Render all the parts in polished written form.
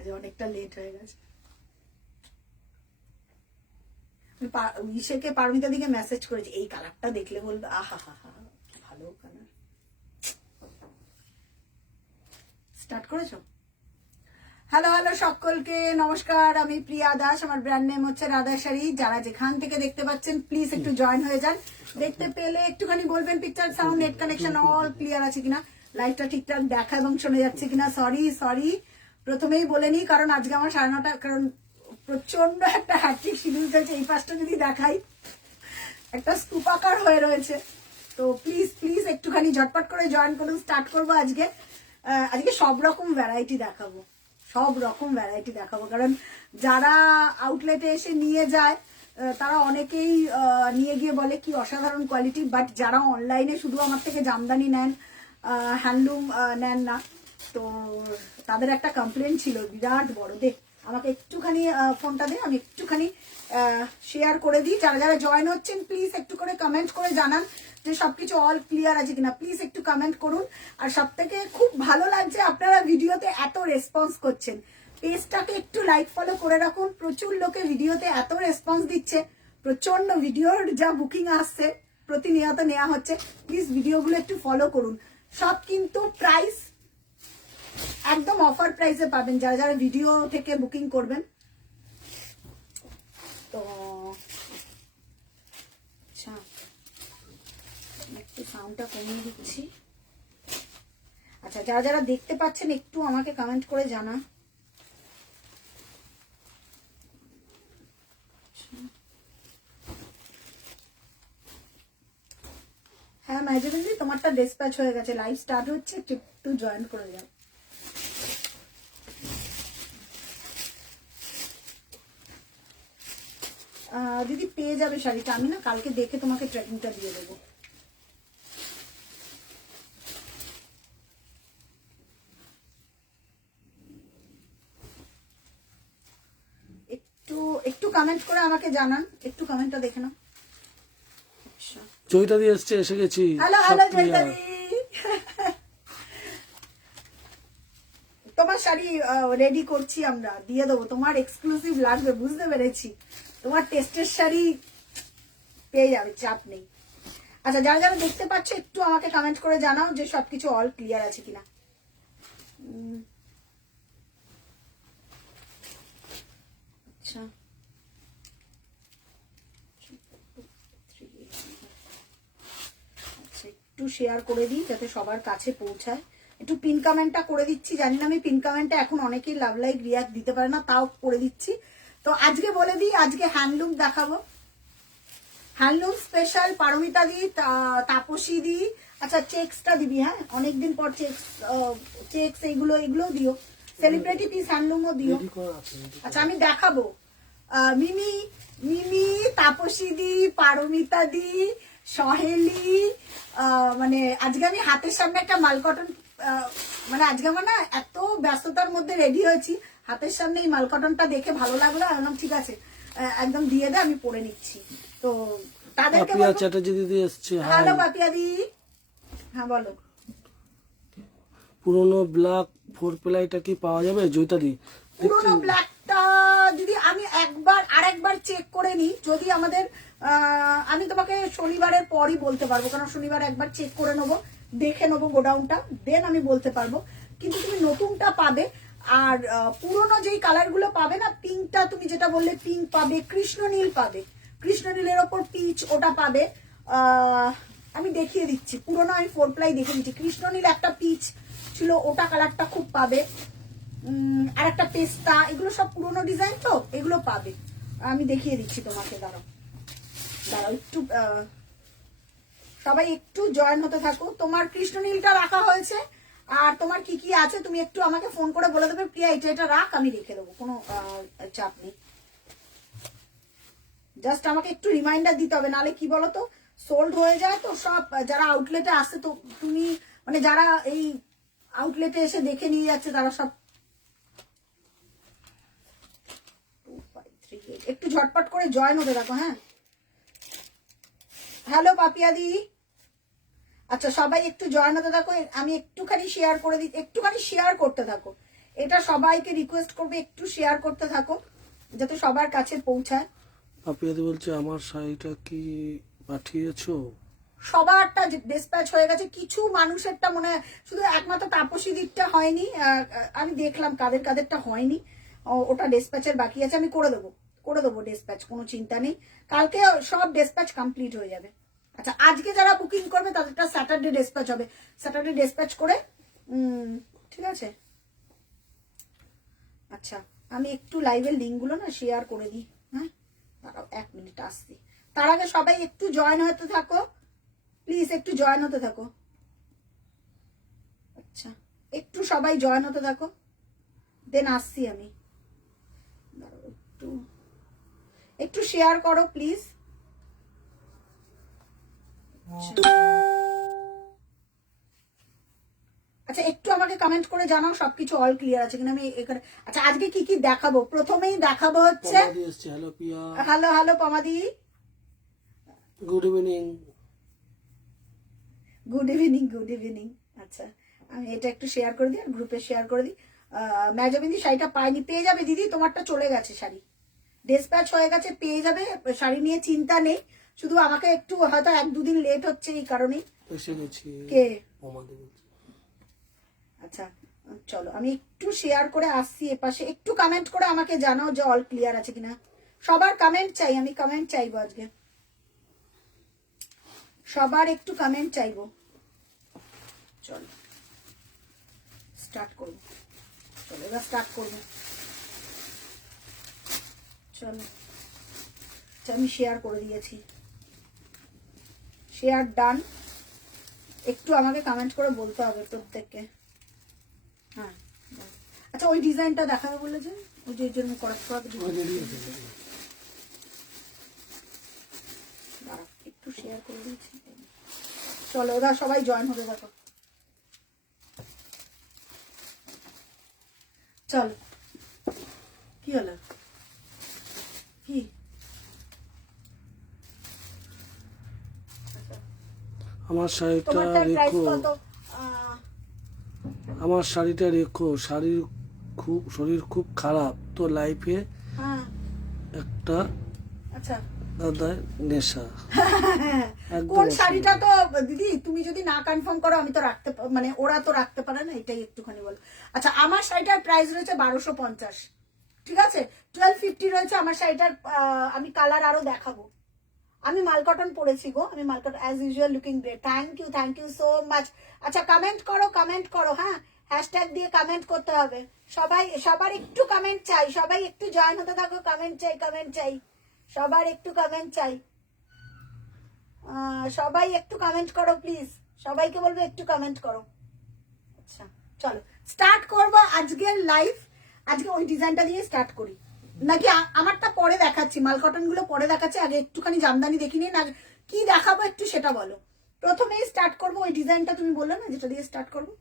আজ অনেকটা লেট হয়ে গেছে। ইসেকে পারমিতা দিকে মেসেজ করেছি, এই কালারটা দেখলে বলবে আহা হা হা ভালো কালার। স্টার্ট করেছো? হ্যালো হ্যালো সকলকে নমস্কার, আমি প্রিয়া দাস, আমার ব্র্যান্ড নেম হচ্ছে রাধা শাড়ি। যারা যেখান থেকে দেখতে পাচ্ছেন প্লিজ একটু জয়েন হয়ে যান। দেখতে পেলে একটুখানি বলবেন picture, sound, net connection all clear আছে কিনা, লাইভটা ঠিকঠাক দেখা এবং শোনা যাচ্ছে কিনা। সরি প্রথমেই বলে নি, কারণ আজকে আমার 9:30, কারণ প্রচন্ড একটা হ্যাট্রিক শিডিউল চলছে। এই পাশটা যদি দেখাই একটা স্তূপাকার হয়ে রয়েছে, তো প্লিজ একটুখানি ঝটপট করে জয়েন করুন। স্টার্ট করবো আজকে সব রকম ভ্যারাইটি দেখাবো, কারণ যারা আউটলেটে এসে নিয়ে যায় তারা অনেকেই নিয়ে গিয়ে বলে কি অসাধারণ কোয়ালিটি, বাট যারা অনলাইনে শুধু আমার থেকে জামদানি নেন, হ্যান্ডলুম নেন না, তো তাদের একটা কমপ্লেন ছিল বিরাট বড়। দেখ আমাকে একটুখানি ফোনটা দে, আমি একটুখানি শেয়ার করে দিই। যারা যারা জয়েন হচ্ছেন প্লিজ একটু করে কমেন্ট করে জানান যে সবকিছু অল ক্লিয়ার আছে কিনা। প্লিজ একটু কমেন্ট করুন। আর সব থেকে খুব ভালো লাগছে আপনারা ভিডিওতে এত রেসপন্স করছেন। পেজটাকে একটু লাইক ফলো করে রাখুন। প্রচুর লোকে ভিডিওতে এত রেসপন্স দিচ্ছে, প্রচন্ড ভিডিওর যা বুকিং আসছে প্রতিনিয়ত নেওয়া হচ্ছে। প্লিজ ভিডিওগুলো একটু ফলো করুন। সব কিন্তু প্রাইস একদম অফার প্রাইসে পাবেন যারা যারা ভিডিও থেকে বুকিং করবেন। তো আচ্ছা, একটু সাউন্ডটা কমিয়ে দিচ্ছি। আচ্ছা, যারা যারা দেখতে পাচ্ছেন একটু আমাকে কমেন্ট করে জানা। হ্যাঁ মাইজেদি, তোমারটা ডিসপ্যাচ হয়ে গেছে, লাইভ স্টার্ট হচ্ছে, একটু জয়েন করে যাও। দিদি পেয়ে যাবে শাড়িটা, আমি না কালকে দেখে তোমাকে ট্র্যাকিংটা দিয়ে দেবো। একটু কমেন্ট করে আমাকে জানান, একটু কমেন্টটা দেখে নাও। আচ্ছা, জয়িতা দি এসে গেছি। হ্যালো জয়িতা দি, তোমার শাড়ি রেডি করছি, আমরা দিয়ে দেবো। তোমার এক্সক্লুসিভ লাগবে, বুঝতে পেরেছি। তোমার টেস্টের শাড়ি পেয়ে যাবে, চাপ নেই। আচ্ছা, যারা যারা দেখতে পাচ্ছ একটু আমাকে কমেন্ট করে জানাও যে সবকিছু অল ক্লিয়ার আছে কিনা। আচ্ছা, একটু শেয়ার করে দিই যাতে সবার কাছে পৌঁছায়। একটু পিন কমেন্টটা করে দিচ্ছি। জানি না আমি পিন কমেন্টটা এখন অনেকেই লাভ লাইক রিয়াক্ট দিতে পারে না, তাও করে দিচ্ছি। তো আজকে বলে দিই, আজকে হ্যান্ডলুম দেখাবো, হ্যান্ডলুম স্পেশাল। পারমিতা দি, তাপসী দি, আচ্ছা চেক্সটা দিবি, হ্যাঁ অনেকদিন পর চেক্স এইগুলো দিও। সেলিব্রিটি পিস হ্যান্ডলুমও দিও। আচ্ছা, আমি দেখাবো মিমি, তাপসী দি, পারমিতা দি, সহেলি, মানে আজকে আমি হাতের সামনে একটা মাল কটন, মানে আজকে আমার না এত ব্যস্ততার মধ্যে রেডি হয়েছি, হাতের সামনে এই মাল কটনটা দেখে ভালো লাগলো, একদম ঠিক আছে একদম দিয়ে দে, আমি পরে নিচ্ছি। তো তাদেরকে চ্যাটার্জি দিদি এসছে। হ্যালো পাপিয়া দি, হ্যাঁ বলো। পুরনো ব্ল্যাক 4 প্লাইটা কি পাওয়া যাবে জয়িতা দি? পুরনো ব্ল্যাকটা দিদি আমি আরেকবার চেক করে নিই, যদি আমাদের আমি তোমাকে শনিবারের পরই বলতে পারবো, কারণ শনিবার একবার চেক করে নেবো, দেখে নেবো গোডাউনটা, দেন আমি বলতে পারবো। কিন্তু তুমি নতুনটা পাবে। আর পুরনো যেই কালারগুলো পাবে না, পিঙ্কটা তুমি যেটা বললে পিঙ্ক পাবে, কৃষ্ণ নীল পাবে, কৃষ্ণ নীলের ওপর পিচ ওটা পাবে। আমি দেখিয়ে দিচ্ছি, পুরনো আমি 4 প্লাই দেখে দিচ্ছি। কৃষ্ণ নীল একটা পিচ ছিল, ওটা কালারটা খুব পাবে। আর একটা পেস্তা, এগুলো সব পুরনো ডিজাইন, তো এগুলো পাবে। আমি দেখিয়ে দিচ্ছি তোমাকে, দাঁড়াও একটু, সবাই একটু জয়েন হতে থাকো। তোমার কৃষ্ণ নীলটা রাখা হয়েছে, আর তোমার কি কি আছে তুমি একটু আমাকে ফোন করে বলে দেবে, প্রিয়া এটা রাখ, আমি রেখে দেবো, কোনো চাপ নেই। জাস্ট আমাকে একটু রিমাইন্ডার দিতে হবে, নাহলে কি বলতো সোল্ড হয়ে যায়। তো সব যারা আউটলেটে আসছে, তো তুমি মানে যারা এই আউটলেটে এসে দেখে নিয়ে যাচ্ছে তারা সব একটু ঝটপট করে জয়েন হতে থাকো। হ্যাঁ, হ্যালো পাপিয়া দি, আচ্ছা সবাই একটু জয়েন হতে থাকো। আমি একটুখানি শেয়ার করে দিই, একটুখানি শেয়ার করতে থাকো, এটা সবাইকে রিকোয়েস্ট করবে একটু শেয়ার করতে থাকো যাতে সবার কাছে পৌঁছায়। পাপিয়াদি বলছে আমার শাড়িটা কি পাঠিয়েছো? সবারটা ডিসপ্যাচ হয়ে গেছে, কিছু মানুষেরটা মনে হয় শুধু একমাত্র তাপসী দিকটা হয়নি। আমি দেখলাম কাদের কাদেরটা হয়নি, ওটা ডিসপ্যাচের বাকি আছে। আমি করে দেবো ডিসপ্যাচ, কোনো চিন্তা নেই। কালকে সব ডিসপ্যাচ কমপ্লিট হয়ে যাবে। আচ্ছা, আজকে যারা বুকিং করবে তাদেরটা স্যাটারডে ডিসপ্যাচ হবে। স্যাটারডে ডিসপ্যাচ করে ঠিক আছে। আচ্ছা, আমি একটু লাইভের লিঙ্কগুলো না শেয়ার করে দিই। হ্যাঁ, দাঁড়াও 1 মিনিট আসছি। তার আগে সবাই একটু জয়েন হতে থাকো প্লিজ, একটু জয়েন হতে থাকো। আচ্ছা, একটু সবাই জয়েন হতে থাকো, দেন আসছি আমি। একটু শেয়ার করো প্লিজ। আচ্ছা, একটু আমাকে কমেন্ট করে জানাও সবকিছু অল ক্লিয়ার আছে কিনা। আমি এখানে আচ্ছা আজকে কি কি দেখাবো, প্রথমেই দেখাবো হচ্ছে hello Piya, hello Pomadi, good evening. Good evening. আচ্ছা, আমি এটা একটু শেয়ার করে দিই আর গ্রুপে শেয়ার করে দিই। ম্যাজাবিন্দি শাড়িটা পাইনি, পেয়ে যাবে দিদি, তোমারটা চলে গেছে শাড়ি, ডিসপ্যাচ হয়ে গেছে, পেয়ে যাবে। শাড়ি নিয়ে চিন্তা নেই, শুধু আমাকে একটু হয়তো 1-2 দিন লেট হচ্ছে এই কারণেই। এসে গেছি। কে? পমাদি বলছে। আচ্ছা চলো, আমি একটু শেয়ার করে আসছি এপাশে। একটু কমেন্ট করে আমাকে জানাও যে অল ক্লিয়ার আছে কিনা। সবার কমেন্ট চাই, আমি কমেন্ট চাইবো আজকে, সবার একটু কমেন্ট চাইবো। চলো স্টার্ট করবো, চলো এবার স্টার্ট করবো। চলো, আচ্ছা আমি শেয়ার করে দিয়েছি, শেয়ার ডান। একটু আমাকে কমেন্ট করে বলতে হবে প্রত্যেককে। হ্যাঁ, আচ্ছা ওই ডিজাইনটা দেখাবে বলে যে ওই যে জন্য একটু শেয়ার করে দিয়েছি। চলো ওরা সবাই জয়েন হবে, দেখো চলো। কি হলো, কি আমার শাড়িটা তোমারটার প্রাইস রেখো, কত? আমার শাড়িটা রেখো, শরীর খুব খারাপ তো লাইফে হ্যাঁ একটা আচ্ছা দাদা নেশা। একদম কোন অসুবিধা। শাড়িটা তো দিদি তুমি যদি না কনফার্ম করো আমি তো রাখতে মানে ওরা তো রাখতে পারে না, এটাই একটুখানি বলো। আচ্ছা, আমার শাড়িটার প্রাইস রয়েছে 1250, ঠিক আছে। 1250 রয়েছে আমার শাড়িটার। আমি কালার আরো দেখাবো। আমি মাল কটন পরেছি গো, আমি মাল cotton as usual looking great. Thank you so much. আচ্ছা কমেন্ট করো, হ্যাঁ হ্যাশট্যাগ দিয়ে কমেন্ট করতে হবে। সবার একটু কমেন্ট চাই, সবাই একটু জয়েন হতে থাকো। কমেন্ট চাই, সবার একটু কমেন্ট চাই। সবাই একটু কমেন্ট করো প্লিজ, সবাইকে বলবো একটু কমেন্ট করো। আচ্ছা চলো স্টার্ট করব আজকের লাইভ। আজকে ওই ডিজাইনটা দিয়ে স্টার্ট করি নাকি আমারটা পরে দেখাচ্ছি, মাল কটন গুলো পরে দেখাচ্ছি, আগে একটুখানি জামদানি দেখিনি না, কি দেখাবো একটু সেটা বলো। প্রথমেই স্টার্ট করব ওই ডিজাইনটা, তুমি বললে না যেটা দিয়ে স্টার্ট করবো,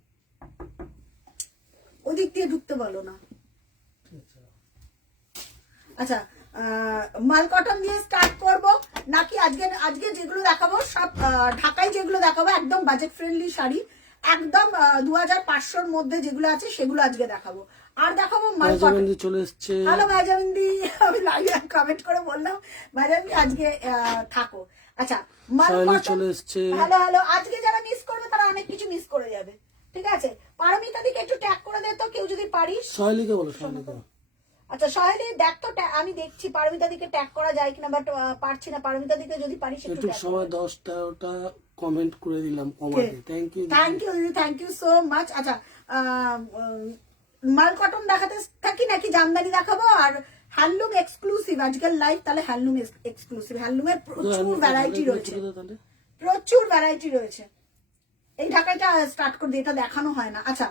ওদিক দিয়ে ঢুকতে বলো না। আচ্ছা, মাল কটন দিয়ে স্টার্ট করব নাকি আজকে যেগুলো দেখাবো সব ঢাকায় যেগুলো দেখাবো একদম বাজেট ফ্রেন্ডলি শাড়ি, একদম 2500-র মধ্যে যেগুলো আছে সেগুলো আজকে দেখাবো। আর দেখাবো মাল কটন। চলে এসছে। হ্যালো ভাইজামিন্দি, আমি লাইভে কমেন্ট করে বললাম ভাইজামিন্দি আজকে থাকো। আচ্ছা মাল কটন চলে এসছে। হ্যালো, আজকে যারা মিস করবে তারা অনেক কিছু মিস করে যাবে, ঠিক আছে। পারমিতা দিকে একটু ট্যাগ করে দে তো, কেউ যদি পারিস। সহেলিকে বলো, সহেলিকে। আচ্ছা সহেলি দেখ তো, আমি দেখছি পারমিতা দিকে ট্যাগ করা যায় কিনা, বাট পারছি না। পারমিতা দিকে যদি পারিস একটু একটু সময় 10-13টা কমেন্ট করে দিলাম কমাতে। Thank you so much. আচ্ছা মাল কটন দেখাতে থাকি নাকি জামদানি দেখাবো? আর হ্যান্ডলুম এক্সক্লুসিভ আজকের লাইভ, তাহলে হ্যান্ডলুম এক্সক্লুসিভ। হ্যান্ডলুমের প্রচুর ভ্যারাইটি রয়েছে, এই ঢাকাইটা স্টার্ট করে দিই, এটা দেখানো হয় না। আচ্ছা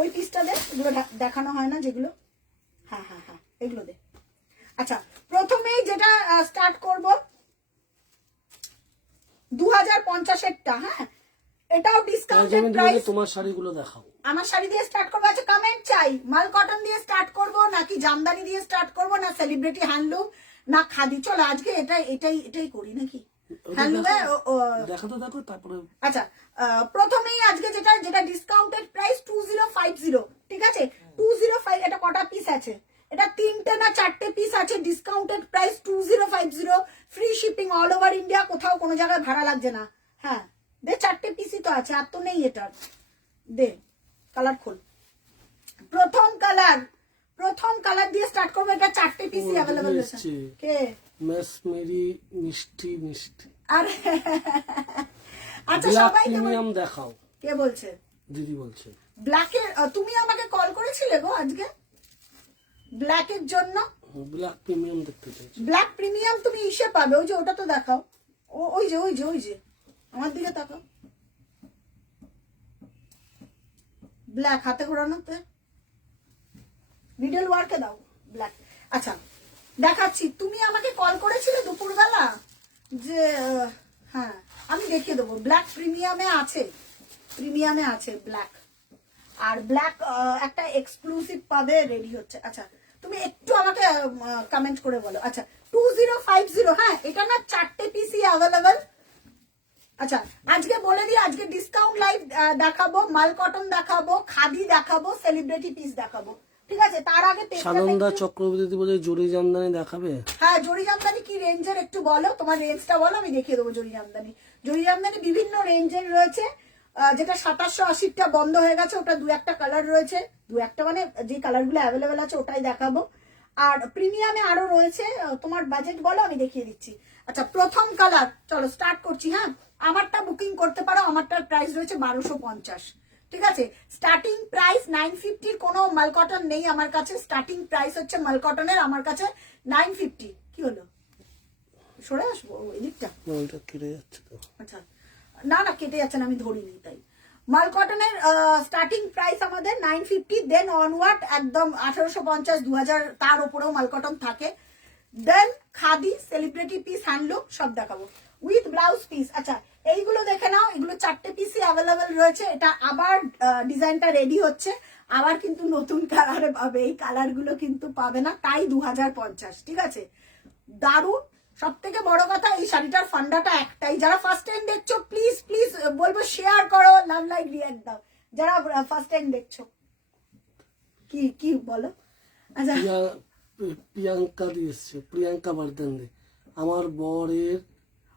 ওই পিসটা দে, এগুলো দেখানো হয় না যেগুলো। হ্যাঁ এগুলো দে। আচ্ছা প্রথমেই যেটা স্টার্ট করব 2050-এরটা। হ্যাঁ এটাও ডিসকাউন্টেড প্রাইস। তোমার শাড়িগুলো দেখাও। আমার শাড়ি দিয়ে স্টার্ট করবো। আচ্ছা কমেন্ট চাই, মাল কটন দিয়ে স্টার্ট করব নাকি জামদানি দিয়ে স্টার্ট করব না সেলিব্রিটি হ্যান্ডলুম না খাদি? চলো আজকে এটাই করি নাকি হ্যান্ডলুমে দেখাতে থাকো তারপরে। আচ্ছা প্রথমেই আজকে যেটা ডিসকাউন্টেড প্রাইস 2050, ঠিক আছে। 2050 অল ওভার ইন্ডিয়া কোথাও কোনো জায়গায় ভাড়া লাগছে না। হ্যাঁ দে, 4টে পিসি তো আছে, আর তো নেই এটার। দে কালার খোল। প্রথম কালার দিয়ে স্টার্ট করবো। এটা 4টে পিসি অ্যাভেলেবল রয়েছে। কে? মেসমেরি মিষ্টি মিষ্টি। আরে আচ্ছা ব্ল্যাক সবাই প্রিমিয়াম দেখাও। কে বলছে? দিদি বলছে। ব্ল্যাকের তুমি আমাকে কল করেছিলে গো আজকে ব্ল্যাকের জন্য। ব্ল্যাক প্রিমিয়াম দেখতে চাইছি। ব্ল্যাক প্রিমিয়াম তুমি ইসে পাবে, ওই যে ওটা তো দেখাও। ওই যে আমার দিকে তাকাও। ব্ল্যাক হাতে ঘোরানোতে মিডল ওয়ার্কে দাও ব্ল্যাক। আচ্ছা দেখাচ্ছি। তুমি আমাকে কল করেছিলে দুপুরবেলা যে হ্যাঁ আমি দেখিয়ে দেবো। ব্ল্যাক প্রিমিয়ামে আছে ব্ল্যাক। আর ব্ল্যাক একটা এক্সক্লুসিভ পাবে, রেডি হচ্ছে। আচ্ছা তুমি একটু আমাকে কমেন্ট করে বলো। আচ্ছা 2050, হ্যাঁ এটা না 4টে পিসি অ্যাভেলেবল। আচ্ছা আজকে বলে দিই, আজকে ডিসকাউন্ট লাইভ দেখাবো, মাল কটন দেখাবো, খাদি দেখাবো, সেলিব্রিটি পিস দেখাবো। ঠিক আছে, তার আগে সানন্দা চক্রবর্তী বলে জরি জামদানি দেখাবে। হ্যাঁ জরি জামদানি কি রেঞ্জের একটু বলো, তোমার রেঞ্জটা বলো, আমি দেখিয়ে দেবো। জরি জামদানি বিভিন্ন রেঞ্জের রয়েছে। যেটা 2780টা বন্ধ হয়ে গেছে, ওটা 2-1টা কালার রয়েছে। 2-1টা মানে যে কালারগুলো অ্যাভেলেবেল আছে ওটাই দেখাবো। আর প্রিমিয়ামে আরো রয়েছে, তোমার বাজেট বলো আমি দেখিয়ে দিচ্ছি। আচ্ছা প্রথম কালার, চলো স্টার্ট করছি। হ্যাঁ আমারটা বুকিং করতে পারো, আমারটার প্রাইস রয়েছে 1250। ঠিক আছে, স্টার্টিং প্রাইস 950। কোনো মাল কটন নেই আমার কাছে, স্টার্টিং প্রাইস হচ্ছে মাল কটনের আমার কাছে 950। কি হলো, সরে আসবো এদিকটা? ওইটা কেটে যাচ্ছে তো। আচ্ছা না কেটে যাচ্ছে না, আমি ধরিনি তাই। মাল কটনের স্টার্টিং প্রাইস আমাদের 950, দেন অনওয়ার্ড একদম 1850, 2000 তার উপরেও মাল কটন থাকে। দেন খাদি, সেলিব্রিটি পিস, হ্যান্ডলুম সব দেখাবো উইথ ব্লাউজ পিস। আচ্ছা এইগুলো দেখে নাও, এগুলো 4টে পিসি অ্যাভেলেবেল রয়েছে। এটা আবার ডিজাইনটা রেডি হচ্ছে, আবার কিন্তু নতুন কালারে পাবে। এই কালার গুলো কিন্তু পাবে না, তাই 2050। ঠিক আছে, দারুণ। সব থেকে বড় কথা, এই শাড়িটার ফান্ডাটা একটাই। যারা ফার্স্ট টাইম দেখছো প্লিজ বলবো শেয়ার করো, লাভ লাইক রিয়াক্ট দাও যারা ফার্স্ট টাইম দেখছো। কি বলো? আচ্ছা প্রিয়াঙ্কা দিয়েছে, প্রিয়াঙ্কা বার্দান্ডে আমার বরের।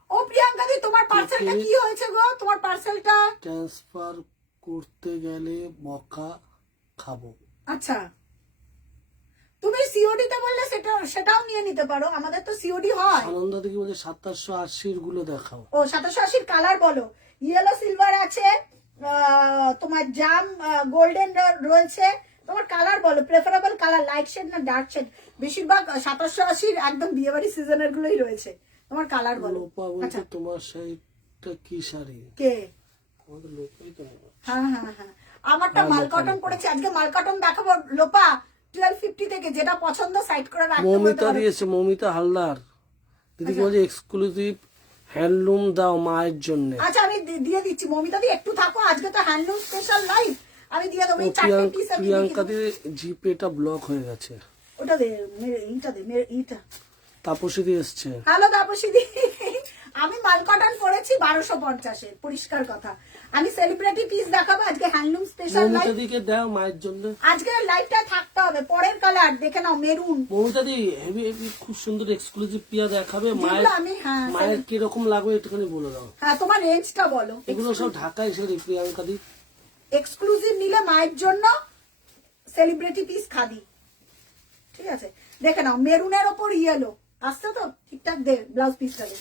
ও প্রিয়াঙ্কা দি, তোমার পার্সেলটা কি হয়েছে গো? তোমার পার্সেলটা ট্রান্সফার করতে গেলে বকা খাবো। আচ্ছা তুমি সিওডি তে বললে সেটাও নিয়ে নিতে পারো, আমাদের তো সিওডি হয়। আনন্দ দেখি বলছে 2780 গুলো দেখাও। ও 2780 কালার বলো। ইয়েলো সিলভার আছে, তোমার জাম গোল্ডেন রয়েছে। তোমার কালার বলো, প্রেফারেবল কালার, লাইট শেড না ডার্ক শেড? বেশিরভাগ 2780 একদম বিয়েবাড়ি সিজনের গুলোই রয়েছে। তোমার কালার বলো। লোপা বলছে তোমার শাড়িটা কি শাড়ি? কে? আমাদের লোপাই তো। হ্যাঁ আমারটা মাল কটন পড়েছে, আজকে মাল কটন দেখাবো। লোপা 1250 থেকে যেটা পছন্দ সাইড করে রাখতে বলতে মমিতা পারো। দিয়েছে, মমিতা হালদার দিদি বলছে এক্সক্লুসিভ হ্যান্ডলুম দাও মায়ের জন্য। আচ্ছা আমি দিয়ে দিচ্ছি। মমিতা দি একটু থাকো, আজকে তো হ্যান্ডলুম স্পেশাল লাইভ, আমি দিয়ে দেবো। এই 4টে পিস আমি প্রিয়াঙ্কা দি জিপেটা ব্লক হয়ে গেছে। ওটা দে, এইটা তাপসী দি এসছে। হ্যালো তাপসী দি, আমি মাল কটন পড়েছি 1250-এর, পরিষ্কার কথা। আমি সেলিব্রিটি পিস দেখাবো আজকে, হ্যান্ডলুম স্পেশাল লাইভ। মমিতা দিকে দাও মায়ের জন্য। আজকে লাইভটা থাকতে হবে। পরের কালার দেখে নাও, মেরুন। মমিতা দি হেভি খুব সুন্দর এক্সক্লুসিভ পিয়া দেখাবে। মায়ের কিরকম লাগবে একটুখানি বলে দাও। হ্যাঁ তোমার রেঞ্জটা বলো। এগুলো সব ঢাকায় সেরে প্রিয়াঙ্কা দি। এক্সক্লুসিভ নিলে মায়ের জন্য সেলিব্রিটি পিস খাদি। ঠিক আছে, দেখে নাও। মেরুনের ওপর ইয়েলো আসছে তো, ঠিকঠাক দে ব্লাউজ পিসটা দে।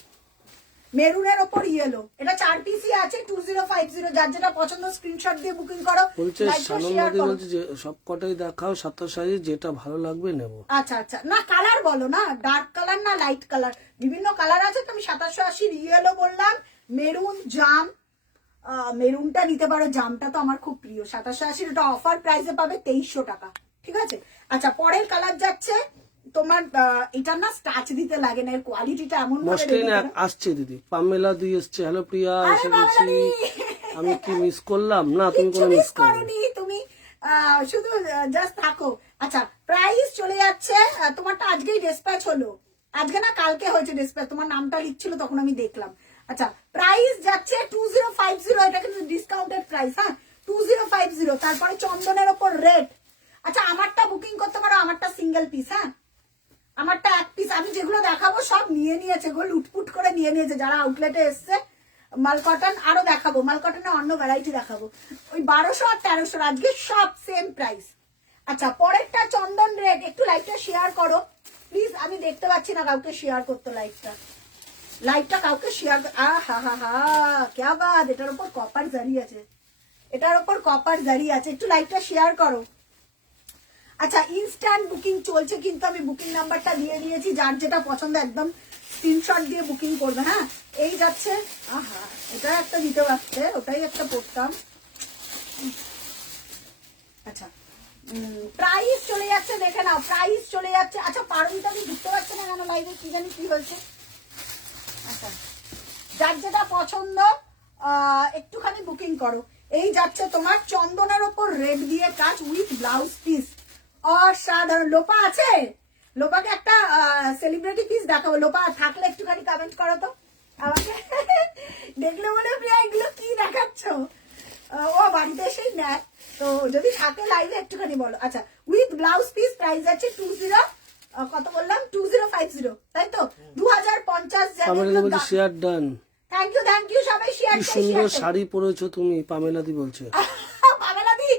মেরুনের ওপর ইয়েলো, এটা 4 পিসই আছে 2050। যার যেটা পছন্দ স্ক্রিনশট দিয়ে বুকিং করো। বলছে সানন্দাদি বলছে যে সব কটাই দেখাও, 27 যেটা ভালো লাগবে নেব। আচ্ছা না কালার বলো না, ডার্ক কালার না লাইট কালার, বিভিন্ন কালার আছে। তো আমি 2780 ইয়েলো বললাম, মেরুন, জাম। মেরুনটা নিতে পারো, জামটা তো আমার খুব প্রিয়। 2780 এটা অফার প্রাইসে পাবে 2300 টাকা। ঠিক আছে, আচ্ছা পরের কালার যাচ্ছে তোমার। এটা না স্টাচ দিতে লাগে না, এর কোয়ালিটিটা এমন মসলিন আসছে দিদি। পামেলা দি এসছে। হ্যালো প্রিয়া, এসে গেছি। আমি কি মিস করলাম? না তুমি কোনো মিস করনি, তুমি শুধু জাস্ট থাকো। আচ্ছা প্রাইস চলে যাচ্ছে, তোমারটা আজকেই ডিসপ্যাচ হলো, আজকে না কালকে হয়েছে ডিসপ্যাচ, তোমার নামটা লিখছিল তখন আমি দেখলাম। আচ্ছা প্রাইস যাচ্ছে 2050, এটা কিন্তু ডিসকাউন্টেড প্রাইস। হ্যাঁ 2050। তারপরে চন্দনের ওপর রেড। আচ্ছা আমারটা বুকিং করতে পারো, আমারটা সিঙ্গেল পিস। হ্যাঁ আমারটা এক পিস আমি যেগুলো দেখাবো সব নিয়ে নিয়েছে গো, লুটপুট করে নিয়ে নিয়েছে যারা আউটলেটে এসছে। মাল কটন আরো দেখাবো, মাল কটনের অন্য ভ্যারাইটি দেখাবো। ওই 1200 আর 1300 আজকে সব সেম প্রাইস। আচ্ছা পরেরটা চন্দন রেড, একটু লাইভটা শেয়ার করো প্লিজ, আমি দেখতে পাচ্ছি না কাউকে শেয়ার করতে। লাইভটা কাউকে শেয়ার, হা হা হা क्या बात, এটার উপর কপার জারি আছে, এটার উপর কপার জারি আছে, একটু লাইভটা শেয়ার করো। আচ্ছা ইনস্ট্যান্ট বুকিং চলছে কিন্তু আমি বুকিং নাম্বারটা দিয়ে দিয়েছি, যার যেটা পছন্দ একদম স্ক্রিনশট দিয়ে বুকিং করবে। হ্যাঁ এই যাচ্ছে, আহা এটা একটা দিতে পারছে, ওটাই একটা পড়তাম। আচ্ছা প্রাইস চলে যাচ্ছে, দেখে নাও প্রাইস চলে যাচ্ছে। আচ্ছা পারমিতা আমি ঢুকতে পারছি না কেন লাইভে, কি জানি কি হয়েছে। আচ্ছা যার যেটা পছন্দ একটুখানি বুকিং করো। এই যাচ্ছে তোমার চন্দনের ওপর রেড দিয়ে কাজ উইথ ব্লাউজ পিস, অসাধারণ। লোপা আছে, লোপাকে একটা সেলিব্রিটি পিস দেখাবো, লোপা থাকলে একটুখানি কমেন্ট করো তো আমাকে। দেখলে বলে প্রিয়া এগুলো কি দেখাচ্ছ, ও বাড়িতে এসেই নেয় তো, যদি থাকে লাইভে একটুখানি বলো। আচ্ছা উইথ ব্লাউজ পিস প্রাইস আছে 20 কত বললাম 2050, তাই তো 2050। শেয়ার ডান, থ্যাংক ইউ সবাই শেয়ার কি সুন্দর শাড়ি পরেছো তুমি, পামেলা দি বলছে। পামেলা দি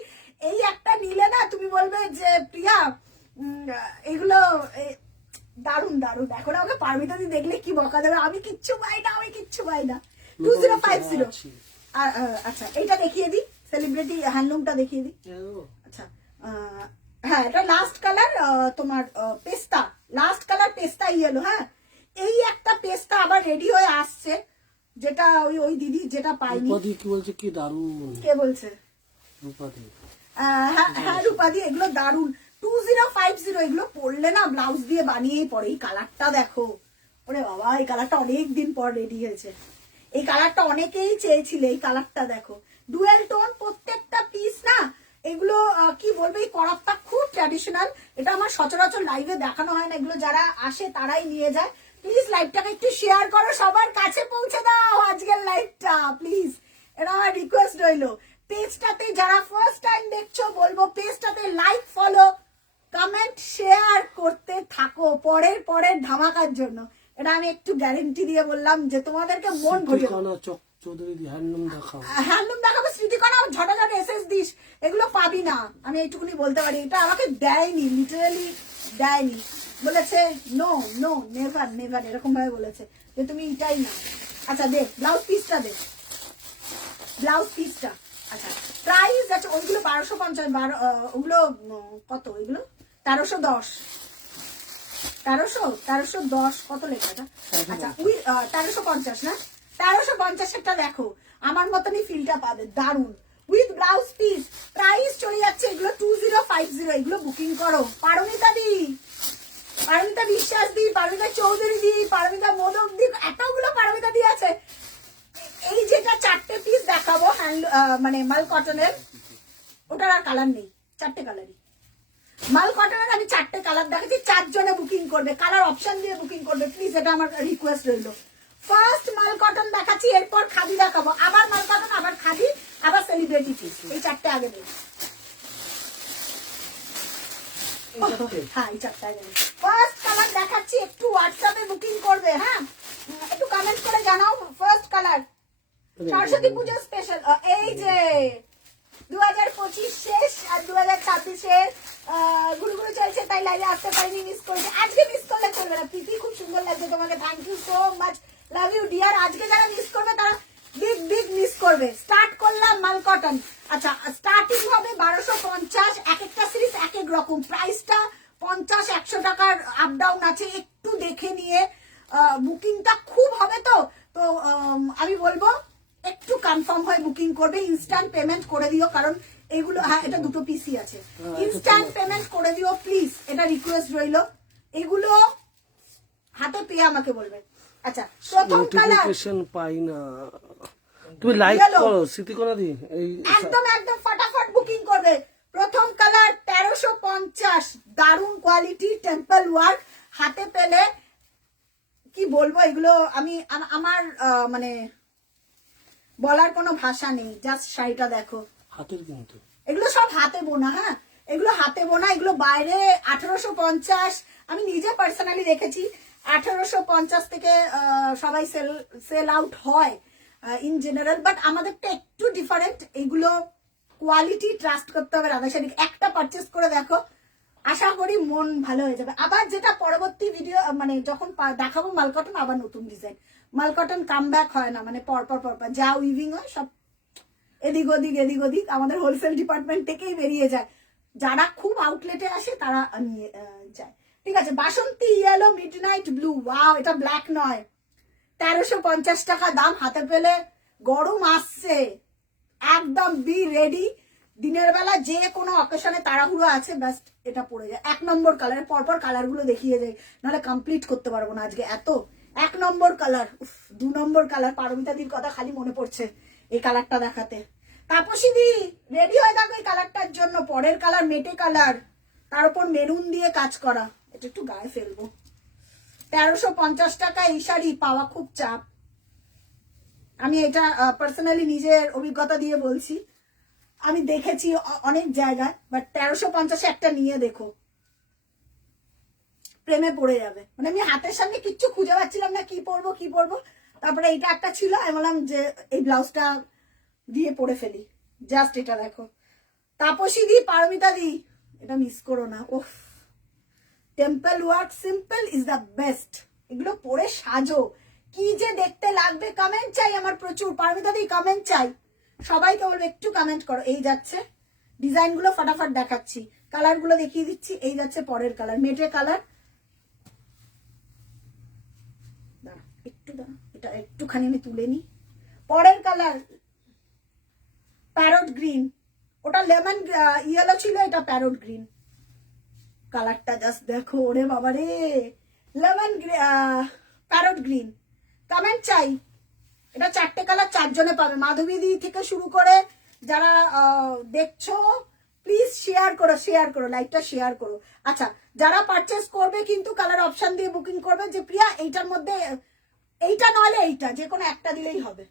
এই একটা নিলে না তুমি বলবে যে প্রিয়া এগুলো দারুন দারুন। এখন আমাকে পারমিতা দি দেখলে কি বকা দেবে, আমি কিচ্ছু পাই না, আমি কিচ্ছু পাই না। 2050। আচ্ছা এইটা দেখিয়ে দিই, সেলিব্রিটি হ্যান্ডলুমটা দেখিয়ে দিই। আচ্ছা হ্যাঁ এটা লাস্ট কালার তোমার পেস্তা, লাস্ট কালার পেস্তা ইয়েলো। হ্যাঁ এই একটা পেস্তা আবার রেডি হয়ে আসছে, যেটা ওই দিদি যেটা পাইনি। রূপাদি কি বলছে, কি দারুন। কে বলছে? রূপাদি। হ্যাঁ রূপাদি এগুলো দারুন। 2050 এগুলো পরলে না ব্লাউজ দিয়ে বানিয়েই পরে। এই কালারটা দেখো, ওরে বাবা এই কালারটা অনেক দিন পর রেডি হয়েছে, এই কালারটা অনেকেই চেয়েছিল। এই কালারটা দেখো ডুয়েল টোন, প্রত্যেকটা পিস না এগুলো কি বলবো, এই করাতটা খুব ট্র্যাডিশনাল। এটা আমার সচরাচর লাইভে দেখানো হয় না, এগুলো যারা আসে তারাই নিয়ে যায়। প্লিজ লাইভটাকে একটু শেয়ার করো, সবার কাছে পৌঁছে দাও আজকের লাইভটা প্লিজ, এটা আমার রিকোয়েস্ট রইলো। পেজটাতে যারা ফার্স্ট টাইম দেখছো বলবো পেজটাতে লাইক ফলো কমেন্ট শেয়ার করতে থাকো পরের ধামাকার জন্য। এটা আমি একটু গ্যারেন্টি দিয়ে বললাম যে তোমাদেরকে মন ভরিয়ে হ্যান্ডলুম দেখাবো। স্মৃতিকণা ঝটাঝট এসএস দিস, এগুলো পাবি না, আমি এইটুকুনি বলতে পারি। এটা আমাকে দেয়নি, লিটারালি দেয়নি, বলেছে নো নো নেভার নেভার এরকম ভাবে বলেছে যে তুমি এটাই না। আচ্ছা দে ব্লাউজ পিসটা দে, ব্লাউজ পিসটা। আচ্ছা প্রাইস আছে ওইগুলো 1250, ওগুলো কত, ওইগুলো 1310 কত লেখাটা। আচ্ছা ওই 1350 না, 1350 দেখো আমার মতনই ফিলটা পাবে, দারুন উইথ ব্লাউজ পিস। প্রাইস চলে যাচ্ছে এগুলো 2050, এগুলো বুকিং করো। পারমিতা দি, পারমিতা বিশ্বাস দি, পারমিতা চৌধুরী দি, পারমিতা মোদক দি, এতগুলো পারমিতা দি আছে। এই যেটা 4টে পিস দেখাবো মানে মাল কটনের, ওটার আর কালার নেই, 4টে কালারই মাল কটনের। আমি 4টে কালার দেখাচ্ছি, 4 জনে বুকিং করবে, কালার অপশন দিয়ে বুকিং করবে প্লিজ, এটা আমার রিকোয়েস্ট রইলো। ফার্স্ট মাল কটন দেখাচ্ছি, এরপর খাদি দেখাবো, আবার মাল কটন, আবার খাদি, আবার সেলিব্রিটি পিস। এই 4টে আগে দেবো। হ্যাঁ এই 4টে আগে দেবো। ফার্স্ট কালার দেখাচ্ছি, একটু হোয়াটসঅ্যাপে বুকিং করবে। হ্যাঁ একটু কমেন্ট করে জানাও ফার্স্ট কালার। সরস্বতী পুজো স্পেশাল, এই যে 2025 শেষ আর 2026 ঘুরঘুরে চলছে, তাই লাইভে আসতে পারিনি, মিস করেছে। আজকে মিস করলে চলবে না, প্রীতি খুব সুন্দর লাগছে তোমাকে, thank you so much, love you dear. আজকে যারা মিস করবে তারা বিগ মিস করবে। স্টার্ট করলাম মাল কটন। আচ্ছা স্টার্টিং হবে 1250, এক একটা সিরিজ এক এক রকম, প্রাইসটা 50-100 টাকার আপ ডাউন আছে, একটু দেখে নিয়ে বুকিংটা খুব হবে। তো আমি বলবো একটু কনফার্ম হয়ে বুকিং করবে, ইনস্ট্যান্ট পেমেন্ট করে দিও, কারণ এগুলো হ্যাঁ এটা 2টো পিসি আছে, ইনস্ট্যান্ট পেমেন্ট করে দিও প্লিজ, এটা রিকোয়েস্ট রইলো। এগুলো হাতে পেয়ে আমাকে বলবে। আচ্ছা প্রথম কালার পাই না, তুমি লাইক করো স্মৃতিকণা দি, একদম ফটাফট বুকিং করবে। প্রথম কালার 1350, দারুন কোয়ালিটি টেম্পল ওয়ার্ক, হাতে পেলে কি বলবো, এগুলো আমি আমার মানে বলার কোনো ভাষা নেই। জাস্ট শাড়িটা দেখো, হাতের কিন্তু এগুলো সব হাতে বোনা। হ্যাঁ এগুলো হাতে বোনা, এগুলো বাইরে 1850, আমি নিজে পার্সোনালি দেখেছি 1850 থেকে সবাই সেল আউট হয় ইন জেনারেল, বাট আমাদেরটা একটু ডিফারেন্ট। এগুলো কোয়ালিটি ট্রাস্ট করতে হবে। রাধা শাড়ি একটা পারচেস করে দেখো, আশা করি মন ভালো হয়ে যাবে। আবার যেটা পরবর্তী ভিডিও মানে যখন দেখাবো মালকটন, আবার নতুন ডিজাইন। মালকটন কাম ব্যাক হয় না, মানে পরপর যা উইভিং হয় সব এদিক ওদিক আমাদের হোলসেল ডিপার্টমেন্ট থেকেই বেরিয়ে যায়। যারা খুব আউটলেটে আসে তারা নিয়ে যায়। ঠিক আছে, বাসন্তী ইয়েলো মিডনাইট ব্লু, ওয়াও, এটা ব্ল্যাক নয়, 1350 টাকা দাম। হাতে পেলে গরম আসছে, একদম বি রেডি। দিনের বেলা যে কোনো অকেশনে তাড়াহুড়ো আছে, ব্যাস্ট এটা পড়ে যায়। 1 নম্বর কালার, পরপর কালার গুলো দেখিয়ে যায়, নাহলে কমপ্লিট করতে পারবো না আজকে এত। 1 নম্বর কালার, 2 নম্বর কালার, পারমিতাদির কথা খালি মনে পড়ছে এই কালারটা দেখাতে। তাপসী দি রেডি হয়ে থাকো এই কালারটার জন্য। পরের কালার মেটে কালার, তার উপর মেরুন দিয়ে কাজ করা। এটা একটু গায়ে ফেলবো। 1350 টাকা এই শাড়ি পাওয়া খুব চাপ। আমি এটা পার্সোনালি নিজের অভিজ্ঞতা দিয়ে বলছি, আমি দেখেছি অনেক জায়গায়, বাট 1350 একটা নিয়ে দেখো, প্রেমে পড়ে যাবে। মানে আমি হাতের সামনে কিচ্ছু খুঁজে পাচ্ছিলাম না, কি পরবো। তারপরে এইটা একটা ছিল, আমি বললাম যে এই ব্লাউজটা দিয়ে পরে ফেলি। জাস্ট এটা দেখো, তাপসী দি, পারমিতা দি, এটা মিস করো না। ওফ, temple work simple is the best. এগুলো পরে সাজো, কি যে দেখতে লাগবে। কমেন্ট চাই আমার প্রচুর। পারমিতা দি কমেন্ট চাই, সবাইকে বলবো একটু কমেন্ট করো। এই যাচ্ছে ডিজাইন গুলো, ফটাফট দেখাচ্ছি, কালার গুলো দেখিয়ে দিচ্ছি। এই যাচ্ছে পরের কালার, মেটে কালার। এটা একটুখানি আমি তুলে নি। পরের কালার প্যারট গ্রিন, ওটা লেমন ইয়েলো ছিল, এটা প্যারট গ্রিন। কালারটা জাস্ট দেখো, ওরে বাবা রে, লেমন প্যারট গ্রিন। কমেন্ট চাই। এটা 4টে কালার, 4 জনে পাবে। মাধবী দি থেকে শুরু করে যারা দেখছো, প্লিজ শেয়ার করো, লাইকটা শেয়ার করো। আচ্ছা, যারা পারচেস করবে কিন্তু কালার অপশন দিয়ে বুকিং করবে, যে প্রিয়া এইটার মধ্যে এইটা নইলে এইটা, যে কোনো একটা দিলেই হবে।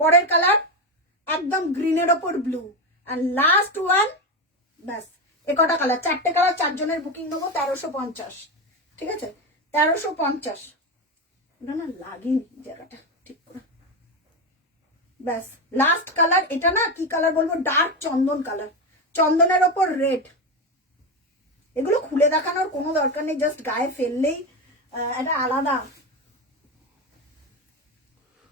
পরের কালার একদম গ্রিনের ওপর ব্লু, আর লাস্ট ওয়ান, ব্যাস। একটা কালার, 4টে কালার, 4 জনের বুকিং নেবো। 1350, ঠিক আছে, 1350। না লাগেনি জায়গাটা ঠিক করে, ব্যাস। লাস্ট কালার এটা, না কি কালার বলবো, ডার্ক চন্দন কালার, চন্দনের ওপর রেড। এগুলো খুলে দেখানোর কোনো দরকার নেই, জাস্ট গায়ে ফেললেই এটা আলাদা।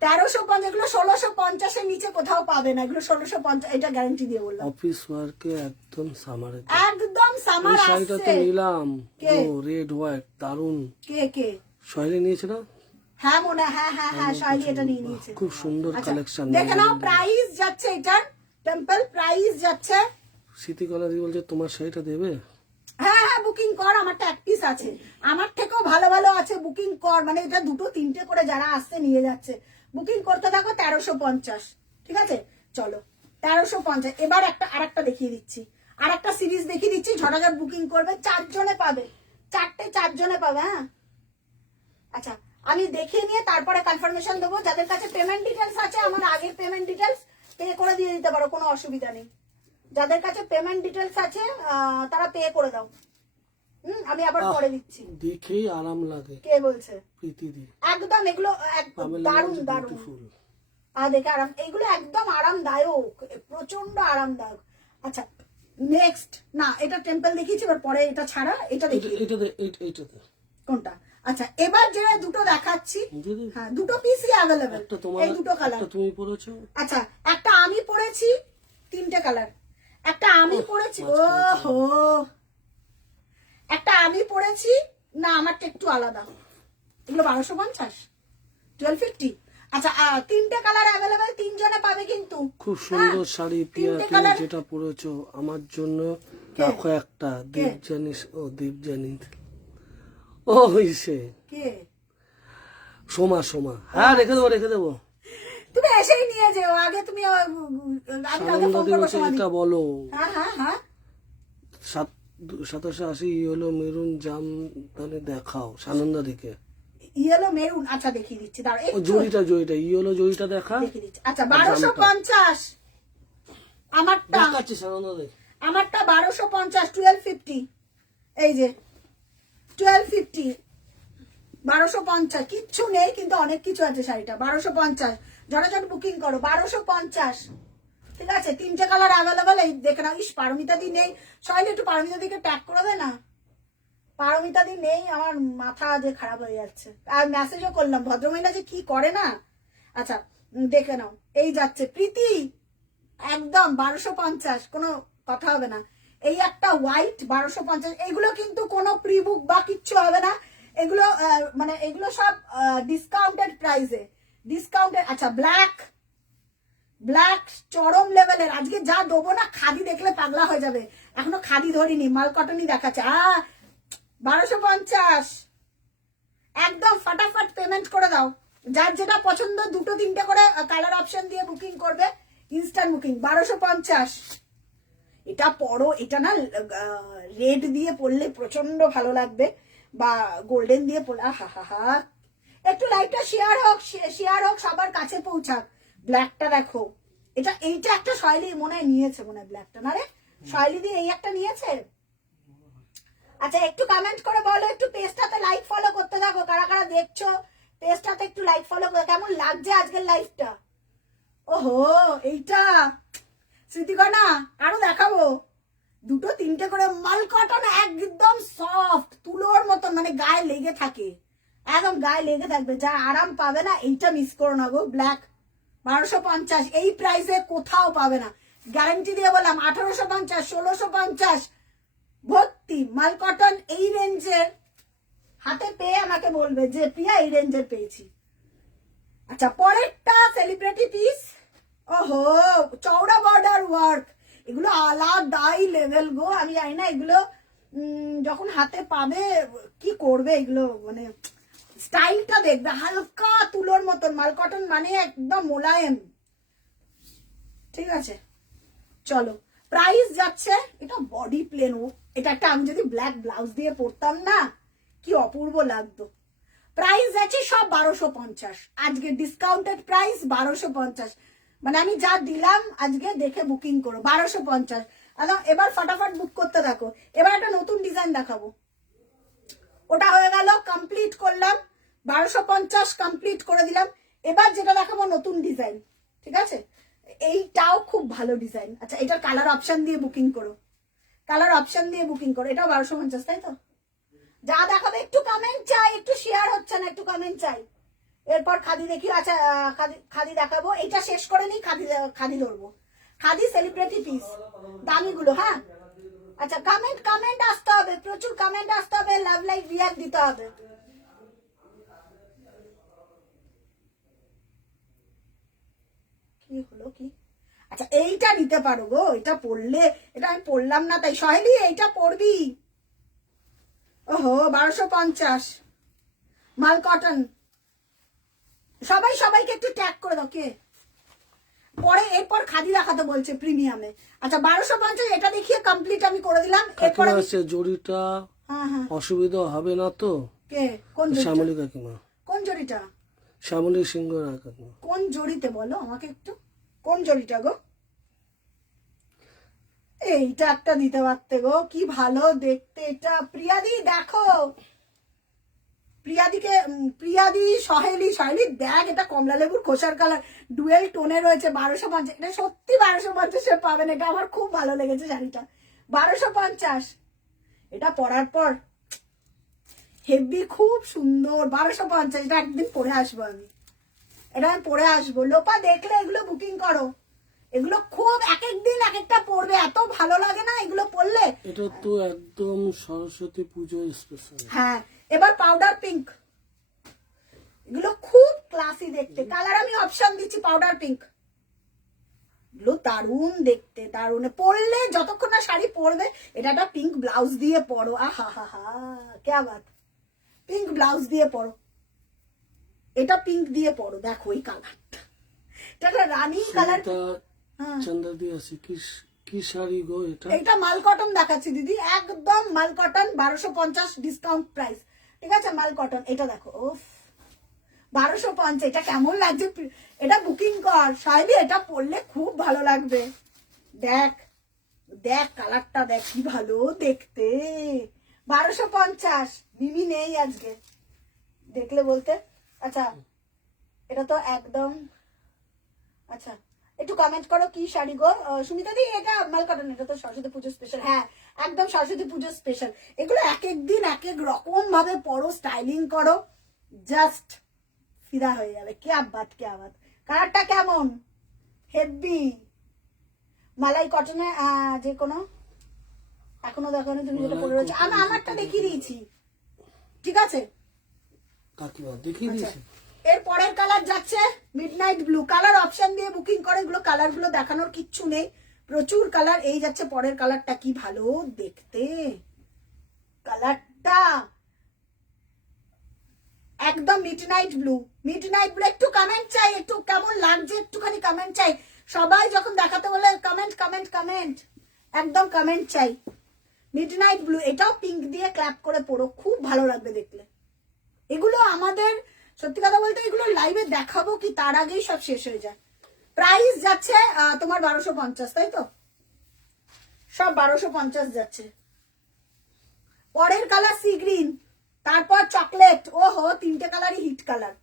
1350, এগুলো 1650 এর নিচে কোথাও পাবে না। এগুলো 1650, এটা গ্যারান্টি দিয়ে বললাম। অফিস ওয়ার্কে একদম সামারে, একদম সামার এই শাড়িটা তো আসছে। নিলাম, ও রেড হোয়াইট, দারুন। কে শৈলী নিয়েছে না? হ্যাঁ মনে, হ্যাঁ শাইলি এটা নিয়ে নিয়েছে। খুব সুন্দর কালেকশন। দেখে নাও, প্রাইস যাচ্ছে এটার, টেম্পল প্রাইস যাচ্ছে। স্মৃতিকলা দি বলছে তোমার শাড়িটা দেবে। হ্যাঁ বুকিং কর, আমারটা 1 পিস আছে, আমার থেকেও ভালো আছে, বুকিং কর। মানে এটা 2-3টে করে যারা আসছে নিয়ে যাচ্ছে, বুকিং করতে থাকো। 1350, ঠিক আছে, চলো 1350। এবার আরেকটা দেখিয়ে দিচ্ছি, আরেকটা সিরিজ দেখিয়ে দিচ্ছি। ঝটাঝট বুকিং করবে, 4 জনে পাবে, 4 জনে পাবে। হ্যাঁ, আচ্ছা, আমি দেখিয়ে নিয়ে তারপরে কনফার্মেশন দেবো। যাদের কাছে পেমেন্ট ডিটেলস আছে, আমার আগের পেমেন্ট ডিটেলস পে করে দিয়ে দিতে পারো, কোনো অসুবিধা নেই। যাদের কাছে পেমেন্ট ডিটেলস আছে তারা পে করে দাও। আমি আবার পরে দিচ্ছি। দেখেই আরাম লাগে। কে বলছে? প্রীতিদি। একদম এগুলো দারুণ দেখে আরাম, এগুলো একদম আরামদায়ক, প্রচন্ড আরামদায়ক। আচ্ছা, নেক্সট, না এটা টেম্পল দেখিয়েছি, এবার পরে এটা ছাড়া এটা দেখি। এইটাতে কোনটা? আচ্ছা, এবার যে দুটো দেখাচ্ছি, হ্যাঁ 2 পিসই অ্যাভেলেবেল। এই 2 কালার তুমি পরেছো। আচ্ছা, একটা আমি পরেছি, 3টে কালার। একটা আমি পরেছি, ওহো, একটা আমি পরেছি, না আমারটা একটু আলাদা। এগুলো 1250, 1250। আচ্ছা, 3টে কালার অ্যাভেলেবেল, 3 জনে পাবে কিন্তু। খুব সুন্দর শাড়ি প্রিয়া, তুমি যেটা পরেছো আমার জন্য রাখো একটা। দীপ জানিস, ও দীপ জানি, ও হইছে কে? সোমা। হ্যাঁ, রেখে দেবো। তুমি এসেই নিয়ে যেও, আগে তুমি এটা বলো। হ্যাঁ 2780 ইয়েলো মেরুন জাম, তাহলে দেখাও সানন্দা দিকে। ইয়েলো মেরুন, আচ্ছা দেখিয়ে দিচ্ছি, দাঁড়াও একটু। জড়িটা ইয়েলো জড়িটা দেখা, দেখিয়ে দিচ্ছি। আচ্ছা, 1250 আমারটা, দেখাচ্ছি সানন্দা দিকে। আমারটা 1250, 1250। এই যে 1250, 1250, কিচ্ছু নেই কিন্তু অনেক কিছু আছে শাড়িটা। 1250, ঝটাঝট বুকিং করো। 1250, ঠিক আছে। 3টে কালার অ্যাভেলেবল, এই দেখে নাও। ইস, পারমিতা দি নেই। সবাই একটু পারমিতা দিকে ট্যাগ করে দে না। পারমিতা দি নেই, আমার মাথা যে খারাপ হয়ে যাচ্ছে। আর মেসেজও করলাম, ভদ্রমহিলা যে কি করে না। আচ্ছা, দেখে নাও। এই যাচ্ছে প্রীতি, একদম 1250, কোনো কথা হবে না। এই একটা হোয়াইট 1250, এগুলো কিন্তু কোনো প্রি বুক বা কিচ্ছু হবে না। এগুলো মানে এগুলো সব ডিসকাউন্টেড প্রাইসে, ডিসকাউন্টেড। আচ্ছা, ব্ল্যাক, ব্ল্যাক চরম লেভেলের। আজকে যা দেবো না, খাদি দেখলে পাগলা হয়ে যাবে। এখনো খাদি ধরিনি, মাল কটনই দেখাচ্ছে। 1250, একদম ফাটাফাট পেমেন্ট করে দাও। যার যেটা পছন্দ 2-3টে করে কালার অপশন দিয়ে বুকিং করবে, ইনস্ট্যান্ট বুকিং। 1250, এটা পরো। এটা না রেড দিয়ে পরলে প্রচন্ড ভালো লাগবে, বা গোল্ডেন দিয়ে পরলে হা হা হা। একটু লাইটটা শেয়ার হোক, শেয়ার হোক, সবার কাছে পৌঁছাক। ব্ল্যাকটা দেখো, এইটা একটা শৈলী মনে হয় নিয়েছে, মনে হয় ব্ল্যাকটা না রে, শৈলী দিয়ে এই একটা নিয়েছে। আচ্ছা, একটু কমেন্ট করে বলো, একটু পেজটাতে লাইক ফলো করতে থাকো। কারা কারা দেখছো পেজটাতে একটু লাইক ফলো করে। কেমন লাগছে আজকের লাইফটা? ওহো, এইটা স্মৃতিকণা, আরো দেখাবো। 2-3টে করে মাল কটন, একদম সফট, তুলোর মতন, মানে গায়ে লেগে থাকে, একদম গায়ে লেগে থাকবে, যা আরাম পাবে না। এইটা মিস করো না গো। ব্ল্যাক 1250, এই প্রাইসে কোথাও পাবে না, গ্যারান্টি দিয়ে বললাম। 1850, 1650 ভর্তি মাল কটন। এই রেঞ্জের হাতে পেয়ে আমাকে বলবে যে প্রিয়া এই রেঞ্জের পেয়েছি। আচ্ছা, পরেরটা সেলিব্রিটি পিস। ওহো, চওড়া বর্ডার ওয়ার্ক, এগুলো আলাদাই লেভেল গো। আমি জানি না এগুলো যখন হাতে পাবে কি করবে। এগুলো মানে স্টাইলটা দেখবে, হালকা তুলোর মতন। মাল কটন মানে একদম মোলায়েম, ঠিক আছে। চলো, প্রাইস যাচ্ছে, এটা বডি প্লেন। এটা একটা আমি যদি ব্ল্যাক ব্লাউজ দিয়ে পরতাম না, কি অপূর্ব লাগতো। প্রাইস যাচ্ছে সব 1250, আজকে ডিসকাউন্টেড প্রাইস 1250। মানে আমি যা দিলাম আজকে, দেখে বুকিং করো। 1250। এবার ফটাফট বুক করতে থাকো। এবার একটা নতুন ডিজাইন দেখাবো। ওটা হয়ে গেল, কমপ্লিট করলাম। 1250 কমপ্লিট করে দিলাম। এবার যেটা দেখাবো নতুন ডিজাইন, ঠিক আছে। এইটাও খুব ভালো ডিজাইন। আচ্ছা, এটার কালার অপশন দিয়ে বুকিং করো, কালার অপশন দিয়ে বুকিং করো। এটাও 1250, তাই তো? যা দেখাবে একটু কমেন্ট চাই, একটু শেয়ার হচ্ছে না, একটু কমেন্ট চাই। এরপর খাদি দেখি। আচ্ছা, খাদি দেখাবো। এটা শেষ করে নিই, খাদি ধরবো। খাদি সেলিব্রিটি পিস, দামিগুলো। হ্যাঁ, আচ্ছা, কমেন্ট আসতে হবে, প্রচুর কমেন্ট আসতে হবে, লাভ লাইক রিয়াক্ট দিতে হবে। কি হলো কি? আচ্ছা, এইটা নিতে পারো গো। এটা পড়লে, এটা আমি পড়লাম না তাই। সহেলি, এইটা পড়বি। ওহো, 1250 মাল কটন। সবাইকে একটু ট্যাগ করে দাও। কে পরে এরপর খাদি দেখাতে বলছে প্রিমিয়ামে। আচ্ছা, 1250 এটা দেখিয়ে কমপ্লিট আমি করে দিলাম। এরপর জড়িটা হ্যাঁ হ্যাঁ, অসুবিধা হবে না তো? কে কোন শ্যামলী কাকিমা, কোন জড়িটা? শ্যামলী সিংহ কাকিমা। কোন জড়িতে বলো আমাকে একটু, কোন জড়িটা গো? এইটা একটা দিতে পারতে গো, কি ভালো দেখতে এটা। প্রিয়াদি দেখো, প্রিয়াদি সহেলি দেখ, এটা কমলা লেবুর খোসার কালার, ডুয়েল টোনে রয়েছে। 1250, এটা সত্যি 1250 পাবেন। এটা আমার খুব ভালো লেগেছে শাড়িটা। 1250, এটা পরার পর হেভি, খুব সুন্দর। 1250, এটা একদিন পরে আসবো আমি, এটা আমি পরে আসবো। লোপা দেখলে এগুলো বুকিং করো। এগুলো খুব এক একদিন এক একটা পড়বে, এত ভালো লাগে না এগুলো পড়লে। এটা তো একদম সরস্বতী পুজো স্পেশাল। হ্যাঁ, এবার পাউডার পিঙ্ক, এগুলো খুব ক্লাসি দেখতে। কালার আমি অপশন দিচ্ছি, পাউডার পিঙ্ক। এগুলো দারুণ দেখতে, দারুণ পরলে। যতক্ষণ না শাড়ি পরবে, এটা একটা পিঙ্ক ব্লাউজ দিয়ে পরো। আহা হা হা, কে বাত। পিঙ্ক ব্লাউজ দিয়ে পরো, এটা পিঙ্ক দিয়ে পরো। দেখো এই কালারটা, এটা রানী কালার। চন্দা দিয়ে আছে কি শাড়ি গো এটা? এটা মাল কটন দেখাচ্ছি দিদি, একদম মাল কটন। 1250 ডিসকাউন্ট প্রাইস, ঠিক আছে। মাল কটন, এটা দেখো। ওফ, 1250। এটা কেমন লাগছে? এটা বুকিং কর শাইলি, এটা পরলে খুব ভালো লাগবে। দেখ দেখ কালারটা দেখ, কি ভালো দেখতে। 1250। মিমি নেই আজকে, দেখলে বলতে। আচ্ছা এটা তো একদম, আচ্ছা একটু কমেন্ট করো কি শাড়ি গো সুমিতা দি, এটা মাল কটন, এটা তো সরস্বতী পুজো স্পেশাল। হ্যাঁ একদম সরস্বতী পুজো স্পেশাল। এগুলো এক এক দিন এক এক রকম ভাবে পরো, স্টাইলিং করো, জাস্ট ফিদা হয়ে যাবে। কে আবাদ কে আবাদ। কালারটা কেমন, হেভি মালাই কটনে, যে কোনো এখনো দেখো তুমি যেটা পরে রয়েছে, আমি আমারটা দেখিয়ে দিয়েছি, ঠিক আছে কাকিমা দেখিয়ে দিয়েছি। এর পরের কালার যাচ্ছে মিডনাইট ব্লু। কালার অপশন দিয়ে বুকিং করে, এগুলো কালার গুলো দেখানোর কিচ্ছু নেই, প্রচুর কালার। এই যাচ্ছে পরের কালারটা, কি ভালো দেখতে কালারটা, একদম মিডনাইট ব্লু। মিডনাইট ব্লু একটু কমেন্ট চাই, একটু কেমন লাগছে একটুখানি কমেন্ট চাই। সবাই যখন দেখাতে বলে কমেন্ট কমেন্ট কমেন্ট, একদম কমেন্ট চাই। মিডনাইট ব্লু, এটাও পিঙ্ক দিয়ে ক্ল্যাপ করে পড়ো, খুব ভালো লাগবে দেখলে। এগুলো আমাদের সত্যি কথা বলতে এগুলো লাইভে দেখাবো কি তার আগেই সব শেষ হয়ে যায়। প্রাইস যাচ্ছে তোমার 1250, তাই তো? সব 1250 যাচ্ছে। পরের কালার সি গ্রিন, তারপর চকলেট। ওহো, তিনটে কালারই হিট কালার।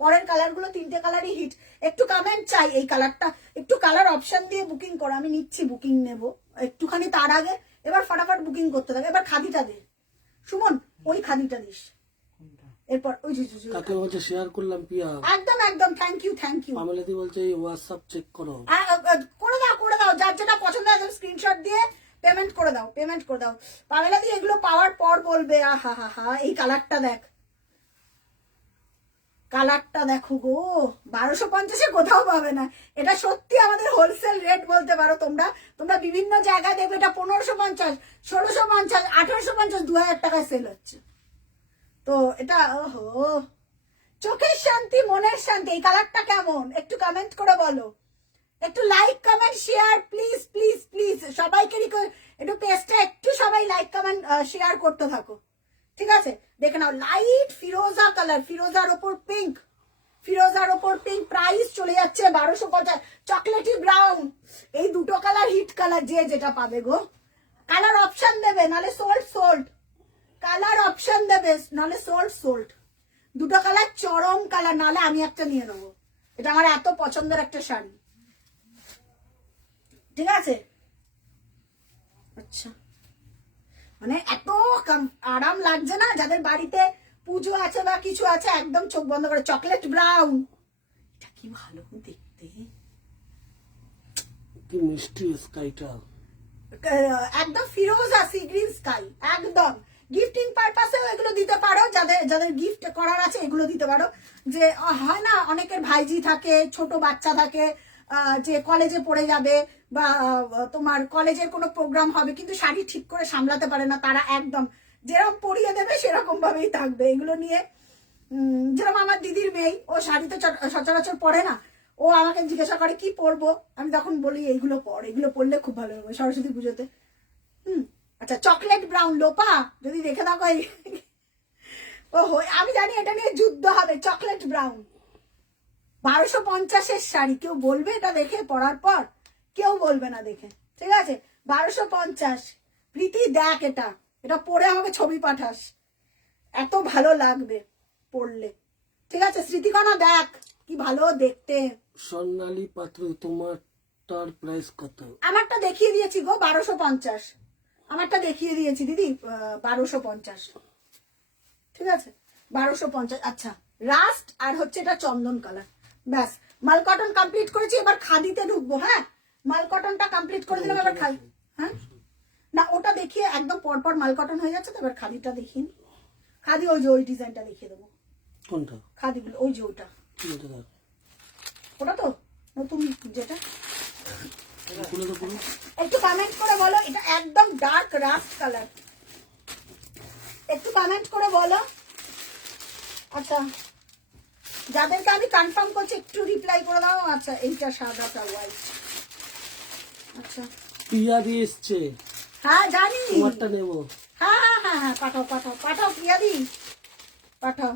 পরের কালার গুলো তিনটে কালারই হিট। একটু কমেন্ট চাই এই কালারটা, একটু কালার অপশন দিয়ে বুকিং করো। আমি নিচ্ছি, বুকিং নেব একটুখানি তার আগে। এবার ফটাফট বুকিং করতে থাকে। এবার খাদিটা দে সুমন, ওই খাদিটা দিস। এরপর ওই কাকে বলছে শেয়ার করলাম পিয়া, একদম একদম থ্যাংক ইউ থ্যাংক ইউ। মামলাদি বলছে এই হোয়াটসঅ্যাপ চেক করো। করে দাও যার যেটা পছন্দ হয় স্ক্রিনশট দিয়ে পেমেন্ট করে দাও, পেমেন্ট করে দাও। পামেলা দি এগুলো পাওয়ার পর বলবে আহা হা হা। এই কালারটা দেখ, কালারটা দেখো গো, 1250-এ কোথাও পাবে না। এটা সত্যি আমাদের হোলসেল রেট বলতে পারো তোমরা। তোমরা বিভিন্ন জায়গায় দেখবে এটা 1550, 1650, 1850, 2000 টাকায় সেল হচ্ছে। তো এটা ওহো, চোখের শান্তি মনের শান্তি। এই কালারটা কেমন একটু কমেন্ট করে বলো, একটু like comment share please please please. সবাইকে একটু পেজটা একটু সবাই লাইক কমেন্ট শেয়ার করতে থাকো, ঠিক আছে? দেখে নাও, লাইট ফিরোজা কালার, ফিরোজার ওপর পিঙ্ক, ফিরোজার ওপর পিঙ্ক। প্রাইস চলে যাচ্ছে 1250। চকলেটি ব্রাউন, এই দুটো কালার হিট কালার, যে যেটা পাবে গো। কালার অপশন দেবে নালে সোল্ড সোল্ড, কালার অপশন দেবে নালে সোল্ড সোল্ড। দুটো কালার চরম কালার, নালে আমি একটা নিয়ে নেবো। এটা আমার এত পছন্দের একটা শাড়ি, ঠিক আছে? আচ্ছা, মানে এত আরাম লাগছে না যাদের বাড়িতে পুজো আছে বা কিছু আছে, একদম চোখ বন্ধ করে। চকলেট ব্রাউন, এটা কি ভালো দেখতে, কি মিষ্টি স্কাইটা, একদম ফিরোজা সি গ্রিন স্কাই। একদম গিফটিং পারপাসেও এগুলো দিতে পারো, যাদের যাদের গিফট করার আছে এগুলো দিতে পারো। যে হয় না অনেকের ভাইজি থাকে, ছোট বাচ্চা থাকে, যে কলেজে পড়ে যাবে বা তোমার কলেজের কোনো প্রোগ্রাম হবে কিন্তু শাড়ি ঠিক করে সামলাতে পারে না, তারা একদম যেরকম পরিয়ে দেবে সেরকম ভাবেই থাকবে। এগুলো নিয়ে যেরকম আমার দিদির মেয়ে, ও শাড়ি তো সচরাচর পরে না, ও আমাকে জিজ্ঞাসা করে কি পরবো, আমি তখন বলি এইগুলো পর, এগুলো পরলে খুব ভালো হবে সরস্বতী পুজোতে। আচ্ছা, চকলেট ব্রাউন লোপা যদি দেখে থাকো, ওহো আমি জানি এটা নিয়ে যুদ্ধ হবে। চকলেট ব্রাউন 1250-এর শাড়ি, কেউ বলবে এটা দেখে পরার পর? কেউ বলবে না দেখে, ঠিক আছে? 1250। প্রীতি দেখ, এটা এটা পরে আমাকে ছবি পাঠাস, এত ভালো লাগবে পরলে, ঠিক আছে? স্মৃতিকণা দেখ কি ভালো দেখতে। স্বর্ণালী পাত্র, তোমারটার প্রাইস কত? আমারটা দেখিয়ে দিয়েছি গো, 1250। আমারটা দেখিয়ে দিয়েছি দিদি, 1250, ঠিক আছে? 1250। আচ্ছা, রাস্ট আর হচ্ছে এটা চন্দন কালার। ব্যাস, মাল কটন কমপ্লিট করেছি, এবার খাদিতে ঢুকবো। হ্যাঁ, মাল কটনটা কমপ্লিট করে দিলাম, এবার খাদি। হ্যাঁ না, ওটা দেখিয়ে একদম পরপর মাল কটন হয়ে যাচ্ছে, তো এবার খাদিটা দেখিয়ে নি। খাদি ওই যে ওই ডিজাইনটা দেখিয়ে দেবো। কোনটা? খাদিগুলো ওই যে ওটা, ওটা তো নতুন যেটা। একটু কমেন্ট করে বলো, এটা একদম ডার্ক রাস্ট কালার, একটু কমেন্ট করে বলো। আচ্ছা, যাদেরকে আমি কনফার্ম করছি একটু রিপ্লাই করে দাও। আচ্ছা, এইটা সাদাটা হোয়াইট। আচ্ছা, প্রিয়া দিয়ে এসছে, হ্যাঁ জানি, তোমারটা নেব। হ্যাঁ হ্যাঁ হ্যাঁ হ্যাঁ, পাঠাও পাঠাও পাঠাও প্রিয়াদি, পাঠাও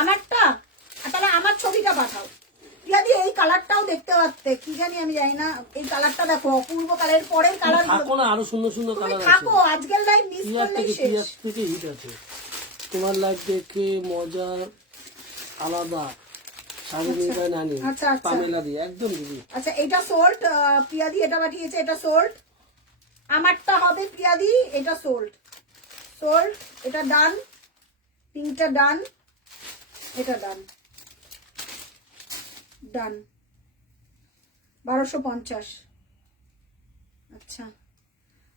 আমারটা। তাহলে আমার ছবিটা পাঠাও প্রিয়াদি। এই কালারটাও দেখতে পারতে, কি জানি আমি জানি না। এই কালারটা দেখো, অপূর্ব কালারের পরের কালার। থাকো না, আরো সুন্দর সুন্দর তুমি কালার আছে। থাকো, আজকের লাইভ মিস প্রিয়ার করলেই থেকে, শেষ। প্রিয়ার থেকে হিট আছে। তোমার লাইফ দেখে মজার আলাদা শাড়ি নিয়ে নানি আচ্ছা আচ্ছা পামেলা দি একদম দিদি। আচ্ছা এটা সোল্ড, প্রিয়াদি এটা পাঠিয়েছে, এটা সোল্ড। আমারটা হবে প্রিয়াদি, এটা সোল্ড সোল্ড, এটা ডান, পিঙ্কটা ডান, এটা ডান ডান 1250। আচ্ছা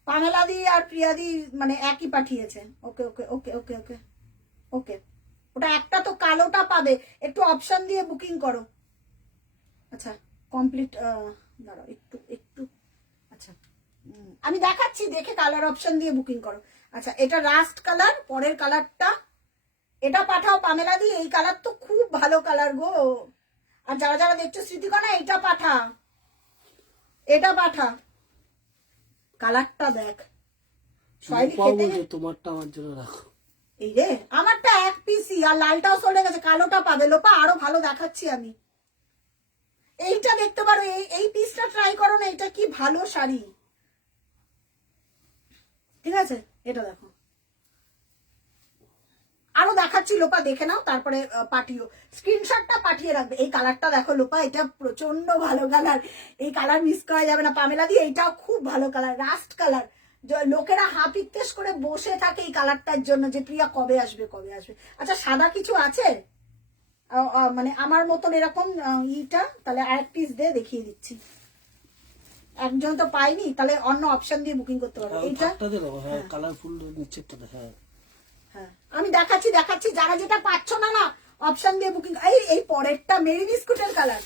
পামেলা দি আর প্রিয়াদি মানে একই পাঠিয়েছে। ওকে ওকে ওকে ওকে ওকে ওকে, ওটা একটা তো কালোটা পাবে, একটু অপশন দিয়ে বুকিং করো। আচ্ছা কমপ্লিট, দাঁড়াও একটু একটু, আচ্ছা আমি দেখাচ্ছি, দেখে কালার অপশন দিয়ে বুকিং করো। আচ্ছা এটা রাস্ট কালার, পরের কালারটা এটা পাঠাও পামেলা দি, এই কালার তো খুব ভালো কালার গো। আর যারা যারা দেখছো স্মৃতিকণা এটা পাঠা, এটা পাঠা, কালারটা দেখ সবাই খেতে। তোমারটা আমার জন্য রাখো। এই রে আমারটা এক পিসি, আর লালটাও চলে গেছে, কালোটা পাবে লোপা, আরো ভালো দেখাচ্ছি আমি। এইটা দেখতে পারো, এই পিসটা ট্রাই করো না, এটা কি ভালো শাড়ি। ঠিক আছে এটা দেখো, আরো দেখাচ্ছি লোপা, দেখে নাও তারপরে পাঠিও, স্ক্রিনশটটা পাঠিয়ে রাখবে। এই কালারটা দেখো লোপা, এটা প্রচন্ড ভালো কালার, এই কালার মিস করা যাবে না। পামেলা দি এইটাও খুব ভালো কালার, রাস্ট কালার। লোকেরা হাফ ইকতেশ করে বসে থাকে এই কালারটার জন্য যে প্রিয়া কবে আসবে কবে আসবে। আচ্ছা সাদা কিছু আছে মানে আমার মতন এরকম ইটা, তাহলে আরেক পিস দিয়ে দেখিয়ে দিচ্ছি। একজন তো পাইনি, তাহলে অন্য অপশন দিয়ে বুকিং করতে পারবো। এইটা কালারফুল নিচেরটা দেখা। হ্যাঁ আমি দেখাচ্ছি দেখাচ্ছি, যারা যেটা পাচ্ছ না না অপশন দিয়ে বুকিং। এই পরেরটা মেরি বিস্কুটের কালার,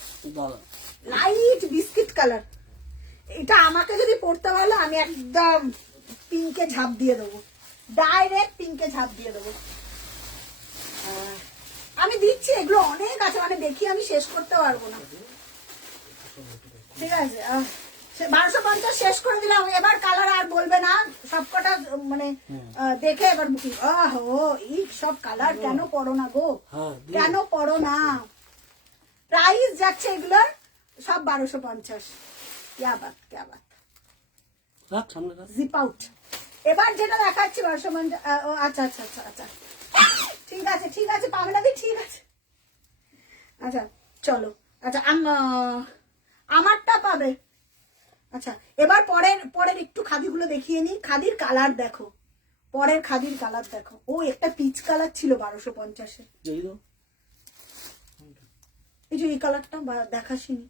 লাইট বিস্কিট কালার, এটা আমাকে যদি পড়তে পারলো আমি একদম পিঙ্কে ঝাঁপ দিয়ে দেবো, ডাইরেক্ট পিঙ্কে ঝাঁপ দিয়ে দেবো। আমি দিচ্ছি, এগুলো অনেক আছে, মানে দেখি আমি শেষ করতে পারবো না। ঠিক আছে 1250 শেষ করে দিলাম, এবার কালার আর বলবে না, সবকটা মানে দেখে এবার বুকিং। এই সব কালার কেন পড়ো না গো, কেন পড়ো না? প্রাইস যাচ্ছে এগুলোর সব 1250। क्या बात क्या बात, জিপ আউট। এবার যেটা দেখাচ্ছি 1250। আচ্ছা আচ্ছা আচ্ছা আচ্ছা ঠিক আছে ঠিক আছে পামেলা দি, ঠিক আছে। আচ্ছা চলো, আচ্ছা আমারটা পাবে। আচ্ছা এবার পরের একটু খাদিগুলো দেখিয়ে নি। খাদির কালার দেখো, পরের খাদির কালার দেখো। ও একটা পিচ কালার ছিল 1250-এ, এই যে এই কালারটা দেখাসিনি,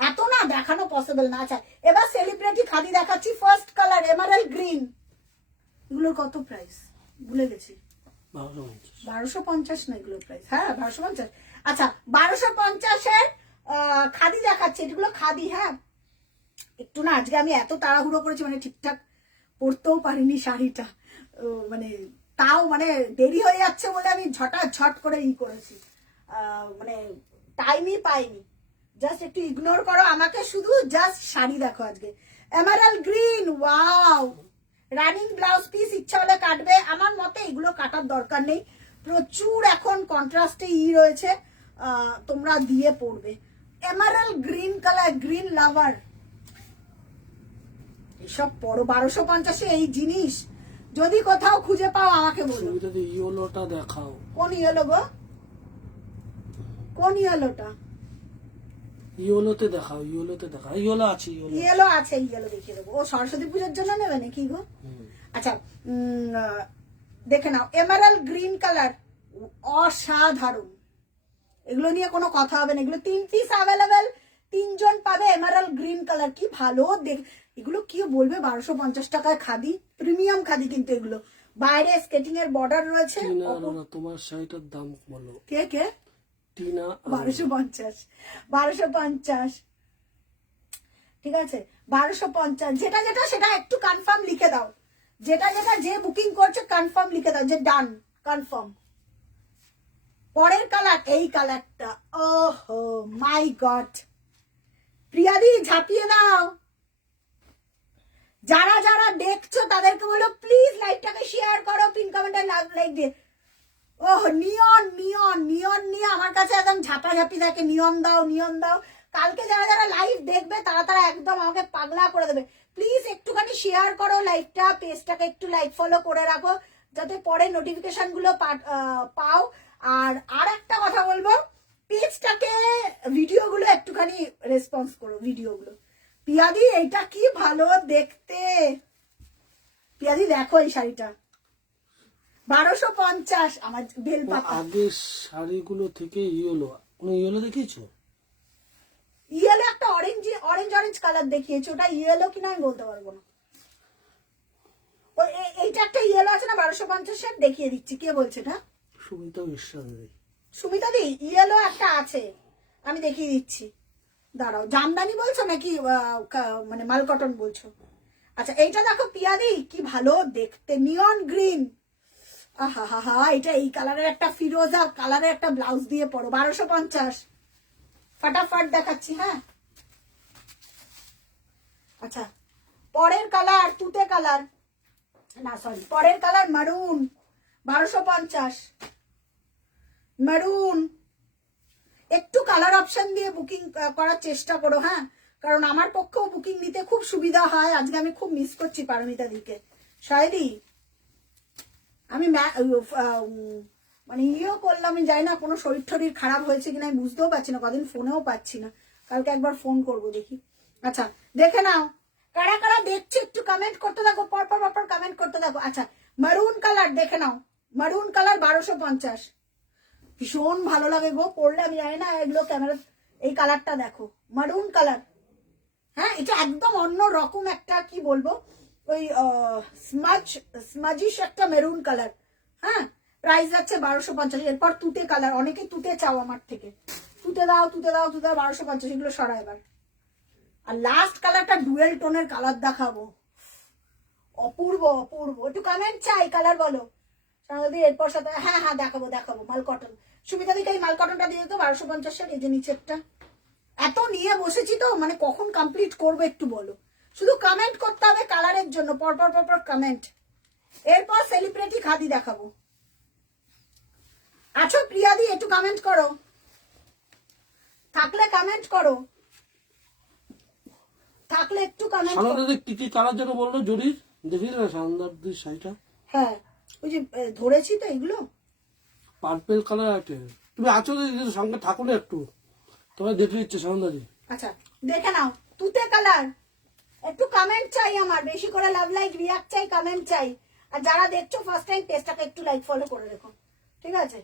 এত না দেখানো পসিবল না। আচ্ছা এবার সেলিব্রিটি খাদি দেখাচ্ছি। ফার্স্ট কালার এমারাল্ড গ্রিন, এগুলোর কত প্রাইস ভুলে গেছি। 1250 না এগুলোর প্রাইস, হ্যাঁ 1250। আচ্ছা 1250-এর খাদি দেখাচ্ছি, এগুলো খাদি। হ্যাঁ একটু না আজকে আমি এত তাড়াহুড়ো করেছি, মানে ঠিকঠাক পরতেও পারিনি শাড়িটা, মানে তাও মানে দেরি হয়ে যাচ্ছে বলে আমি ঝট করে করেছি, মানে টাইমই পাইনি। জাস্ট একটু ইগনোর করো আমাকে, শুধু জাস্ট শাড়ি দেখো আজকে। Emerald green, wow, running blouse piece, ইচ্ছা হলে কাটবে। আমার মতে এগুলো কাটার দরকার নেই, প্রচুর এখন কন্ট্রাস্টে রয়েছে, তোমরা দিয়ে পড়বে। এমারাল্ড গ্রিন কালার, গ্রিন লাভার, এসব পড়ো। 1250-এ এই জিনিস যদি কোথাও খুঁজে পাও আমাকে বলো। ইয়েলোটা দেখাও। কোন ইয়েলো গো, কোন ইয়েলোটা? ইয়েলোতে দেখাও, ইয়েলোতে দেখাও। ইয়েলো আছে, ইয়েলো আছে, ইয়েলো দেখিয়ে দেবো। ও সরস্বতী পুজোর জন্য নেবে নাকি গো? আচ্ছা দেখে নাও, এমারাল্ড গ্রিন কালার, অসাধারণ। এগুলো নিয়ে কোনো কথা হবে না, এগুলো 3 পিস অ্যাভেলেবেল, 3 জন পাবে। এমারাল্ড গ্রিন কালার কি ভালো দেখ, এগুলো কি বলবে 1250 টাকায় খাদি, প্রিমিয়াম খাদি কিন্তু এগুলো। বাইরে স্কেটিং এর বর্ডার রয়েছে। তোমার শাড়িটার দাম বলো। কে কে? টিনা। 1250 ঠিক আছে 1250। যেটা যেটা সেটা একটু কনফার্ম লিখে দাও, যেটা যেটা যে বুকিং করছে কনফার্ম লিখে দাও যে ডান, কনফার্ম। পরের কালার এই কালারটা, ওহো মাই গড, প্রিয়াদি ঝাঁপিয়ে দাও। যারা যারা দেখছো তাদেরকে বলো প্লিজ লাইভটাকে শেয়ার করো, পিন কমেন্টে লাইক দিয়ে। ওহ নিয়ন নিয়ন নিয়ন নিয়ে আমার কাছে একদম ঝাপাঝাপি থাকে, নিয়ন দাও নিয়ন দাও। কালকে যারা যারা লাইভ দেখবে তারা একদম আমাকে পাগলা করে দেবে। প্লিজ একটুখানি শেয়ার করো লাইভটা, পেজটাকে একটু লাইক ফলো করে রাখো, যাতে পরে নোটিফিকেশন গুলো পাও। আর একটা কথা বলবো, পেজটাকে ভিডিওগুলো একটুখানি রেসপন্স করো ভিডিওগুলো। পিয়াদি এইটা কি ভালো দেখতে, পিয়াদি দেখো এই শাড়িটা 1250 আমার বেলপাতা। আগের শাড়িগুলো থেকে ইয়েলো, কোনো ইয়েলো দেখিয়েছো? ইয়েলো একটা অরেঞ্জ কালার দেখিয়েছে, ওটা ইয়েলো কিনা আমি বলতে পারবো না। এইটা একটা ইয়েলো আছে না 1250 দেখিয়ে দিচ্ছি, কে বলছে না? সুমিতা বিশ্বাস। সুমিতা দি ইয়েলো একটা আছে, আমি দেখিয়ে দিচ্ছি, দাঁড়াও। জামদানি বলছো নাকি মানে মাল কটন বলছো? আচ্ছা এইটা দেখো পিয়াদি কি ভালো দেখতে, নিয়ন গ্রিন। আহা হা হা, এটা এই কালারের একটা ফিরোজা কালারের একটা ব্লাউজ দিয়ে পরো, 1250। ফটাফট দেখাচ্ছি, হ্যাঁ। আচ্ছা পরের কালার তুতে কালার, না সরি পরের কালার মারুন, 1250 মারুন। একটু কালার অপশন দিয়ে বুকিং করার চেষ্টা করো, হ্যাঁ, কারণ আমার পক্ষেও বুকিং নিতে খুব সুবিধা হয়। আজকে আমি খুব মিস করছি পারমিতা দিকে। শায়দি আমি মানে ইয়েও করলাম, আমি জানি না কোনো শরীর টরীর খারাপ হয়েছে কিনা, আমি বুঝতেও পারছি না, কদিন ফোনেও পাচ্ছি না, কালকে একবার ফোন করবো দেখি। আচ্ছা দেখে নাও, কারা কারা দেখছে একটু কমেন্ট করতে থাকো, পরপর কমেন্ট করতে থাকো। আচ্ছা মারুন কালার দেখে নাও, মারুন কালার 1250, ভীষণ ভালো লাগে গো পরলে। আমি জানি না এগুলো ক্যামেরা, এই কালারটা দেখো মারুন কালার, হ্যাঁ এটা একদম অন্য রকম একটা কি বলবো, ওই স্মাজিশ একটা মেরুন কালার, হ্যাঁ। প্রাইস যাচ্ছে 1250। এরপর তুতে কালার, অনেকে তুতে চাও আমার থেকে, তুতে দাও 1250, এগুলো সরা এবার। আর লাস্ট কালারটা ডুয়েল টোনের কালার দেখাবো, অপূর্ব অপূর্ব। একটু কমেন্ট চাই, কালার বলো সারাদি। এরপর সাথে হ্যাঁ হ্যাঁ দেখাবো মাল কটন। সুমিতা দিকে এই মাল কটনটা দিয়ে দিত 1250, এই যে নিচেরটা। এত নিয়ে বসেছি তো, মানে কখন কমপ্লিট করবো একটু বলো। শুধু কমেন্ট করতে হবে কালারের জন্য, পরপর কমেন্ট। এরপর সেলিব্রিটি খাদি দেখাবো। আচ্ছা প্রিয়াদি একটু কমেন্ট করো, থাকলে কমেন্ট করো, থাকলে একটু কমেন্ট করো। সানন্দাদি কি কি কালার যেন বললো জরির, দেখি না সানন্দাদির শাড়িটা? হ্যাঁ ওই যে ধরেছি তো এগুলো, পার্পেল কালার আছে। তুমি আছো সঙ্গে থাকো না একটু, তোমায় দেখে দিচ্ছে সানন্দাদি। আচ্ছা দেখে নাও তুতে কালার। একটু কমেন্ট চাই আমার, বেশি করে লাভ লাইক রিয়াক্ট চাই, কমেন্ট চাই। আর যারা দেখছো ফার্স্ট টাইম পেজটাকে একটু লাইক ফলো করে রেখো, ঠিক আছে?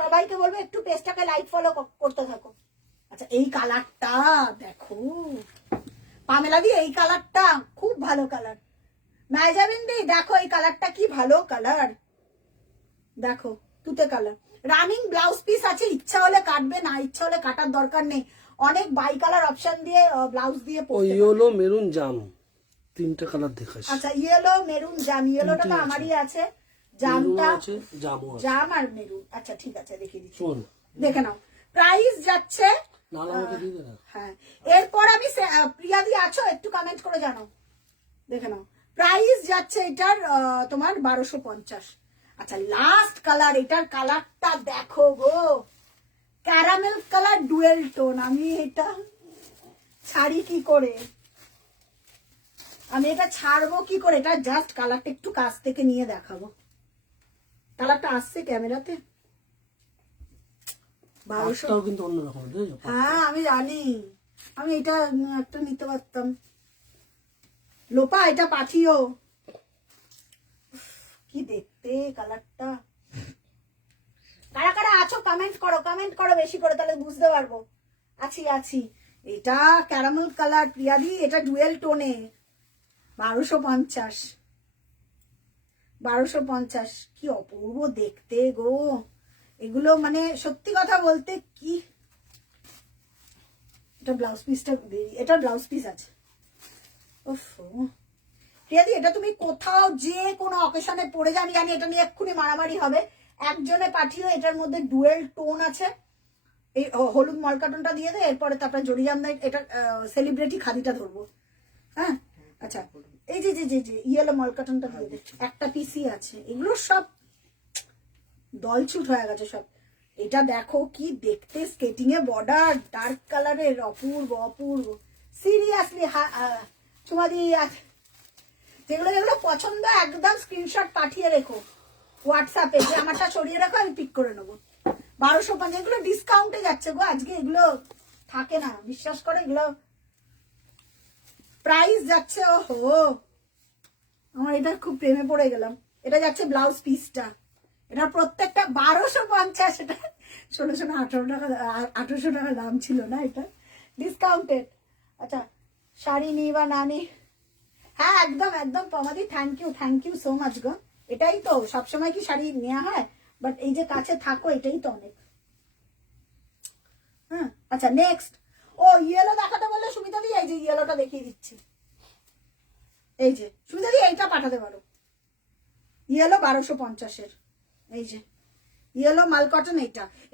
সবাইকে বলবো একটু পেজটাকে লাইক ফলো করতে থাকো। আচ্ছা এই কালারটা দেখো পামেলা দি, এই কালারটা খুব ভালো কালার। মায়াজাবিন দি দেখো এই কালারটা কি ভালো কালার, দেখো তুতে কালার। রানিং ব্লাউজ পিস আছে, ইচ্ছা হলে কাটবে, না ইচ্ছা হলে কাটার দরকার নেই। অনেক বাই কালার অপশন দিয়ে ব্লাউজ দিয়ে পরতে। ইয়েলো মেরুন জাম, তিনটা কালার দেখাস। আচ্ছা ইয়েলো মেরুন জাম, ইয়েলোটা তো আমারই আছে, জামটা আছে, জামও আছে। জাম আর মেরুন। আচ্ছা ঠিক আছে দেখিয়ে দিচ্ছি, শোন দেখে নাও। প্রাইস যাচ্ছে, না আমাকে দিয়ে দে না। হ্যাঁ এরপর আমি প্রিয়াদি আছো একটু কমেন্ট করে জানাও, দেখে নাও। প্রাইস যাচ্ছে এটার তোমার 1250। আচ্ছা লাস্ট কালার, এটার কালারটা দেখো গো, ক্যারামেল কালার ডুয়েল টোন। আমি এটা ছাড়ি কি করে, আমি এটা ছাড়বো কি করে? এটা জাস্ট কালারটা একটু কাছ থেকে নিয়ে দেখাবো। কালারটা আসছে ক্যামেরাতে 1200, কিন্তু অন্যরকম। হ্যাঁ আমি জানি, আমি এটা একটা নিতে পারতাম। লোপা এটা পাঠিও, কি দেখতে কালারটা। কারা কারা আছো কমেন্ট করো বেশি করে, তাহলে বুঝতে পারবো। আছি। এটা ক্যারামেল কালার প্রিয়াদি, এটা ডুয়েল টোনে 1250। কি অপূর্ব দেখতে গো এগুলো, মানে সত্যি কথা বলতে কি। এটা ব্লাউজ পিসটা, এটা ব্লাউজ পিস আছে। ওফ প্রিয়াদি এটা তুমি কোথাও যে কোনো অকেশনে পড়ে যা, আমি জানি এটা নিয়ে এক্ষুনি মারামারি হবে। একজনে পাঠিও, এটার মধ্যে ডুয়েল টোন আছে। এই হলুদ মলকাটনটা দিয়ে দে, এরপরে তারপরে জড়ি জামদানি, এটা সেলিব্রিটি খাদিটা ধরবো, হ্যাঁ। আচ্ছা এই যে ইয়েলো মলকাটনটা দিয়ে দে, একটা পিসি আছে। এগুলো সব দলছুট হয়ে গেছে সব। এটা দেখো কি দেখতে, স্কেটিং এ বর্ডার ডার্ক কালারের, অপূর্ব সিরিয়াসলি। তোমাদের যেগুলো পছন্দ একদম স্ক্রিনশট পাঠিয়ে রেখো, হোয়াটসঅ্যাপে যে আমারটা সরিয়ে রাখো, আমি পিক করে নেবো। 1250, এগুলো ডিসকাউন্টে যাচ্ছে গো আজকে, এগুলো থাকে না, বিশ্বাস করে, এগুলো প্রাইস যাচ্ছে। ওহো, আমার এটা খুব প্রেমে পড়ে গেলাম। এটা যাচ্ছে ব্লাউজ পিসটা, এটা প্রত্যেকটা 1250, এটা 1600 না 1800 টাকা দাম ছিল না, এটা ডিসকাউন্টেড। আচ্ছা, শাড়ি নি বা না নি, হ্যাঁ একদম একদম পমাদি, থ্যাংক ইউ সো মাচ গো। এটাই তো সবসময় কি শাড়ি নেওয়া হয়, বাট এই যে কাছে থাকো এটাই তো অনেক। হ্যাঁ আচ্ছা, নেক্সট। ও ইয়েলো দেখাতে বললে সুমিতা দি, এই যে ইয়েলোটা দেখিয়ে দিচ্ছি। এই যে সুমিতা দি, এইটা পাঠাতে পারো, ইয়েলো 1250-এর, এই যে ইয়েলো মাল কটন।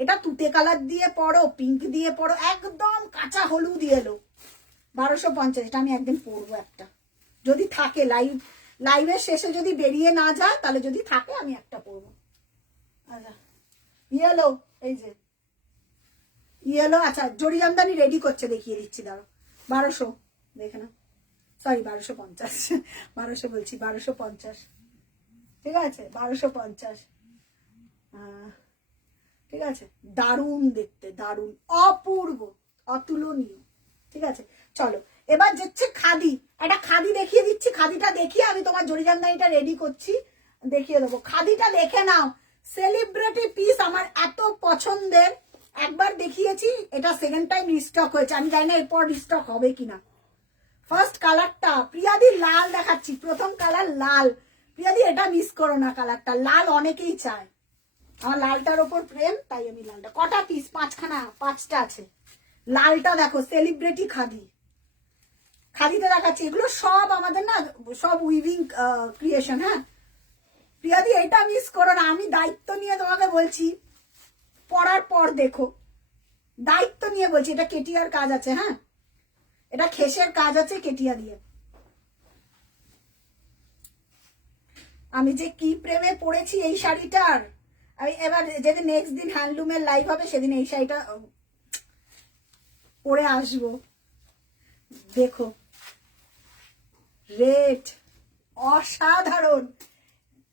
এটা তুতে কালার দিয়ে পরো, পিঙ্ক দিয়ে পরো, একদম কাঁচা হলুদ ইয়েলো, 1250। এটা আমি একদিন পরবো একটা, যদি থাকে লাইভের শেষে যদি বেরিয়ে না যায়, তাহলে যদি থাকে আমি একটা পরবো। আচ্ছা ইয়েলো, এই যে ইয়েলো। আচ্ছা, জরি জামদানি রেডি করছে, দেখিয়ে দিচ্ছি, দাঁড়ো। 1200, দেখে না, সরি 1250, 1200 বলছি, 1250, ঠিক আছে 1250। ঠিক আছে, দারুণ দেখতে, দারুণ, অপূর্ব, অতুলনীয়। ঠিক আছে, চলো এবার যাচ্ছে খাদি। একটা খাদি দেখিয়ে দিচ্ছি, খাদিটা দেখিয়ে আমি তোমার জরি জামদানিটা রেডি করছি, দেখিয়ে দেবো। খাদিটা দেখে নাও, সেলিব্রিটি পিস, আমার এত পছন্দের। একবার দেখিয়েছি, এটা সেকেন্ড টাইম রিস্টক হয়েছে, আমি জানি না এরপর রিস্টক হবে কিনা। ফার্স্ট কালারটা প্রিয়াদি লাল দেখাচ্ছি, প্রথম কালার লাল। প্রিয়াদি এটা মিস করো না, কালারটা লাল অনেকেই চায়, আমার লালটার ওপর প্রেম, তাই আমি লালটা। কটা পিস? 5টা আছে। লালটা দেখো, সেলিব্রিটি খাদি, খাদিতে দেখাচ্ছি। এগুলো সব আমাদের না, সব উইভিং ক্রিয়েশন। হ্যাঁ প্রিয়াদি, এটা মিস করো না, আমি দায়িত্ব নিয়ে তোমাকে বলছি, পড়ার পর দেখো, দায়িত্ব নিয়ে বলছি। এটা কেটিয়ার কাজ আছে, হ্যাঁ এটা খেসের কাজ আছে কেটিয়া দিয়ে। আমি যে কি প্রেমে পড়েছি এই শাড়িটার। আমি এবার যেদিন নেক্সট দিন হ্যান্ডলুমের লাইভ হবে, সেদিন এই শাড়িটা পরে আসবো, দেখো। রেড, অসাধারণ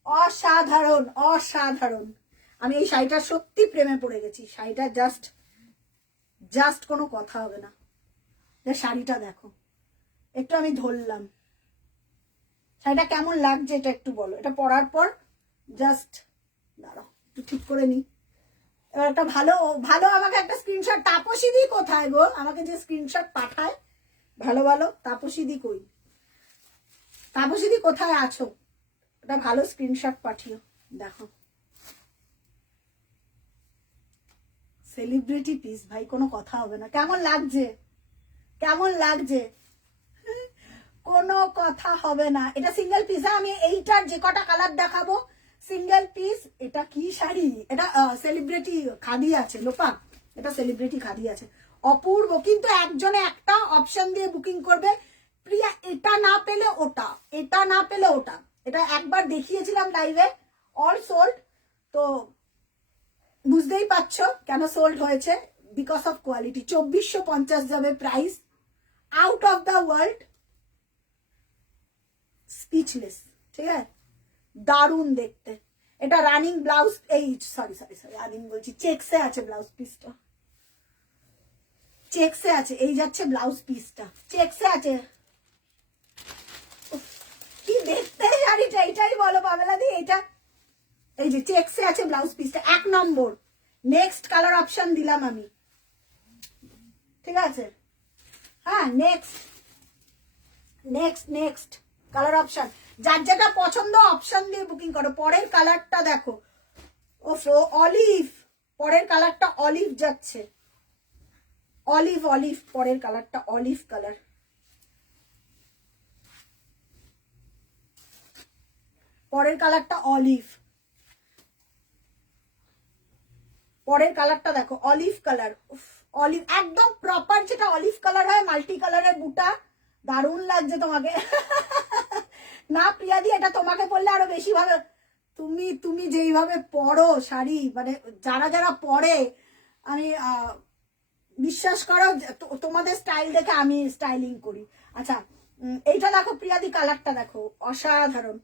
অসাধারণ অসাধারণ। আমি এই শাড়িটার সত্যি প্রেমে পড়ে গেছি। শাড়িটা জাস্ট কোনো কথা হবে না। শাড়িটা দেখো, একটু আমি ধরলাম, শাড়িটা কেমন লাগছে এটা একটু বলো। এটা পরার পর জাস্ট দাঁড়াও, একটু ঠিক করে নি। এবার একটা ভালো ভালো আমাকে একটা স্ক্রিনশট, তাপসী দি কোথায় গো? আমাকে যে স্ক্রিনশট পাঠায় ভালো ভালো, তাপসী দি কই? তাপসী দি কোথায় আছো? একটা ভালো স্ক্রিনশট পাঠিও। দেখো, সেলিব্রিটি পিস ভাই, কোনো কথা হবে না। কেমন লাগছে? কেমন লাগছে? কোনো কথা হবে না। এটা সিঙ্গেল পিস। আমি এইটার যে কটা কালার দেখাবো সিঙ্গেল পিস। এটা কি শাড়ি? এটা সেলিব্রিটি খাদি আছে, লোপা, এটা সেলিব্রিটি খাদি আছে, অপূর্ব। কিন্তু একজনে একটা অপশন দিয়ে বুকিং করবে, প্রিয়া এটা না পেলে ওটা, এটা না পেলে ওটা। এটা একবার দেখিয়েছিলাম লাইভে, অল সোল্ড। তো বুঝতেই পারছো কেন সোল্ড হয়েছে, বিকজ অফ কোয়ালিটি। 2450 যাবে price, out of the world, speechless. ঠিক আছে, দারুণ দেখতে। এটা রানিং ব্লাউজ, এই সরি রানিং বলছি, চেকসে আছে ব্লাউজ পিসটা, চেকসে আছে। এই যাচ্ছে ব্লাউজ পিসটা, চেকসে আছে। কি দেখতে শাড়িটা, এটাই বলো পাবেলা দি। এটা এই যে চেকসে আছে ব্লাউজ পিসটা, 1 নম্বর। নেক্সট কালার অপশন দিলাম আমি, ঠিক আছে। হ্যাঁ নেক্সট কালার অপশন, যার যেটা পছন্দ অপশন দিয়ে বুকিং করো। পরের কালারটা দেখো, ও অলিভ, পরের কালারটা অলিভ যাচ্ছে, অলিভ পরের কালারটা অলিভ কালার। পরের কালারটা অলিভ, পরের কালারটা দেখো অলিভ কালার। অলিভ একদম প্রপার যেটা অলিভ কালার হয়, মাল্টি কালারের বুটা, দারুণ লাগছে তোমাকে। না প্রিয়াদি, এটা তোমাকে পরলে আরো বেশি ভালো। তুমি যেইভাবে পরো শাড়ি, মানে যারা পরে, আমি বিশ্বাস করো তোমাদের স্টাইল দেখে আমি স্টাইলিং করি। আচ্ছা এইটা দেখো প্রিয়াদি, কালারটা দেখো, অসাধারণ,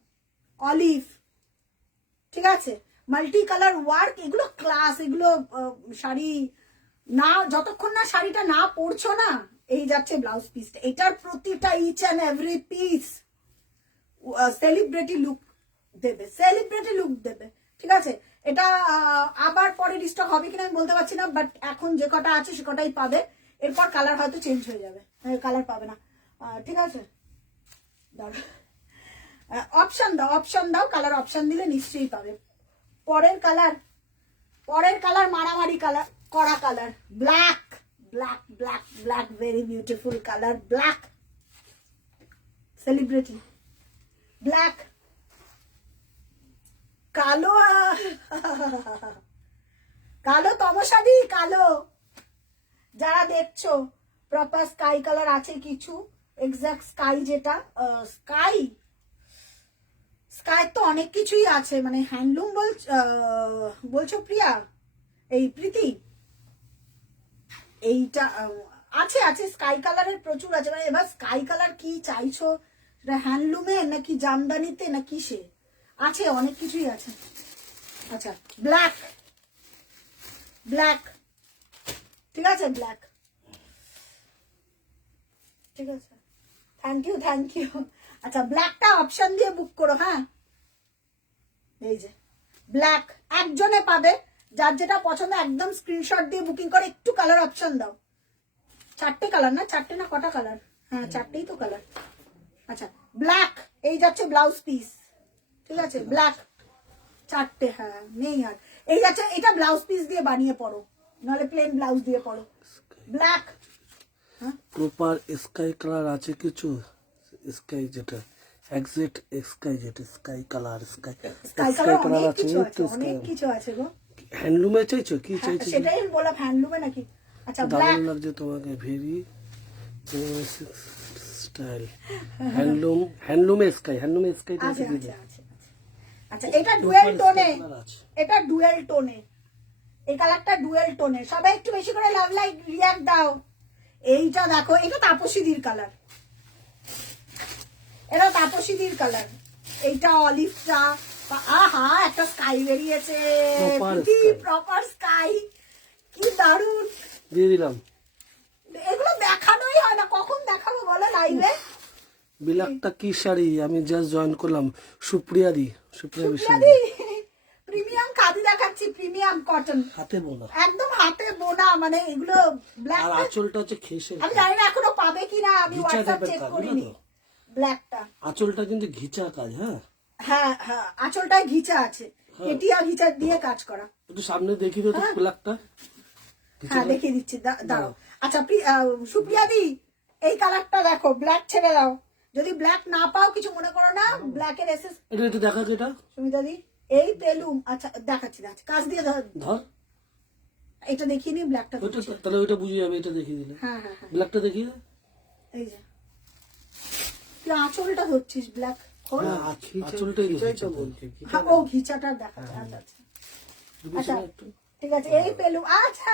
অলিভ। ঠিক আছে, মাল্টি কালার ওয়ার্ক, এগুলো ক্লাস, এগুলো শাড়ি না, যতক্ষণ না শাড়িটা না পরছো না, এই যাচ্ছে ব্লাউজ পিসটা, এটার প্রতিটা each and every piece celebrity look দেবে, সেলিব্রিটি লুক দেবে। ঠিক আছে, এটা আবার পরে রিস্টক হবে কিনা আমি বলতে পারছি না, বাট এখন যে কটা আছে সে কটাই পাবে, এরপর কালার হয়তো চেঞ্জ হয়ে যাবে, কালার পাবে না। ঠিক আছে, অপশন দাও, অপশন দাও, কালার অপশন দিলে নিশ্চয়ই পাবে। পরের কালার মারামারি কালার করা colour, black black black black, very beautiful colour, black celebrity black. কালো কালো তমসাদি, কালো যারা দেখছো, প্রপার স্কাই কালার আছে কিছু, এক্সাক্ট স্কাই যেটা স্কাই স্কাই তো অনেক কিছুই আছে, মানে হ্যান্ডলুম বলছো প্রিয়া, এই প্রীতি, এইটা আছে আছে স্কাই কালারের প্রচুর আছে, মানে এবার স্কাই কালার কি চাইছো, সেটা হ্যান্ডলুমে নাকি জামদানিতে না কিসে আছে, অনেক কিছুই আছে। আচ্ছা, ব্ল্যাক ব্ল্যাক, ঠিক আছে, ব্ল্যাক, ঠিক আছে, থ্যাংক ইউ থ্যাংক ইউ। আচ্ছা, ব্ল্যাকটা অপশন দিয়ে বুক করো, হ্যাঁ, এই যে ব্ল্যাক একজনে পাবে, যার যেটা পছন্দ একদম স্ক্রিনশট দিয়ে বুকিং করে, একটু কালার অপশন দাও। 4টে কালার না, 4টে না কটা কালার, হ্যাঁ 4টেই তো কালার। আচ্ছা, ব্ল্যাক, এই যাচ্ছে ব্লাউজ পিস, ঠিক আছে, ব্ল্যাক 4টে, হ্যাঁ নেই আর, এই যাচ্ছে, এটা ব্লাউজ পিস দিয়ে বানিয়ে পড়ো, নাহলে প্লেন ব্লাউজ দিয়ে পড়ো, ব্ল্যাক। প্রপার স্কাই কালার আছে কিছু, স্কাই যেটা এক্সাক্ট স্কাই, যেটা স্কাই কালার, স্কাই কালার অনেক আছে, কিছু আছে, অনেক কিছু আছে গো। হ্যান্ডলুমে চাইছো, কি চাইছো? সেটাই আমি বললাম, হ্যান্ডলুমে নাকি। আচ্ছা, ব্ল্যাক দারুণ লাগছে তোমাকে, ভেরি স্টাইল, হ্যান্ডলুমে স্কাই, হ্যান্ডলুমে স্কাই আছে আছে আছে। আচ্ছা, এটা ডুয়েল টোনে, এটা ডুয়েল টোনে, এই কালারটা ডুয়েল টোনে, সবাই একটু বেশি করে লাভ লাইক রিঅ্যাক্ট দাও। এইটা দেখো, এটা তাপসীদির কালার, এটা তাপসীদির কালার, এইটা অলিভটা, আহা একটা স্কাই বেরিয়েছে, প্রপার স্কাই, কি দারুন দিয়ে দিলাম। এগুলো দেখানোই হয় না, কখন দেখাবো বলো লাইভে। বিলাকটা কি শাড়ি, আমি জাস্ট জয়েন করলাম, সুপ্রিয়া দি, সুপ্রিয়া প্রিমিয়াম খাদি দেখাচ্ছি, প্রিমিয়াম কটন, হাতে বোনা, একদম হাতে বোনা, মানে এগুলো ব্ল্যাক, আর আঁচলটা হচ্ছে খেসে, আমি জানি না এখনো পাবে কিনা, আমি হোয়াটসঅ্যাপ চেক করিনি। ব্ল্যাকটা আঁচলটা কিন্তু ঘিচা কাজ, হ্যাঁ হ্যাঁ হ্যাঁ, আঁচলটায় ঘিচা আছে, কেটিয়া ঘিচা দিয়ে কাজ করা। একটু সামনে দেখিয়ে দাও তো ব্ল্যাকটা, হ্যাঁ দেখিয়ে দিচ্ছি, দাঁড়াও। আচ্ছা, সুপ্রিয়া দি, এই কালারটা দেখো, ব্ল্যাক ছেড়ে দাও, যদি ব্ল্যাক না পাও কিছু মনে করো না, ব্ল্যাকের এসএস এটা একটু দেখা, এটা সুমিতা দি, এই পেলুম, আচ্ছা দেখাচ্ছি দেখাচ্ছি, কাজ দিয়ে ধর, এটা দেখিয়ে নি, ব্ল্যাকটা, তাহলে ওইটা বুঝে যাবে, এটা দেখিয়ে দিলে, হ্যাঁ হ্যাঁ হ্যাঁ, ব্ল্যাকটা দেখিয়ে দে। এই যে তুই আঁচলটা ধরছিস, ব্ল্যাক আঁচলটাই বলছি, হ্যাঁ, ও ঘিচাটা দেখাচ্ছে, আচ্ছা আচ্ছা, আচ্ছা ঠিক আছে, এই পেলুম, আচ্ছা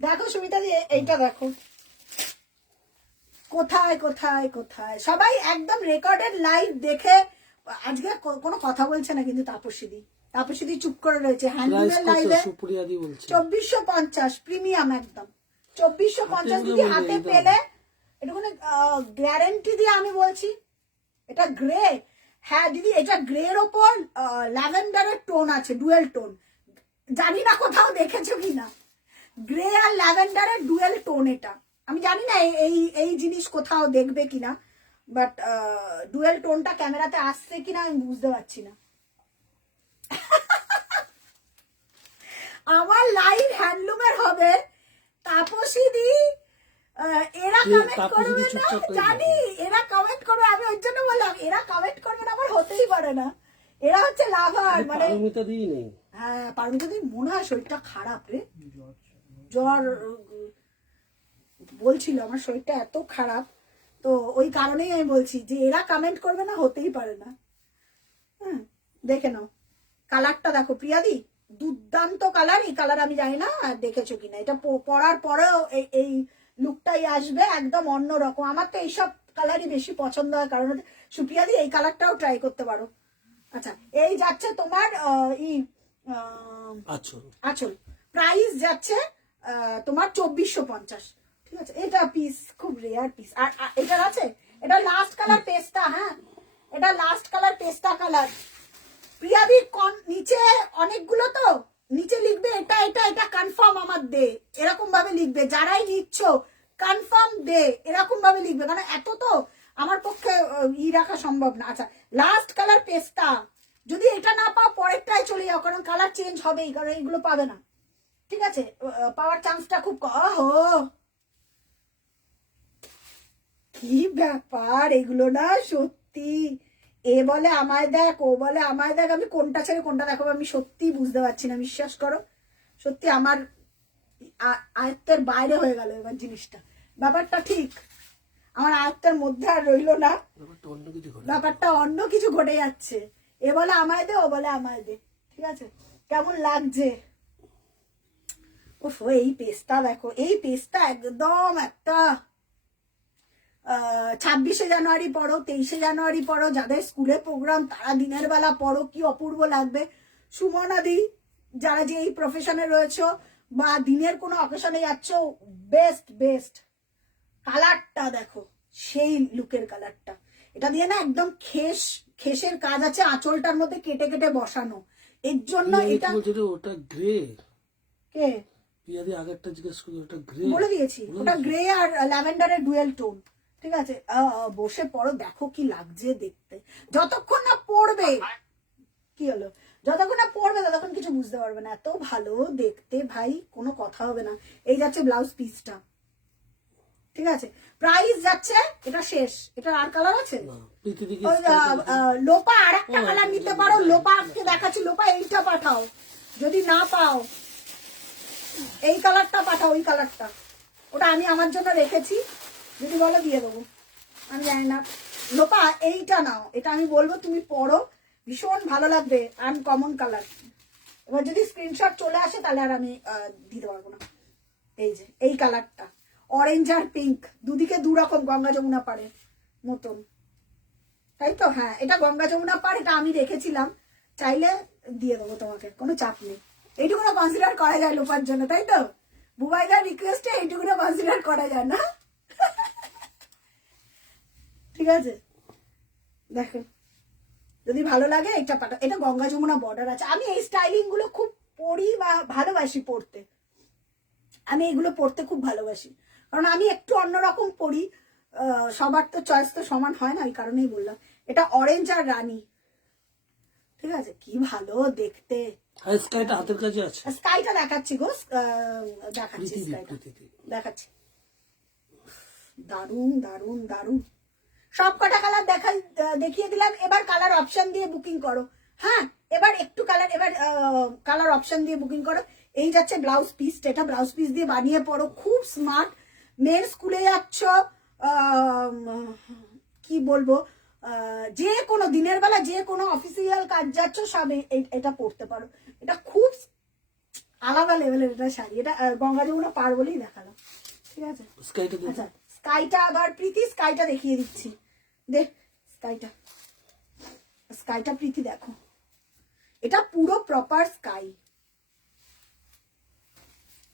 দেখো সুমিতা দি, এইটা দেখো, কোথায় কোথায় কোথায়, সবাই একদম রেকর্ডেড লাইভ দেখে, আজকে কোনো কথা বলছে না কিন্তু তাপসীদি চুপ করে রয়েছে, হ্যান্ডলুমের লাইভে 2450 প্রিমিয়াম, একদম 2450 দিদি হাতে পেলে, এটুকুনি গ্যারেন্টি দিয়ে আমি বলছি, এটা গ্রে, হ্যাঁ দিদি, এটা গ্রের ওপর ল্যাভেন্ডারের টোন আছে, ডুয়েল টোন, জানি না কোথাও দেখেছো কিনা, গ্রে আর ল্যাভেন্ডারের ডুয়েল টোন, এটা আমি জানি না এই জিনিস কোথাও দেখবে কিনা, বাট ডুয়েল টোনটা ক্যামেরাতে আসছে কিনা আমি বুঝতে পারছি না। আমার লাইভ হ্যান্ডলুমের হবে, তাপসীদি এরা কমেন্ট করবে না, জানি এরা কমেন্ট করবে, আমি ওই জন্য বললাম এরা কমেন্ট করবে না, আমার হতেই পারে না, এরা হচ্ছে লাভার, মানে হ্যাঁ পারমিতা দি মনে হয় শরীরটা খারাপ রে, জ্বর বলছিল, আমার শরীরটা এত খারাপ, তো ওই কারণেই আমি বলছি যে এরা কমেন্ট করবে না, হতেই পারে না। হ্যাঁ দেখে নাও, কালারটা দেখো প্রিয়াদি, দুর্দান্ত কালার, এই কালার আমি জানি না দেখেছো কিনা, এটা পরার পরেও এই লুকটাই আসবে, একদম অন্যরকম। আমার তো এইসব কালারই বেশি পছন্দ হয়, কারণ সুপ্রিয়াদি এই কালারটাও ট্রাই করতে পারো, আচ্ছা, এই যাচ্ছে তোমার আচ্ছা, আচল, প্রাইস যাচ্ছে তোমার 2450। ঠিক আছে, এটা পিস খুব রেয়ার পিস। আর এটার আছে, এটা লাস্ট কালার পেস্তা। হ্যাঁ, এটা লাস্ট কালার পেস্তা কালার। প্রিয়াদি নিচে অনেকগুলো তো, নিচে লিখবে এটা এটা এটা কনফার্ম আমার দে, এরকম ভাবে লিখবে। যারাই নিচ্ছ কনফার্ম দে, এরকম ভাবে লিখবে, কারণ এত তো আমার পক্ষে রাখা সম্ভব না। আচ্ছা, লাস্ট কালার পেস্তা। যদি এটা না পাও পরেরটাই চলে যাও, কারণ কালার চেঞ্জ হবেই, কারণ এগুলো পাবে না। ঠিক আছে, পাওয়ার চান্সটা খুব কি ব্যাপার এগুলো না সত্যি। এ বলে আমায় দেখ, ও বলে আমায় দেখ, আমি কোনটা ছেড়ে কোনটা দেখাবো আমি সত্যি বুঝতে পারছি না। বিশ্বাস করো, সত্যি আমার আয়ত্তের বাইরে হয়ে গেল এবার জিনিসটা। ব্যাপারটা ঠিক আমার আয়ত্তের মধ্যে আর রইলো না, ব্যাপারটা অন্য কিছু ঘটে যাচ্ছে। এ বলে আমায় দে, ও বলে আমায় দে। ঠিক আছে, কেমন লাগছে। ওফ, এই পেস্টটা দেখো, এই পেস্টটা একদম একটা 26শে জানুয়ারি পড়ো, 23শে জানুয়ারি পড়ো, যাদের স্কুলে প্রোগ্রাম তারা দিনের বেলা পড়ো, কি অপূর্ব লাগবে। সুমনাদি, যারা যে এই প্রফেশনে রয়েছে বা দিনের কোনো অকেশনে যাচ্ছ, বেস্ট বেস্ট। কালারটা দেখো, সেই লুকের কালারটা। এটা দিয়ে না একদম খেসের কাজ আছে, আঁচলটার মধ্যে কেটে কেটে বসানো। এর জন্য এটা ওটা গ্রে। কে পিয়াদি আগেরটা জিজ্ঞেস করি, ওটা গ্রে বলে দিয়েছি, ওটা গ্রে আর ল্যাভেন্ডারের ডুয়েল টোন। ঠিক আছে, বসে পড়ো, দেখো কি লাগছে দেখতে। যতক্ষণ না পড়বে, কি হলো, যতক্ষণ না পড়বে ততক্ষণ কিছু বুঝতে পারবে না। এত ভালো দেখতে ভাই, কোনো কথা হবে না। এই যাচ্ছে ব্লাউজ পিসটা। ঠিক আছে, প্রাইস যাচ্ছে, এটা শেষ। এটা আর কালার আছে, লোপা আর একটা কালার নিতে পারো। লোপাকে দেখাচ্ছি, লোপা এইটা পাঠাও। যদি না পাও এই কালারটা পাঠাও, ওই কালারটা, ওটা আমি আমার জন্য রেখেছি, যদি বলো দিয়ে দেবো, আমি জানি না। লোপা এইটা নাও, এটা আমি বলবো তুমি পড়ো, ভীষণ ভালো লাগবে, আনকমন কালার। এবার যদি স্ক্রিনশট চলে আসে তাহলে আর আমি দিতে পারবো না। এই যে এই কালারটা, অরেঞ্জ আর পিঙ্ক, দুদিকে দুরকম, গঙ্গা যমুনা পাড়ে মতন, তাই তো? হ্যাঁ, এটা গঙ্গা যমুনা পাড়, এটা আমি রেখেছিলাম, চাইলে দিয়ে দেবো তোমাকে, কোনো চাপ নেই। এইটুকুনো কনসিডার করা যায় লোপার জন্য, তাই তো? বুবাইদার রিকোয়েস্টে এইটুকুনো কনসিডার করা যায় না? ঠিক আছে, দেখো যদি ভালো লাগে এটা পাঠা। এটা গঙ্গা যমুনা বর্ডার আছে। আমি এই স্টাইলিং গুলো খুব পড়ি বা ভালোবাসি পড়তে, আমি এগুলো পড়তে খুব ভালোবাসি, কারণ আমি একটু অন্যরকম পড়ি। সবার তো চয়েস তো সমান হয় না, এই কারণেই বললাম। এটা অরেঞ্জ আর রানী। ঠিক আছে, কি ভালো দেখতে। স্কাইটা হাতের কাছে আছে, স্কাইটা দেখাচ্ছি গো, দেখাচ্ছি স্কাইটা দেখাচ্ছি। দারুন দারুন দারুন, সব কটা কালার দেখিয়ে দিলাম। এবার কালার অপশন দিয়ে বুকিং করো। হ্যাঁ, এবার একটু কালার, এবার কালার অপশন দিয়ে বুকিং করো। এই যাচ্ছে ব্লাউজ পিস, এটা ব্লাউজ পিস দিয়ে বানিয়ে পড়ো, খুব স্মার্ট। মেয়ের স্কুলে যাচ্ছ, কি বলবো, যে কোনো দিনের বেলা যে কোনো অফিসিয়াল কাজ যাচ্ছ, সব এটা পড়তে পারো। এটা খুব আলাদা লেভেলের এটা শাড়ি। এটা গঙ্গা যমুনা পার বলেই দেখালো। ঠিক আছে, আচ্ছা স্কাইটা আবার প্রীতি, স্কাইটা দেখিয়ে দিচ্ছি, দেখ স্কাইটা, স্কাইটা প্রীতি দেখো, এটা পুরো প্রপার স্কাই,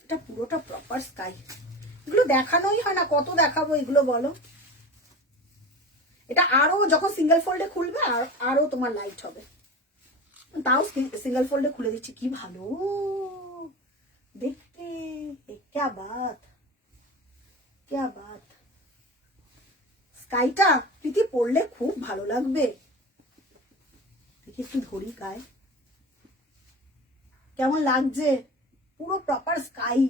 এটা পুরোটা প্রপার স্কাই। এগুলো দেখানোই হয় না, কত দেখাবো এগুলো বলো। এটা আরো যখন সিঙ্গেল ফোল্ডে খুলবে আরো তোমার লাইট হবে। তাও সিঙ্গেল ফোল্ডে খুলে দিচ্ছি, কি ভালো দেখতে, ক্যা বাত ক্যা বাত। স্কাইটা প্রীতি পড়লে খুব ভালো লাগবে। দেখি একটু ধরি গায়ে, কেমন লাগছে, পুরো প্রপার স্কাই।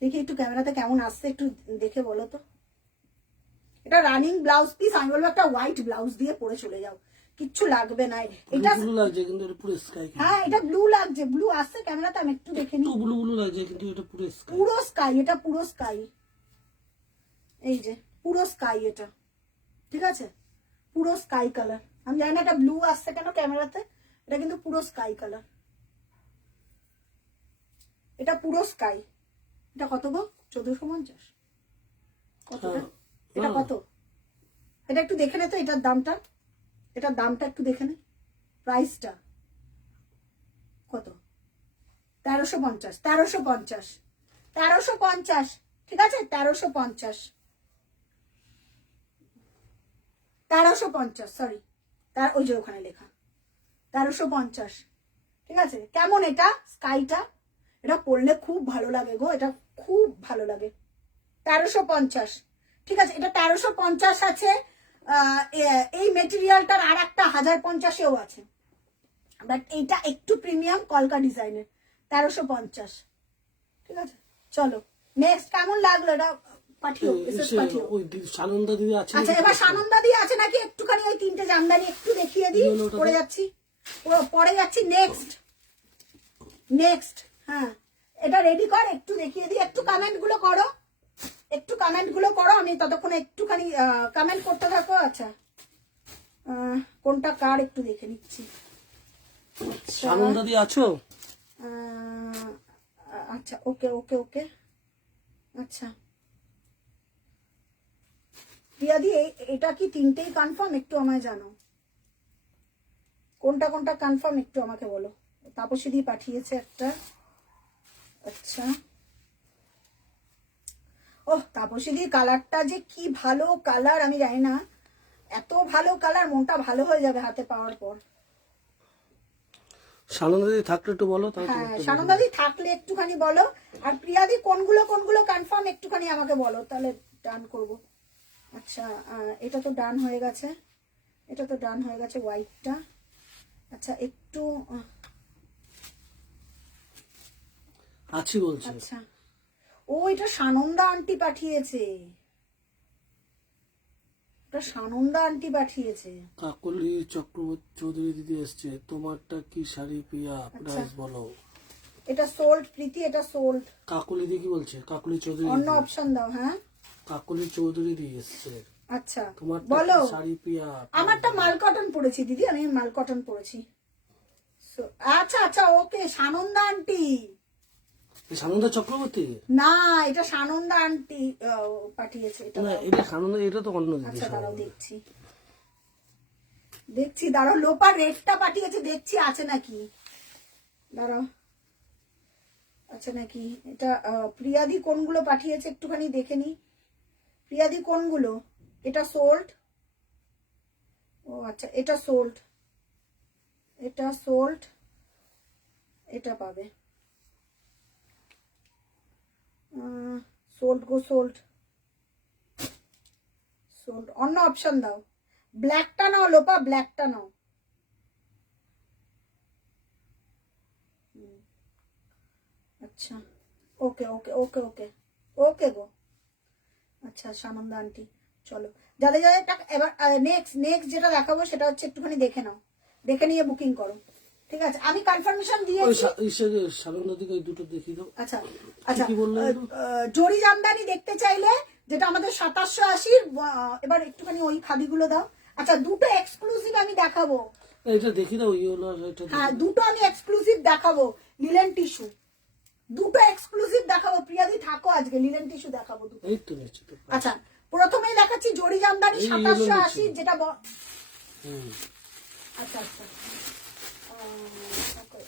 দেখি একটু ক্যামেরাতে কেমন আসছে, একটু দেখে বলো তো। এটা রানিং ব্লাউজ পিস, আমি বলবো একটা হোয়াইট ব্লাউজ দিয়ে পরে চলে যাও, কিচ্ছু লাগবে না। এটা ব্লু লাগছে কিন্তু এটা পুরো স্কাই। হ্যাঁ, এটা ব্লু লাগছে, ব্লু আসছে ক্যামেরাতে, আমি একটু দেখে নিই। ব্লু ব্লু লাগছে কিন্তু এটা পুরো স্কাই, পুরো স্কাই, এটা পুরো স্কাই। এই যে পুরো স্কাই এটা, ঠিক আছে, পুরো স্কাই কালার। আমি জানি না এটা ব্লু আসছে কেন ক্যামেরাতে, এটা কিন্তু পুরো স্কাই কালার, এটা পুরো স্কাই। এটা কত গো? 1450? কত এটা কত? এটা একটু দেখে নে তো এটার দামটা। এটার দামটা একটু দেখে নে, প্রাইসটা কত, 1350, 1350, 1350, ঠিক আছে, 1350, 1350, সরি, তার ওই যে ওখানে লেখা 1350, ঠিক আছে। কেমন এটা স্কাইটা, এটা পরলে খুব ভালো লাগে গো, এটা খুব ভালো লাগে। 1350, ঠিক আছে, এটা 1350 আছে। এই মেটেরিয়ালটার আর একটা 1050-এও আছে, বাট এইটা একটু প্রিমিয়াম কলকা ডিজাইনের, 1350, ঠিক আছে। চলো নেক্সট, কেমন লাগলো এটা পাঠিও, মেসেজ পাঠিও। ওই সানন্দা দিদি আছে আচ্ছা, এবার সানন্দা দি আছে নাকি একটুখানি ওই তিনটে জামদানি একটু দেখিয়ে দিই, পরে যাচ্ছি, পরে যাচ্ছি। নেক্সট, নেক্সট, হ্যাঁ, এটা রেডি কর, একটু দেখিয়ে দিই, একটু কমেন্ট গুলো করো, একটু কমেন্ট গুলো করো, আমি ততক্ষণে একটুখানি কমেন্ট করতে থাকো। আচ্ছা, কোনটা কার একটু দেখে নিচ্ছি। সানন্দা দি আছো? আচ্ছা, ওকে ওকে ওকে, আচ্ছা প্রিয়াদি, এটা কি তিনটেই কনফার্ম? একটু আমায় জানো কোনটা কোনটা কনফার্ম, একটু আমাকে বলো। তাপসী দি পাঠিয়েছে একটা, আচ্ছা। ওহ, তাপসী দি কালারটা যে কি ভালো কালার, আমি জানি না, এত ভালো কালার, মনটা ভালো হয়ে যাবে হাতে পাওয়ার পর। সানন্দা দি থাকলে একটু বলো। হ্যাঁ, সানন্দা দি থাকলে একটুখানি বলো, আর প্রিয়াদি কোনগুলো কোনগুলো কনফার্ম একটুখানি আমাকে বলো, তাহলে ডান করব। আচ্ছা, এটা তো ডান হয়ে গেছে, এটা তো ডান হয়ে গেছে হোয়াইটটা। আচ্ছা, একটু আছি বলছে। আচ্ছা, ও এটা সানন্দা আন্টি পাঠিয়েছে, এটা সানন্দা আন্টি পাঠিয়েছে। কাকলি চক্রবর্তী চৌধুরী দিদি এসছে, তোমারটা কি শাড়ি প্রিয়া, প্রাইস বলো। এটা সোল্ড প্রীতি, এটা সোল্ড। কাকলি দি কি বলছে? কাকলি চৌধুরী অন্য দিদি। অপশন দাও। হ্যাঁ, কাকলি চৌধুরী দিদি এসছে। আচ্ছা তোমারটা বলো। কি শাড়ি প্রিয়া? আমারটা মাল কটন পরেছি দিদি, আমি মাল কটন পরেছি। আচ্ছা আচ্ছা, ওকে, সানন্দা আন্টি। সানন্দা চক্রবর্তী না, এটা সানন্দা আন্টি পাঠিয়েছে, এটা না, দাও। এটা সানন্দা, এটা তো অন্য দিদি। আচ্ছা দাঁড়াও, দেখছি দেখছি, দাঁড়াও, লোপার রেটটা পাঠিয়েছে, দেখছি আছে নাকি, দাঁড়াও, আছে নাকি। এটা প্রিয়াদি কোনগুলো পাঠিয়েছে একটুখানি দেখে নি, প্রিয়াদি কোনগুলো। এটা সোল্ড, ও আচ্ছা, এটা সোল্ড, এটা সোল্ড, এটা পাবে সোল্ড গো, সোল্ড, সোল্ড। অন্য অপশন দাও, ব্ল্যাকটা নাও লোপা, ব্ল্যাকটা নাও। আচ্ছা, ওকে ওকে ওকে ওকে ওকে গো। আচ্ছা, সানন্দা আন্টি, চলো যাদের যাদের এবার নেক্সট নেক্সট যেটা দেখাবো সেটা হচ্ছে একটুখানি দেখে নাও, দেখে নিয়ে বুকিং করো, ঠিক আছে। আমি কনফার্মেশন দিয়েছি। সানন্দা দিকে ওই দুটো দেখিয়ে দাও। আচ্ছা আচ্ছা, কি বললে? জরি জামদানি দেখতে চাইলে, যেটা আমাদের 2780, এবার একটুখানি ওই খাদিগুলো দাও। আচ্ছা, দুটো এক্সক্লুসিভ আমি দেখাবো, এটা দেখি দাও, ইয়েলো এটা। হ্যাঁ, দুটো আমি এক্সক্লুসিভ দেখাবো, লিলেন টিস্যু, দুটো এক্সক্লুসিভ দেখাবো। প্রিয়াদি থাকো, আজকে লিলেন টিস্যু দেখাবো দুটো। এই তো নিশ্চিত। আচ্ছা, প্রথমেই দেখাচ্ছি জরি জামদানি 2780, যেটা আচ্ছা আচ্ছা,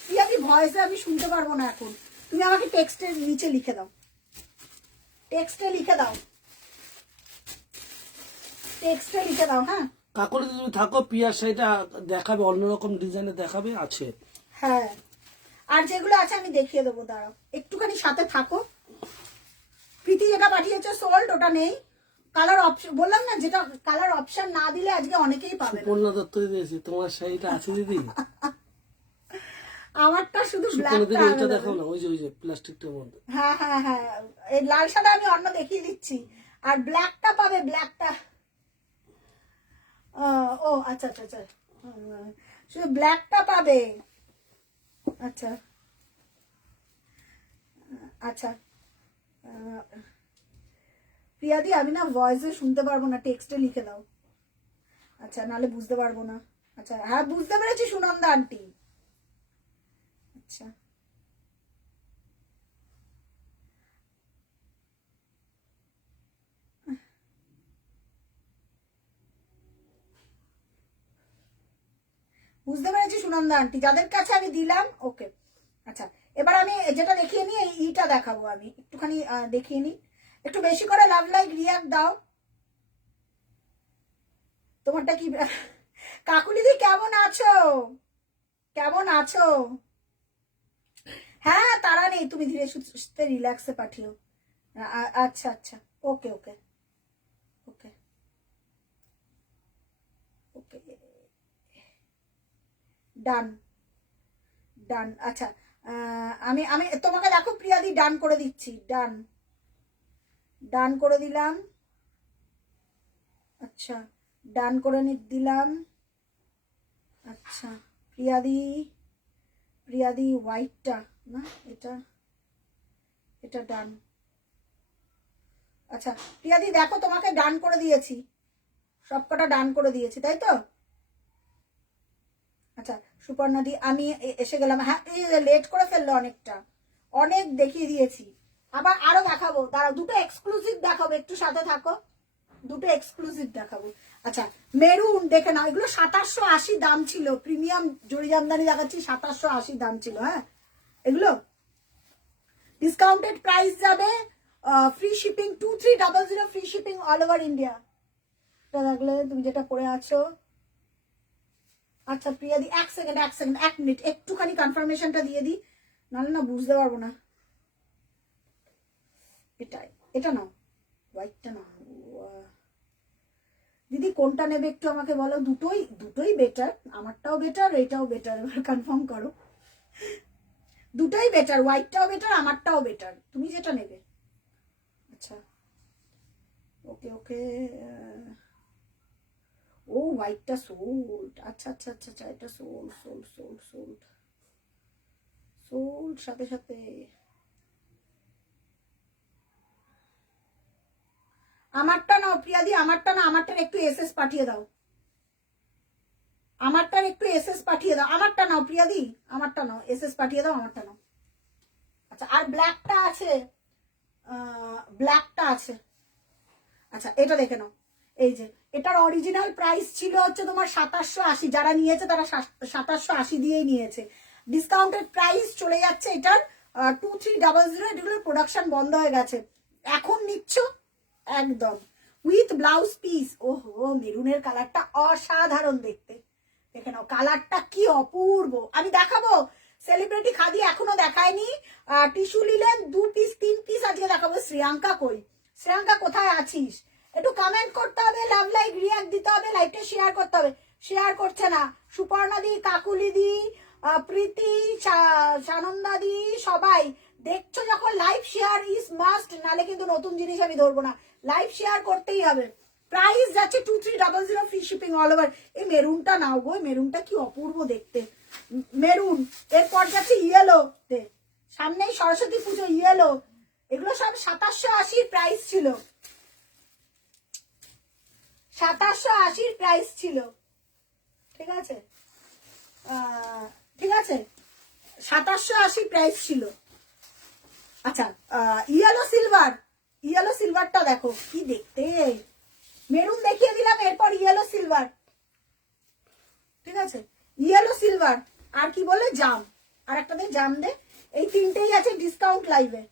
প্রিয়াদি ভয়েসে আমি শুনতে পারবো না এখন, তুমি আমাকে টেক্সটের নিচে লিখে দাও, টেক্সটে লিখে দাও, টেক্সটে লিখে দাও। হ্যাঁ কাকুলি তুমি থাকো, পিয়ার শাড়িটা দেখাবে, অন্যরকম ডিজাইনে দেখাবে, আছে। হ্যাঁ, আর যেগুলো আছে আমি দেখিয়ে দেবো, দাঁড়াও একটুখানি সাথে থাকো। প্রীতি যেটা পাঠিয়েছে সোল্ড, ওটা নেই। কালার অপশন বললাম না, যেটা কালার অপশন না দিলে আজকে অনেকেই পাবে না। সুপর্ণা দত্ত দিয়েছি, তোমার শাড়িটা আছে দিদি? আমারটা শুধু সুপর্ণা দিদি ব্ল্যাকটা। এটা দেখো না, ওই যে প্লাস্টিকটার মধ্যে। হ্যাঁ হ্যাঁ হ্যাঁ, এই লাল সাদা আমি অন্য দেখিয়ে দিচ্ছি, আর ব্ল্যাকটা পাবে, ব্ল্যাকটা। ও আচ্ছা আচ্ছা আচ্ছা, শুধু ব্ল্যাকটা পাবে। আচ্ছা আচ্ছা, প্রিয়াদি আমি না ভয়েসে শুনতে পারবো না, টেক্সটে লিখে দাও। আচ্ছা, নাহলে বুঝতে পারবো না। আচ্ছা, হ্যাঁ বুঝতে পেরেছি সুনন্দা আন্টি। আচ্ছা, বুঝতে পেরেছি সুনন্দা আন্টি, যাদের কাছে আমি দিলাম। ওকে, আচ্ছা এবার আমি যেটা দেখিয়ে নিই, এই ইটা দেখাবো আমি একটুখানি, দেখিয়ে নিই। একটু বেশি করে লাভ লাইক রিয়াক্ট দাও। তোমারটা কি? কাকুলিদি কেমন আছো? কেমন আছো? হ্যাঁ তারা নেই, তুমি ধীরে সুস্থে রিল্যাক্সে পাঠিও। আচ্ছা আচ্ছা, ওকে ওকে ওকে ওকে, ডান ডান। আচ্ছা আমি আমি তোমাকে দেখো প্রিয়াদি ডান করে দিচ্ছি, ডান ডান করে দিলাম। আচ্ছা ডান করে দিলাম। আচ্ছা প্রিয়াদি, প্রিয়াদি হোয়াইটটা না, এটা এটা ডান। আচ্ছা প্রিয়াদি দেখো তোমাকে ডান করে দিয়েছি, সবকটা ডান করে দিয়েছি, তাই তো? আচ্ছা সুপর্ণাদি আমি এসে গেলাম। হ্যাঁ এই লেট করে ফেললো অনেকটা, অনেক দেখিয়ে দিয়েছি, আবার আরো দেখাবো। দাঁড়াও, দুটো এক্সক্লুসিভ দেখাবো, একটু সাথে থাকো, দুটো এক্সক্লুসিভ দেখাবো। আচ্ছা মেরুন দেখে নাও, এগুলো 2780 দাম ছিল, প্রিমিয়াম জরি জামদানি দেখাচ্ছি, 2780 দাম ছিল। হ্যাঁ এগুলো ডিসকাউন্টেড প্রাইস যাবে, free shipping 2300, free shipping all over India. এটা দেখলে তুমি যেটা পরে আছো। আচ্ছা প্রিয়াদি এক সেকেন্ড, এক মিনিট, একটুখানি কনফার্মেশনটা দিয়ে দিই, নাহলে না বুঝতে পারবো না। এটাই, এটা নাও, হোয়াইটটা নাও। দিদি কোনটা নেবে একটু আমাকে বলো। দুটোই দুটোই বেটার, আমারটাও বেটার, এটাও বেটার, এবার কনফার্ম করো। দুটোই বেটার, হোয়াইটটাও বেটার, আমারটাও বেটার, তুমি যেটা নেবে। আচ্ছা ওকে ওকে, ও হোয়াইটটা সোল্ড। আচ্ছা আচ্ছা আচ্ছা আচ্ছা, এটা sold sold sold sold sold, সাথে সাথে। আমারটা নাও প্রিয়াদি, আমারটা না, আমারটার একটু এসএস পাঠিয়ে দাও, আমারটার একটু এসএস পাঠিয়ে দাও। আমারটা নাও প্রিয়াদি, আমারটা নাও, এসএস পাঠিয়ে দাও, আমারটা নাও। আচ্ছা আর ব্ল্যাকটা আছে, ব্ল্যাকটা আছে। আচ্ছা এটা দেখে নাও, এই যে এটার অরিজিনাল প্রাইস ছিল হচ্ছে তোমার 2780, যারা নিয়েছে তারা 2780 দিয়েই নিয়েছে। ডিসকাউন্টেড প্রাইস চলে যাচ্ছে এটার 2300, এগুলোর প্রোডাকশন বন্ধ হয়ে গেছে, এখন নিচ্ছ একদম উইথ ব্লাউজ পিস। ওহো মেরুনের কালারটা অসাধারণ দেখতে, দেখে নাও কালারটা কি অপূর্ব। আমি দেখাবো সেলিব্রিটি খাদি, এখনো দেখায়নি। টিস্যু লিলেন 2 পিস 3 পিস আজকে দেখাবো। শ্রিয়াঙ্কা কই? শ্রিয়াঙ্কা কোথায় আছিস? একটু কমেন্ট করতে হবে, লাভ লাইক রিয়াক্ট দিতে হবে, লাইভটা শেয়ার করতে হবে। শেয়ার করছে না সুপর্ণাদি, কাকুলিদি, প্রীতি, সানন্দাদি, সবাই দেখছো যখন লাইভ শেয়ার ইজ মাস্ট, নালে কিন্তু নতুন জিনিস আমি ধরবো না, লাইভ শেয়ার করতেই হবে। প্রাইস যাচ্ছে 2300, ফ্রি শিপিং অল ওভার। এই মেরুনটা নাও গো, মেরুনটা কি অপূর্ব দেখতে, মেরুন। এরপর যাচ্ছে ইয়েলো, সামনেই সরস্বতী পুজো, ইয়েলো। এগুলো সব 2780 প্রাইস ছিল, 2780 প্রাইস ছিল, ঠিক আছে? ঠিক আছে 2780 প্রাইস ছিল। আচ্ছা ইয়েলো সিলভার, ইয়েলো সিলভারটা দেখো কি দেখতে, মেরুন দেখিয়ে দিলাম, এরপর ইয়েলো সিলভার, ঠিক আছে? ইয়েলো সিলভার আর কি বলে জাম, আর একটা দে জাম দে, এই তিনটেই আছে ডিসকাউন্ট লাইভে।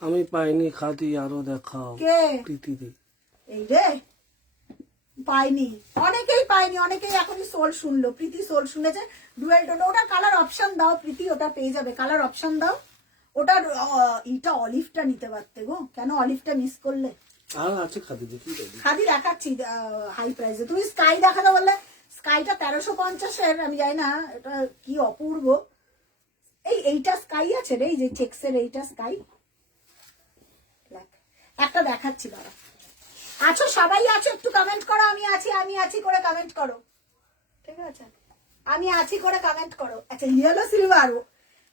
আমি পাইনি খাদি, আরো দেখাও। কে? প্রীতিদি। এই রে পাইনি, অনেকেই পাইনি, অনেকেই এখনই সোল শুনলো। প্রীতি সোল শুনেছে, ডুয়েল টোন, ওটা কালার অপশন দাও প্রীতি, ওটা পেয়ে যাবে, কালার অপশন দাও। ওটা এটা অলিভটা নিতে পারতে গো, কেন অলিভটা মিস করলে? আর আছে খাদি, দেখি খাদি দেখাচ্ছি হাই প্রাইসে। তুমি স্কাই দেখাতে বললে, স্কাইটা 1350-এর, আমি জানি না এটা কি অপূর্ব। এইটা স্কাই আছে রে, এই যে চেক্সের এইটা স্কাই, একটা দেখাচ্ছি দাঁড়া। আছো সবাই আছো, একটু কমেন্ট করো, আমি আছি করে কমেন্ট করো, ঠিক আছে? আমি আছি করে কমেন্ট করো। আচ্ছা ইয়েলো সিলভার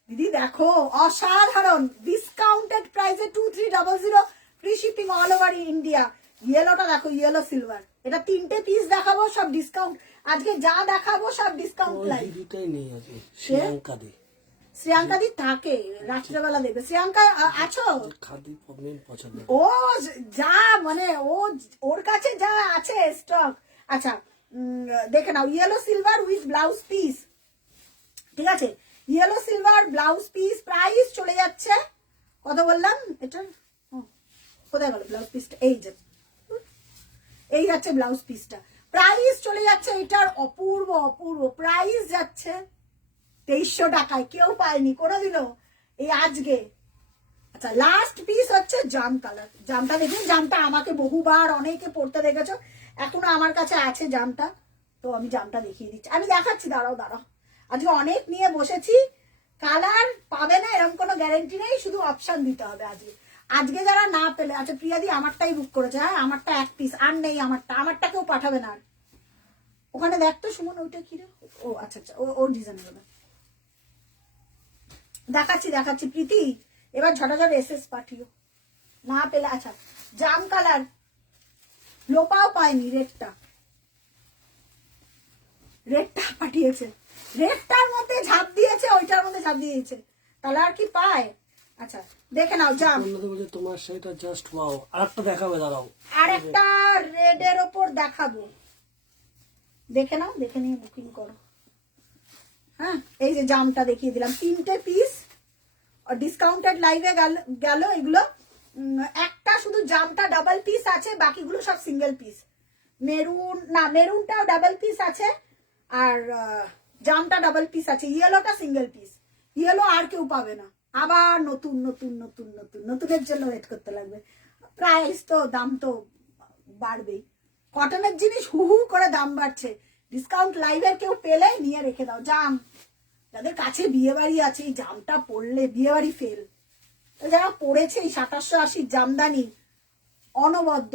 দিদি দেখো অসাধারণ, ডিসকাউন্টেড প্রাইসে 2300, free shipping all over India. ইয়েলোটা দেখো, ইয়েলো সিলভার, এটা 3টে পিস দেখাবো, সব ডিসকাউন্ট, আজকে যা দেখাবো সব ডিসকাউন্ট লাইভ। দিদিটাই নেই আছে, শ্রিয়াঙ্কা দি। শ্রিয়াঙ্কা দি থাকে, রাত্রেবেলা দেখবে। শ্রিয়াঙ্কা আছো? খাদি প্রবলেম পছন্দ, ও যা মানে ওর কাছে যা আছে স্টক। আচ্ছা দেখে নাও, yellow silver with blouse piece, আছে, yellow silver blouse piece, price চলে যাচ্ছে কত বললাম এটার, কোথায় গেল ব্লাউজ পিসটা, এই যাচ্ছে ব্লাউজ পিসটা, প্রাইস চলে যাচ্ছে এটার অপূর্ব অপূর্ব প্রাইস যাচ্ছে 2300 টাকায়, কেউ পায়নি কোনোদিনও এই আজকে। আচ্ছা লাস্ট পিস হচ্ছে জাম কালার, জামটা দেখুন, জামটা আমাকে বহুবার অনেকে পড়তে দেখেছো, এখনো আমার কাছে আছে জামটা, তো আমি জামটা দেখিয়ে দিচ্ছি, আমি দেখাচ্ছি, দাঁড়াও দাঁড়াও, আজকে অনেক নিয়ে বসেছি, কালার পাবে না এরকম কোনো গ্যারেন্টি নেই, শুধু অপশন দিতে হবে আজকে। আজকে যারা না পেলে, আচ্ছা প্রিয়াদি আমারটাই বুক করেছে, হ্যাঁ আমারটা এক পিস আর নেই, আমারটা কেউ পাঠাবে না আর। ওখানে দেখতো সুমন ওইটা কি রে, ও আচ্ছা আচ্ছা ওর ডিজাইন হবে, দেখাচ্ছি প্রীতি, এবার ঝটাঝট এসএস পাঠিও না পেলে। আচ্ছা জাম কালার, লোপাও পায়নি, রেডটা পাঠিয়েছে, রেডটার মধ্যে ঝাঁপ দিয়েছে, ওইটার মধ্যে ঝাঁপ দিয়েছে, তাহলে আর কি পায়। আচ্ছা দেখে নাও জাম, তোমার সেটা জাস্ট ওয়াও। আরেকটা দেখাবে, দাঁড়াও, আরেকটা রেডের ওপর দেখাবো, দেখে নাও, দেখে নিয়ে বুকিং করো। হ্যাঁ এই যে জামটা দেখিয়ে দিলাম, 3টে পিস, ডিসকাউন্টেড লাইভে গেল এগুলো, একটা শুধু জামটা ডাবল পিস আছে, বাকিগুলো সব সিঙ্গেল পিস। মেরুন না, মেরুনটাও ডাবল পিস আছে, আর জামটা ডাবল পিস আছে, ইয়েলোটা সিঙ্গেল পিস, ইয়েলো আর কেউ পাবে না, আবার নতুন নতুন নতুন নতুন নতুনের জন্য ওয়েট করতে লাগবে, প্রাইস তো দাম তো বাড়বেই, কটনের জিনিস হু হু করে দাম বাড়ছে, ডিসকাউন্ট লাইভের কেউ পেলে নিয়ে রেখে দাও জাম, যাদের কাছে বিয়ে বাড়ি আছে এই জামটা পরলে বিয়ে বাড়ি ফেল, যারা পড়েছে এই 2780 জামদানি অনবদ্য,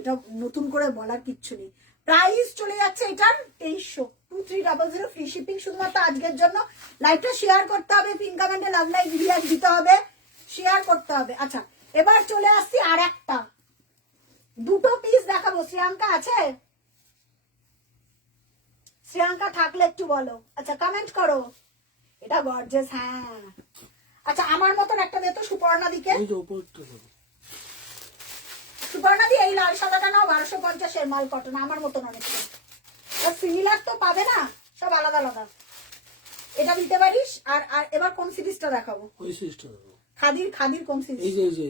এটা নতুন করে বলার কিচ্ছু নেই। প্রাইস চলে যাচ্ছে এটার 2300, 2300 ফ্রি শিপিং, শুধুমাত্র আজকের জন্য। লাইভটা শেয়ার করতে হবে, পিন কমেন্টে লাভ লাইক রিয়াক্ট দিতে হবে, শেয়ার করতে হবে। আচ্ছা এবার চলে আসছি আর একটা, 2টো পিস দেখাবো, শ্রেয়াঙ্কা আছে, শ্রেয়াঙ্কা থাকলে একটু বলো, আচ্ছা কমেন্ট করো, এটা গর্জিয়াস, হ্যাঁ। আচ্ছা আমার মতন একটা দে তো সুপর্ণা দিকে, সুপর্ণা দি এই লাল সাদাটা নাও, 1250 মাল কটন, আমার মতন অনেকটা, সিমিলার তো পাবে না, সব আলাদা আলাদা, এটা দিতে পারিস। আর আর এবার কোন সিরিজটা দেখাবো, ওই সিরিজটা দেখাবো, খাদির কোন সিরিজ, এই যে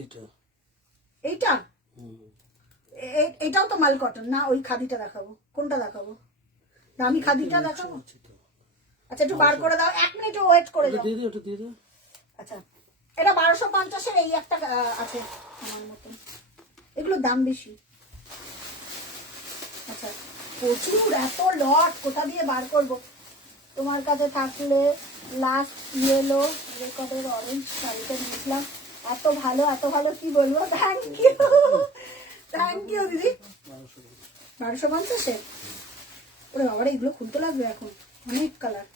এইটা, এইটাও তো মাল কটন না, ওই খাদিটা দেখাবো, কোনটা দেখাবো, দামি খাদিটা দেখাবো। আচ্ছা একটু বার করে দাও, 1 মিনিট ওয়েট করে দাও, আচ্ছা এটা 1250 এই একটা আছে আমার মতন, এগুলো দাম বেশি। আচ্ছা প্রচুর, এত লট, কোথা দিয়ে বার করব, তোমার কাছে থাকলে লাস্ট ইয়েলো রেকর্ডের অরেঞ্জ শাড়িটা নিয়েছিলাম, এত ভালো কি বলবো, থ্যাংক ইউ দিদি, 1250 ওরে বাবারে, এগুলো খুলতে লাগবে এখন, অনেক কালার,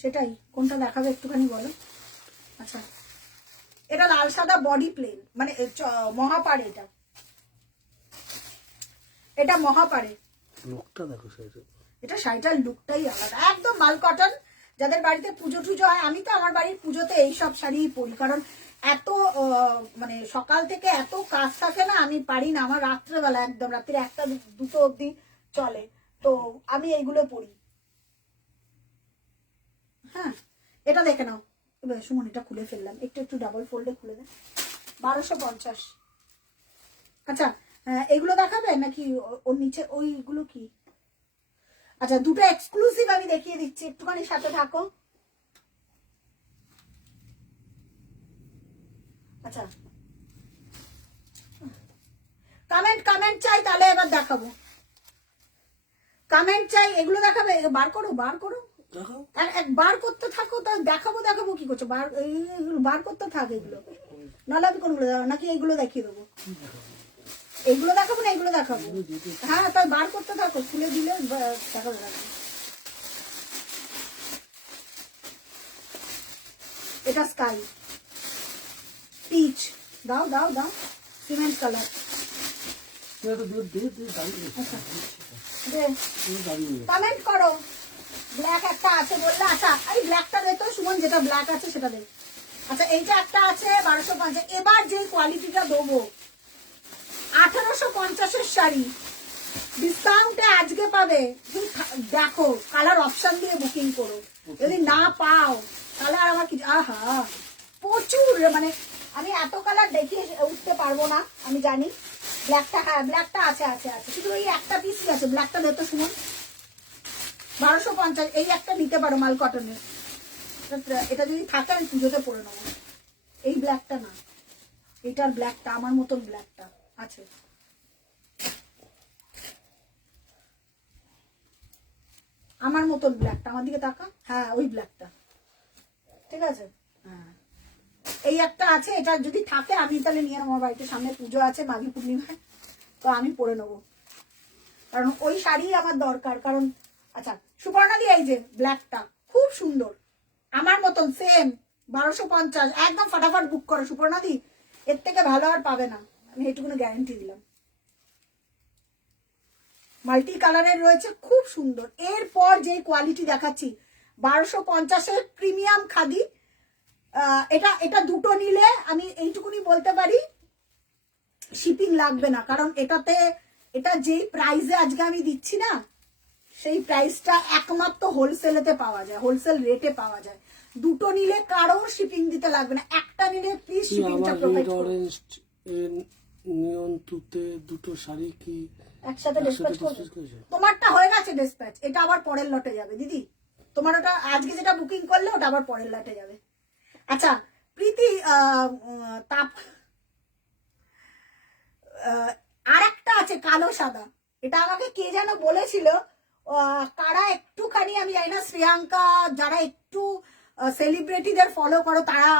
সেটাই কোনটা দেখাবে একটুখানি বলো। আচ্ছা এটা লাল সাদা বডি প্লেন, মানে মহাপাড়ে, এটা মহাপাড়ে, লুকটা দেখো, এটা শাড়িটার লুকটাই আলাদা, একদম মাল কটন, যাদের বাড়িতে পুজো টুজো হয়, আমি তো আমার বাড়ির পুজোতে এইসব শাড়ি পরি, কারণ এত মানে সকাল থেকে এত কাজ থাকে না, আমি পারি না, আমার রাত্রেবেলা একদম রাত্রির 1টা 2টো অব্দি চলে, তো আমি এইগুলো পরি। হ্যাঁ এটা দেখে নাও, এবার সুমন এটা খুলে ফেললাম, একটু ডাবল ফোল্ডে খুলে দেন, 1250। আচ্ছা এগুলো দেখাবে নাকি ওর নিচে ওইগুলো কি, আচ্ছা 2টো এক্সক্লুসিভ আমি দেখিয়ে দিচ্ছি, একটুখানি সাথে থাকো। আচ্ছা কমেন্ট চাই, তাহলে এবার দেখাবো, কমেন্ট চাই, এগুলো দেখাবে, বার করো বার করতে থাকো, তা দেখাবো কি করছো, বার করতে থাক এগুলো, নাহলে আমি কোনগুলো দেখাবো, নাকি এইগুলো দেখিয়ে দেবো, এইগুলো দেখাবো না এইগুলো দেখাবো, হ্যাঁ তাই বার করতে থাকো, খুলে দিলে দেখাবো। এটা স্কাই পিচ, দাও সিমেন্ট কালার, কমেন্ট করো, ব্ল্যাক একটা আছে বললে, আচ্ছা এই ব্ল্যাকটা দে তো সুমন, যেটা ব্ল্যাক আছে সেটা দে। আচ্ছা এইটা একটা আছে 1250, এবার যে কোয়ালিটিটা দেবো 1850 শাড়ি ডিসকাউন্টে আজকে পাবে হবে, তুমি দেখো কালার অপশন দিয়ে বুকিং করো, যদি না পাও তাহলে আর আমার কিছু আহা প্রচুর, মানে আমি এত কালার দেখিয়ে উঠতে পারবো না, আমি জানি। ব্ল্যাকটা, হ্যাঁ ব্ল্যাকটা আছে আছে আছে, শুধু এই একটা পিসই আছে। ব্ল্যাকটা দেখতে শুনুন, 1250, এই একটা নিতে পারো মাল কটনের। এটা যদি থাকে আমি পুজোতে পরে নেবো। এই ব্ল্যাকটা না, এটার ব্ল্যাকটা আমার মতন ব্ল্যাকটা আছে। আমার মতন ব্ল্যাকটা, আমার দিকে তাকা, হ্যাঁ ওই ব্ল্যাকটা, ঠিক আছে। হ্যাঁ এই একটা আছে, এটা যদি থাকে আমি তাহলে নিয়ে নেবো। আমার বাড়িতে সামনে পুজো আছে মাঘী পূর্ণিমায়, তো আমি পরে নেবো, কারণ ওই শাড়ি আমার দরকার। কারণ আচ্ছা সুপর্ণা দি, এই যে ব্ল্যাকটা খুব সুন্দর, আমার মতন সেম, 1250, একদম ফাটাফাট বুক করো সুপর্ণা দি, এর থেকে ভালো আর পাবে না, আমি এইটুকুনি গ্যারান্টি দিলাম। মাল্টি কালারের রয়েছে, খুব সুন্দর। এরপর যে কোয়ালিটি দেখাচ্ছি 1250-এর প্রিমিয়াম খাদি, এটা এটা দুটো নিলে আমি এইটুকুনি বলতে পারি শিপিং লাগবে না, কারণ এটাতে এটা যেই প্রাইসে আজকে আমি দিচ্ছি না, সেই প্রাইসটা একমাত্র হোলসেলেতে পাওয়া যায়, হোলসেল রেটে পাওয়া যায়। দুটো নিলে কারো শিপিং দিতে লাগবে না, একটা নিলে প্লিজ শিপিংটা প্রোভাইড করুন। অরেঞ্জ নিয়ন তুতে দুটো শাড়ি কি একসাথে ডিসপ্যাচ করবে? তোমারটা হয়ে গেছে ডিসপ্যাচ, এটা আবার পরের লটে যাবে দিদি। তোমার ওটা আজকে যেটা বুকিং করলে ওটা আবার পরের লটে যাবে। আচ্ছা প্রীতি, তাপ আর একটা আছে কালো সাদা, এটা আমাকে কে যেন বলেছিল, কারা একটুখানি আমি জানি না, শ্রেয়াঙ্কা, যারা একটু সেলিব্রিটিদের ফলো করো তারা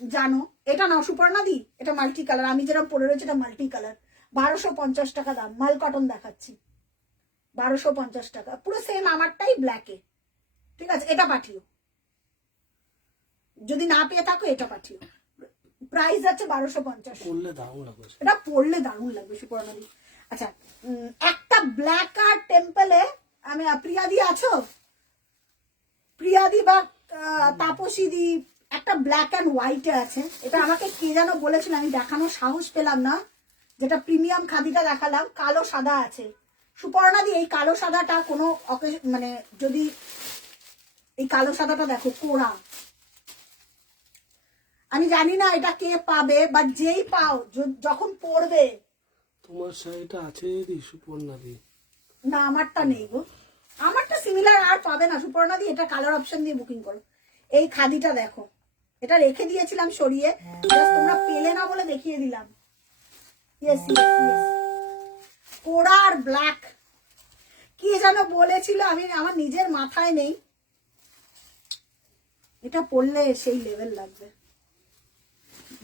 জানো। এটা নাও সুপর্ণা দি, এটা মাল্টি কালার, আমি যেটা পরে রয়েছে এটা মাল্টি কালার, 1250 টাকা দাম, মাল কটন দেখাচ্ছি, 1250 টাকা, পুরো সেম আমারটাই ব্ল্যাকে, ঠিক আছে। এটা পাঠিও, যদি না পেয়ে থাকো এটা পাঠিও, প্রাইস আছে 1250। পরলে দারুণ লাগবে, এটা পরলে দারুণ লাগবে সুপর্ণা দি। আচ্ছা একটা ব্ল্যাক আর টেম্পলে, আমি প্রিয়াদি আছো, প্রিয়াদি বা তাপসী দি, একটা ব্ল্যাক অ্যান্ড হোয়াইটে আছে, এটা আমাকে কে যেন বলেছিল, আমি দেখানোর সাহস পেলাম না, যেটা প্রিমিয়াম খাদিটা দেখালাম, কালো সাদা আছে। সুপর্ণা দি এই কালো সাদাটা কোনো মানে যদি এই কালো সাদাটা দেখো কোড়া, আমি জানি না এটা কে পাবে, বা যেই পাও যখন পড়বে। তোমার শাড়িটা আছে দিদি সুপর্ণা দি? না আমারটা নেই গো, আমারটা সিমিলার আর পাবে না সুপর্ণা দি, এটা কালার অপশন দিয়ে বুকিং করো। এই খাদিটা দেখো, এটা রেখে দিয়েছিলাম সরিয়ে, তোমরা পেলে না বলে দেখিয়ে দিলাম। ইয়েস ইয়েস ইয়েস, কোড়া আর ব্ল্যাক, কি যেন বলেছিল, আমি আমার নিজের মাথায় নেই। এটা পড়লে সেই লেভেল লাগবে।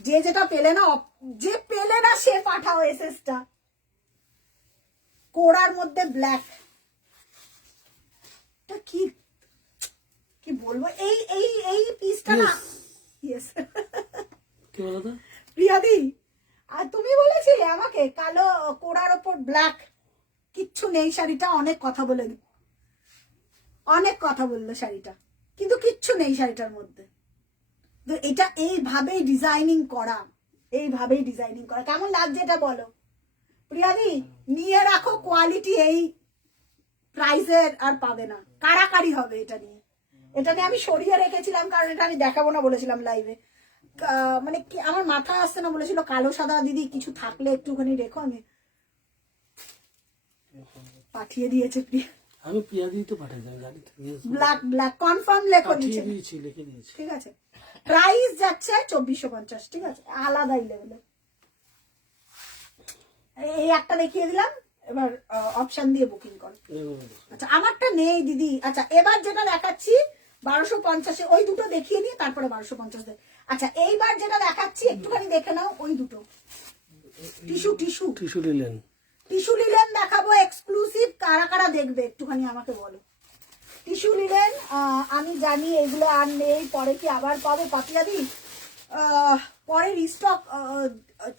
যে যেটা পেলে না, যে পেলে না সে পাঠাও এসএসটা, কোড়ার মধ্যে ব্ল্যাক, এটা কি কি বলবো, এই এই এই পিসটা না, ইয়েস কি বলতো প্রিয়াদি, আর তুমি বলেছিলে আমাকে কালো কোড়ার ওপর ব্ল্যাক, কিচ্ছু নেই শাড়িটা, অনেক কথা বলে, অনেক কথা বললো শাড়িটা, কিন্তু কিচ্ছু নেই শাড়িটার মধ্যে। তো এটা এইভাবেই ডিজাইনিং করা, এইভাবেই ডিজাইনিং করা, কেমন লাগছে এটা বলো প্রিয়াদি? নিয়ে রাখো, কোয়ালিটি এই প্রাইসের আর পাবে না, কারাকারি হবে এটা নিয়ে। এটা নিয়ে আমি সরিয়ে রেখেছিলাম, কারণ এটা আমি দেখাবো না বলেছিলাম লাইভে, মানে কি আমার মাথা আসছে না, বলেছিল কালো সাদা দিদি কিছু থাকলে একটুখানি রেখো, আমি পাঠিয়ে দিয়েছে প্রিয়া, আমি প্রিয়াদি তো পাঠাইলাম গাড়ি থেকে, ব্ল্যাক ব্ল্যাক কনফার্ম লেখো নিচে, পাঠিয়ে দিয়েছি, লিখে দিয়েছি, ঠিক আছে। প্রাইস যাচ্ছে 2450, ঠিক আছে, আলাদাই লেভেলে। এই একটা দেখিয়ে দিলাম, এবার অপশন দিয়ে বুকিং করো। আচ্ছা আমারটা নেই দিদি। আচ্ছা এবার যেটা দেখাচ্ছি 1250, ওই দুটো দেখিয়ে নিয়ে তারপরে 1250। আচ্ছা এইবার যেটা দেখাচ্ছি একটুখানি দেখে নাও, ওই দুটো টিস্যু টিস্যু টিস্যু নিলেন, টিস্যু লিলেন দেখাবো এক্সক্লুসিভ, কারা কারা দেখবে একটুখানি আমাকে বলো। টিস্যু লিলেন আমি জানি এগুলো আর নেই, পরে কি আবার পাবো পাপিয়াদি? পরে রিস্টক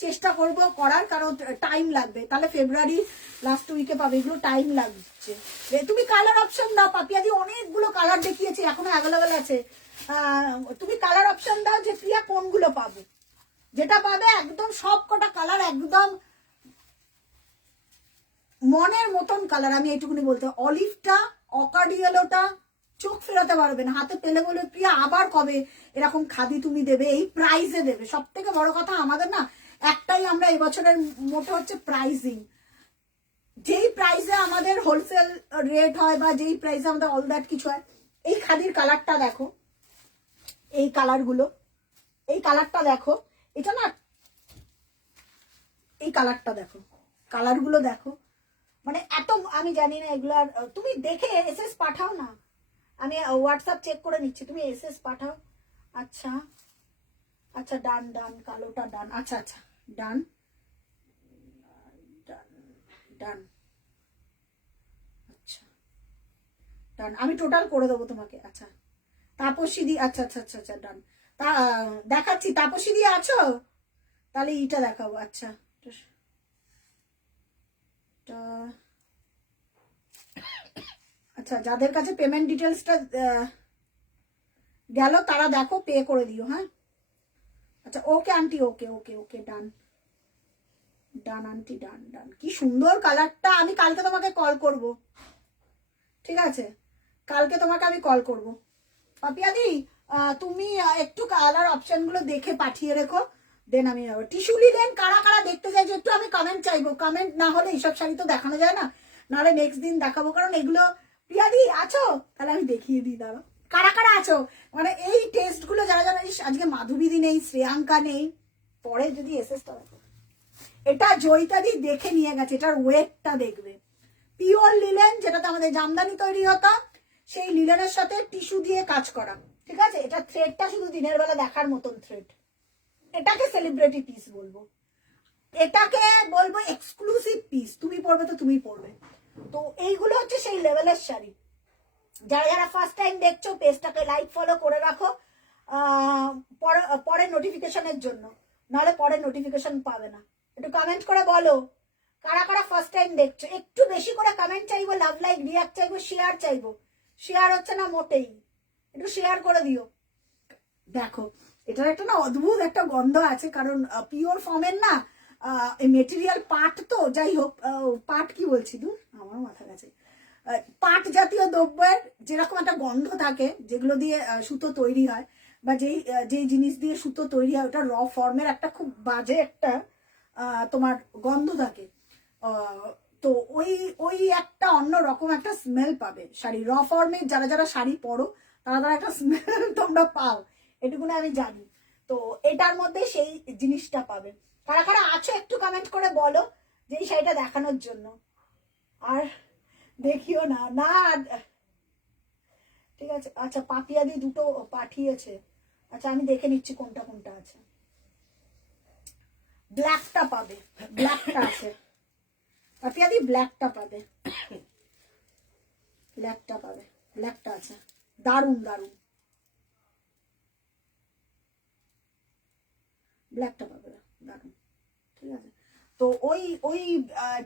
চেষ্টা করব করার, কারণ টাইম লাগবে, তাহলে ফেব্রুয়ারি লাস্ট উইকে পাবে, এগুলো টাইম লাগছে। তুমি কালার অপশন দাও পাপিয়াদি, অনেকগুলো কালার দেখিয়েছি, এখনো অ্যাভেলেবেল আছে, তুমি কালার অপশন দাও যে প্রিয়া কোনগুলো পাবো, যেটা পাবে একদম সব কটা কালার একদম মনের মতন কালার, আমি এইটুকুনি বলতে, অলিভটা অকার্ডিয়ালোটা চোখ ফেরাতে পারবে না, হাতে পেলে বলে প্রিয়া আবার কবে এরকম খাদি তুমি দেবে, এই প্রাইসে দেবে। সব থেকে বড় কথা আমাদের না একটাই, আমরা এবছরের মোটে হচ্ছে প্রাইসিং। যেই প্রাইসে আমাদের হোলসেল রেট হয় বা যেই প্রাইসে আমাদের অল দ্যাট কিছু হয়, এই খাদির কালারটা দেখো, এই কালারগুলো, এই কালারটা দেখো, এটা না, এই কালারটা দেখো, কালারগুলো দেখো, মানে এত, আমি জানি না এগুলার, তুমি দেখে এসএস পাঠাও না, আমি হোয়াটসঅ্যাপ চেক করে নিচ্ছি, তুমি এসএস পাঠাও। আচ্ছা আচ্ছা, ডান ডান, কালোটা ডান, আচ্ছা আচ্ছা, ডান ডান ডান, আচ্ছা ডান, আমি টোটাল করে দেবো তোমাকে। আচ্ছা তাপসী দি, আচ্ছা আচ্ছা আচ্ছা আচ্ছা, ডান। দেখাচ্ছি, তাপসী দি আছো, তাহলে এইটা দেখাবো। আচ্ছা আচ্ছা, যাদের কাছে পেমেন্ট ডিটেলসটা গেল তারা দেখো, পে করে দিও। হ্যাঁ আচ্ছা, ওকে আন্টি, ওকে ওকে ওকে, ডান ডান আন্টি, ডান ডান। কি সুন্দর কালারটা, আমি কালকে তোমাকে কল করব, ঠিক আছে, কালকে তোমাকে আমি কল করব। পাপিয়াদি তুমি একটু কালার অপশনগুলো দেখে পাঠিয়ে রেখো, দেন আমি যাবো। টিস্যু লিলেন কারা কারা দেখতে চাইছো একটু আমি কমেন্ট চাইবো, কমেন্ট না হলে এইসব শাড়ি তো দেখানো যায় না, নাহলে নেক্সট দিন দেখাবো, কারণ এগুলো, প্রিয়াদি আছো, তাহলে আমি দেখিয়ে দিই, দাঁড়ো কারা কারা আছো, মানে এই টেস্ট গুলো যারা যারা, আজকে মাধবীদি নেই, শ্রেয়াঙ্কা নেই, পরে যদি এসএসটা দেখো, এটা জয়িতাদি দেখে নিয়ে গেছে, এটার ওয়েটটা দেখবে, পিওর লিলেন, যেটাতে আমাদের জামদানি তৈরি হতো, সেই লিলেনের সাথে টিস্যু দিয়ে কাজ করা, ঠিক আছে। এটা থ্রেডটা শুধু দিনের বেলা দেখার মতন থ্রেড, এটাকে সেলিব্রিটি পিস বলবো, এটাকে বলবো এক্সক্লুসিভ পিস, তুমি পরবে তো তুমি পরবে। তো এইগুলো হচ্ছে সেই লেভেলের শাড়ি। যারা যারা ফার্স্ট টাইম দেখছো, পেজটাকে লাইক ফলো করে রাখো পরে নোটিফিকেশনের জন্য, নাহলে পরে নোটিফিকেশন পাবে না। একটু কমেন্ট করে বলো কারা কারা ফার্স্ট টাইম দেখছো, একটু বেশি করে কমেন্ট চাইবো, লাভ লাইক রিয়াক্ট চাইবো, শেয়ার চাইবো, শেয়ার হচ্ছে না মোটেই, একটু শেয়ার করে দিও। দেখো এটার একটা না অদ্ভুত একটা গন্ধ আছে, কারণ পিওর ফর্মের না মেটেরিয়াল পাট, তো যাই হোক, পাট কি বলছি দূর, আমার মাথা গেছে, পাট জাতীয় দ্রব্যের যেরকম একটা গন্ধ থাকে, যেগুলো দিয়ে সুতো তৈরি হয়, বা যেই জিনিস দিয়ে সুতো তৈরি হয়, ওটা র ফর্মের একটা খুব বাজে একটা তোমার গন্ধ থাকে, তো ওই ওই একটা অন্য রকম একটা স্মেল পাবে শাড়ি, র ফর্মের যারা যারা শাড়ি পরো তারা তারা একটা স্মেল তোমরা পাও, এটুকুনি আমি জানি। তো এটার মধ্যে সেই জিনিসটা পাবে। কারা কারা আছো একটু কমেন্ট করে বলো যে এই শাড়িটা দেখানোর জন্য। আর দেখিও না না, ঠিক আছে। আচ্ছা পাপিয়াদি দুটো পাঠিয়েছে, আচ্ছা আমি দেখে নিচ্ছি কোনটা কোনটা আছে। ব্ল্যাকটা পাবে, ব্ল্যাকটা আছে পাপিয়াদি, ব্ল্যাকটা পাবে, ব্ল্যাকটা পাবে, ব্ল্যাকটা আছে, দারুন দারুন, ব্ল্যাকটা পাবে, দারুন, ঠিক আছে। তো ওই ওই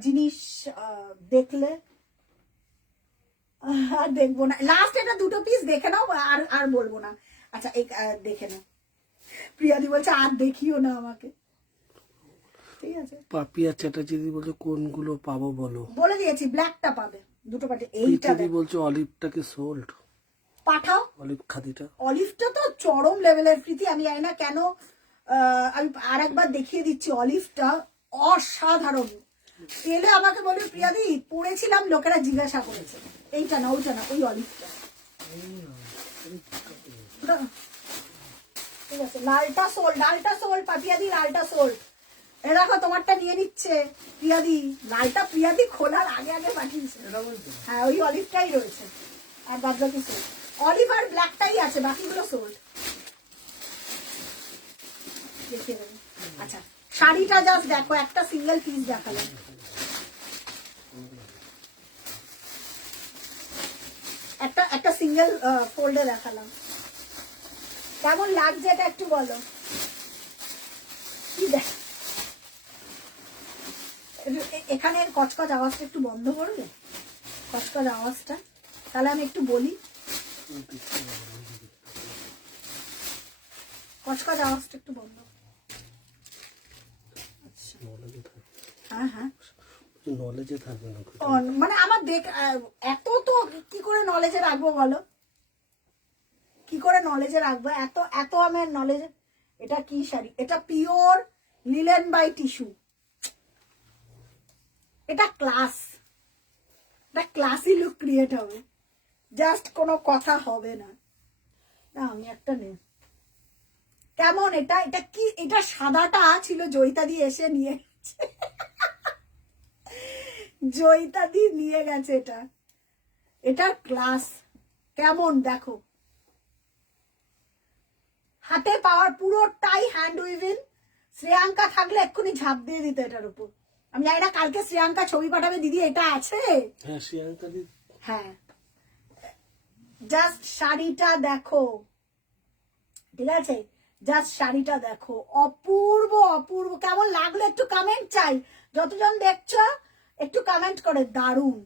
জিনিস দেখলে আর দেখবো না, লাস্ট এটা দুটো পিস দেখে নাও, আর আর বলবো না। আচ্ছা এই দেখে নাও, প্রিয়াদি বলছে আর দেখিও না আমাকে, ঠিক আছে। পাপিয়া চ্যাটার্জি বলছে কোনগুলো পাবো বলো, বলে দিয়েছি ব্ল্যাকটা পাবে, দুটো পাবে, এইটা বলছে অলিভটাকে সোল্ড পাঠাও, অলিভ খাদিটা, অলিভটা তো চরম লেভেলের প্রীতি, আমি জানি না কেন, আমি আর একবার দেখিয়ে দিচ্ছি, অলিভটা অসাধারণ, পেলে আমাকে বলবে প্রিয়াদি পড়েছিলাম, লোকেরা জিজ্ঞাসা করেছে, এইটা না ওইটা না, ওই অলিভটা, ঠিক আছে। লালটা সোল্ড পাপিয়াদি, লালটা সোল্ড, এ দেখো তোমারটা নিয়ে নিচ্ছে প্রিয়াদি, লালটা প্রিয়াদি খোলার আগে আগে পাঠিয়েছে, হ্যাঁ ওই অলিভটাই রয়েছে, আর বাদ বাকি সোল্ড, অলিভ আর ব্ল্যাকটাই আছে, বাকিগুলো সোল্ড, দেখিয়ে দেবো। আচ্ছা শাড়িটা জাস্ট দেখো, একটা সিঙ্গেল পিস দেখালাম, একটা সিঙ্গেল ফোল্ডে দেখালাম, কেমন লাগছে এটা একটু বলো, কি দেখ এখানে কচকচ আওয়াজটা একটু বন্ধ করবে, কচকচ আওয়াজটা, তাহলে আমি একটু বলি, কচকচ আওয়াজটা একটু বন্ধ, আচ্ছা হ্যাঁ হ্যাঁ নলেজে থাকবে না মানে আমার এত তো কি করে নলেজে রাখবো বলো, কি করে নলেজে রাখবো, এত এত আমার নলেজ। এটা কি শাড়ি, এটা পিওর লিলেন বাই টিস্যু, এটা ক্লাস, এটা ক্লাসি লুক ক্রিয়েট হবে, জাস্ট কোনো কথা হবে না। না আমি একটা নেই কেমন, এটা এটা কি, এটা সাদাটা ছিল জয়িতা দিয়ে এসে নিয়ে গেছে, জয়িতা দিয়ে নিয়ে গেছে এটা, এটার ক্লাস কেমন দেখো, হাতে পাওয়ার পুরোটাই হ্যান্ড উইভিং। শ্রেয়াঙ্কা থাকলে এক্ষুনি ঝাঁপ দিয়ে দিত এটার উপর। আমি জানি না কালকে শ্রেয়াঙ্কা ছবি পাঠাবে, দিদি এটা আছে। হ্যাঁ শ্রেয়াঙ্কা দিদি, হ্যাঁ জাস্ট শাড়িটা দেখো, ঠিক আছে, জাস্ট শাড়িটা দেখো, অপূর্ব অপূর্ব। কেমন লাগলো একটু কমেন্ট চাই, যতজন দেখছো একটু কমেন্ট করে। দারুণ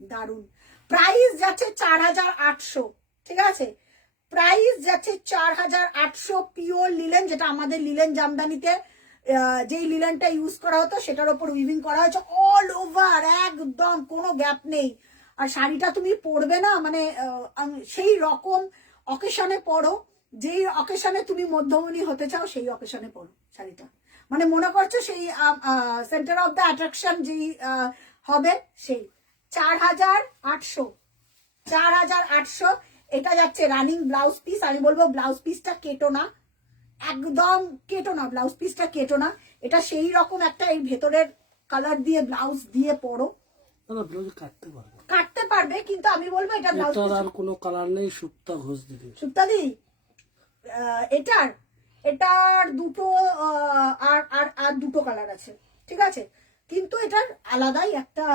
দারুণ। প্রাইস যাচ্ছে 4800, ঠিক আছে, প্রাইস যাচ্ছে 4800 পিওর লিলেন, যেটা আমাদের লিলেন জামদানিতে যেই লিলেনটা ইউজ করা হতো সেটার উপর উইভিং করা হয়েছে অল ওভার, একদম কোনো গ্যাপ নেই। আর শাড়িটা তুমি পরবে না মানে সেই রকম অকেশনে পরো, যেই অকেশনে তুমি মধ্যমণি হতে চাও সেই অকেশনে পরো শাড়িটা, মানে মনে করছো সেই সেন্টার অফ দ্য অ্যাট্রাকশন যেই হবে সেই। 4800, 4800। এটা যাচ্ছে রানিং ব্লাউজ পিস। আমি বলবো ব্লাউজ পিসটা কেটো না, একদম কেটো না, ব্লাউজ পিসটা কেটো না। এটা সেই রকম একটা এই ভেতরের কালার দিয়ে ব্লাউজ দিয়ে পরো, ব্লাউজ কাটতে পারবে, কিন্তু আমি বলবো এটা ব্লাউজ আর কোনো কালার নেই। সুপ্তা ঘোষ দিদি, সুপ্তা দি এটার এটার দুটো আর আর আর দুটো কালার আছে, ঠিক আছে, কিন্তু এটার আলাদাই একটা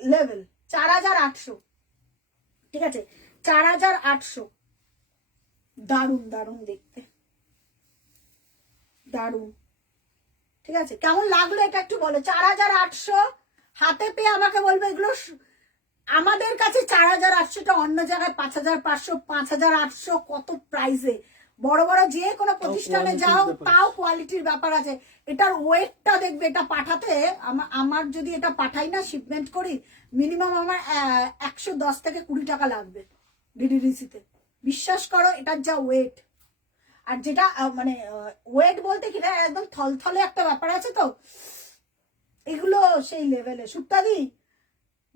লেভেল। 4800, ঠিক আছে, 4800। দারুণ দারুণ দেখতে, দারুণ, ঠিক আছে। কেমন লাগলো এটা একটু বলো। 4800 হাতে পেয়ে আমাকে বলবে এগুলো আমাদের কাছে 4800টা, অন্য জায়গায় 5500, 5800, কত প্রাইসে। বড় বড় যে কোনো প্রতিষ্ঠানে যাও তাও কোয়ালিটির ব্যাপার আছে। এটার ওয়েটটা দেখবে, এটা পাঠাতে আমার যদি এটা পাঠাই না, শিপমেন্ট করি, মিনিমাম আমার 110 থেকে 20 টাকা লাগবে ডিডিডিসিতে। বিশ্বাস করো এটার যা ওয়েট, আর যেটা মানে ওয়েট বলতে কি একদম থলথলে একটা ব্যাপার আছে তো, এগুলো সেই লেভেলে। সুপ্তাদি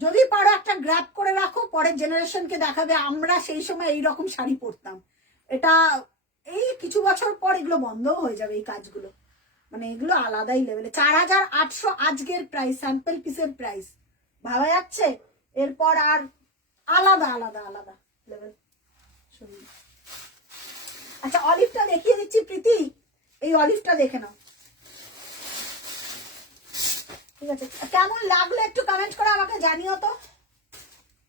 যদি পারো একটা গ্র্যাব করে রাখো, পরের জেনারেশনকে দেখাবে আমরা সেই সময় এইরকম শাড়ি পরতাম। এটা এই কিছু বছর পর এগুলো বন্ধও হয়ে যাবে এই কাজগুলো, মানে এগুলো আলাদাই লেভেলে। 4800 আজকের প্রাইস, স্যাম্পল পিসের প্রাইস, ভাবা যাচ্ছে। এরপর আর আলাদা আলাদা আলাদা লেভেল। আচ্ছা অলিভটা দেখিয়ে দিচ্ছি প্রীতি, এই অলিভটা দেখে নাও, ঠিক আছে। কেমন লাগলো একটু কমেন্ট করে আমাকে জানিও তো,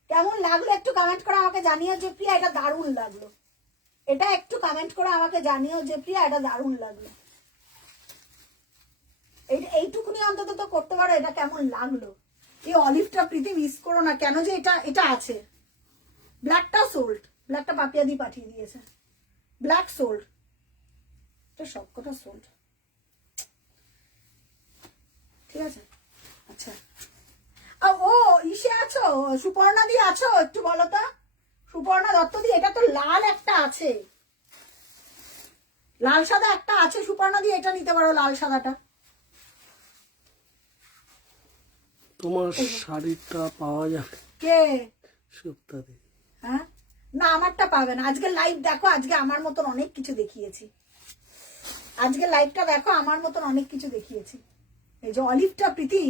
কেমন লাগলো একটু কমেন্ট করে আমাকে জানিও যে প্রিয়া এটা দারুণ লাগলো। এটা একটু কমেন্ট করে আমাকে জানিও যে প্রিয়া এটা দারুণ লাগলো। এইটুকুনি অন্তত তো করতে পারো, এটা কেমন লাগলো। এই অলিভটা প্রীতি মিস করো না, কেন যে এটা এটা আছে। ব্ল্যাকটা সোল্ড, ব্ল্যাকটা পাপিয়া দিয়ে পাঠিয়ে দিয়েছে, ব্ল্যাক সোল্ড, এটা সবকটা সোল্ড, ঠিক আছে। আচ্ছা ও ইসে আছো, সুপর্ণা দি আছো, একটু বলো তো সুপর্ণা দত্ত দি। এটা তো লাল একটা আছে, লাল সাদা একটা আছে, সুপর্ণা দি এটা নিতে পারো লাল সাদাটা। তোমার শাড়িটা পাওয়া যাবে কে? সুপ্তা দি। হ্যাঁ না আমারটা পাবে না। আজকে লাইভ দেখো, আজকে আমার মতন অনেক কিছু দেখিয়েছি, আজকে লাইভটা দেখো, আমার মতন অনেক কিছু দেখিয়েছি। এই যে অলিভটা প্রীতি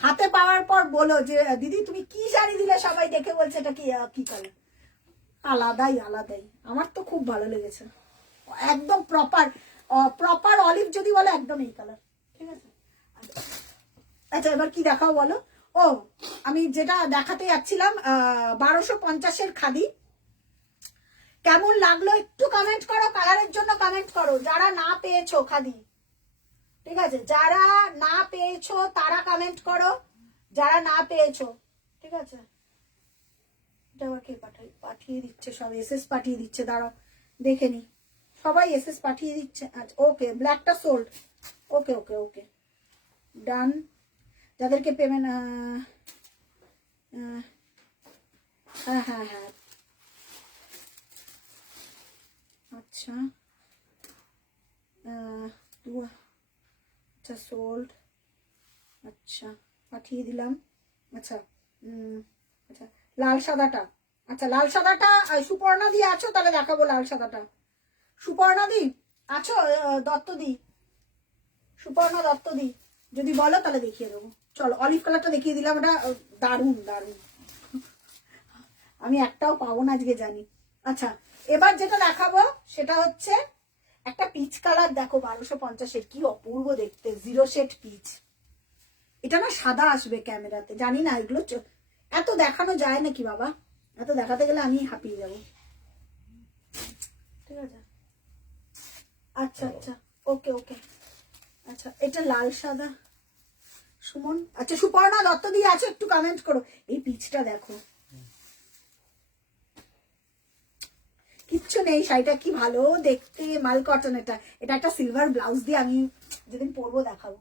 হাতে পাওয়ার পর বলো যে দিদি তুমি কি শাড়ি দিলে, সবাই দেখে বলছে এটা কি কালার। আলাদাই আলাদাই, আমার তো খুব ভালো লেগেছে, একদম প্রপার প্রপার অলিভ যদি বলো একদম এই কালার, ঠিক আছে। আচ্ছা এবার কি দেখাও বলো। ও আমি যেটা দেখাতে যাচ্ছিলাম 1250-এর খাদি, কেমন লাগলো একটু কমেন্ট করো। কালারের জন্য কমেন্ট করো যারা না পেয়েছো খাদি, ঠিক আছে, যারা না পেয়েছো তারা কমেন্ট করো, যারা না পেয়েছো, ঠিক আছে। এটা আবার কে পাঠিয়ে দিচ্ছে, সব এসএস পাঠিয়ে দিচ্ছে, দাঁড়াও দেখে নি, সবাই এসএস পাঠিয়ে দিচ্ছে। আচ্ছা ওকে, ব্ল্যাকটা সোল্ড, ওকে ওকে ওকে ডান। যাদেরকে পেমেন্ট, হ্যাঁ হ্যাঁ হ্যাঁ, আচ্ছা আচ্ছা সোল্ড, আচ্ছা পাঠিয়ে দিলাম। আচ্ছা আচ্ছা লাল সাদাটা, আচ্ছা লাল সাদাটা সুপর্ণা দি আছো? তাহলে দেখাবো লাল সাদাটা। সুপর্ণা দি আছো? দত্ত দি, সুপর্ণা দত্ত দি যদি বলো তাহলে দেখিয়ে দেবো। চলো অলিভ কালারটা দেখিয়ে দিলাম, এটা দারুণ দারুণ, আমি একটাও পাবো না আজকে জানি। আচ্ছা এবার যেটা দেখাবো সেটা হচ্ছে একটা পিচ কালার, দেখো 1250-এর, কি অপূর্ব দেখতে, জিরো শেড পিচ। এটা না সাদা আসবে ক্যামেরাতে, জানি না এগুলো এত দেখানো যায় নাকি বাবা, এত দেখাতে গেলে আমি হাঁপিয়ে যাবো। ঠিক আছে, আচ্ছা আচ্ছা ওকে ওকে। আচ্ছা এটা লাল সাদা, সুমন, আচ্ছা সুপর্ণা দত্ত দিয়ে আছে, একটু কমেন্ট করো। এই পিচটা দেখো, কিচ্ছু নেই, শাড়িটা কি ভালো দেখতে, মাল কটন। এটা এটা একটা সিলভার ব্লাউজ দিয়ে আমি যেদিন পরবো দেখাবো,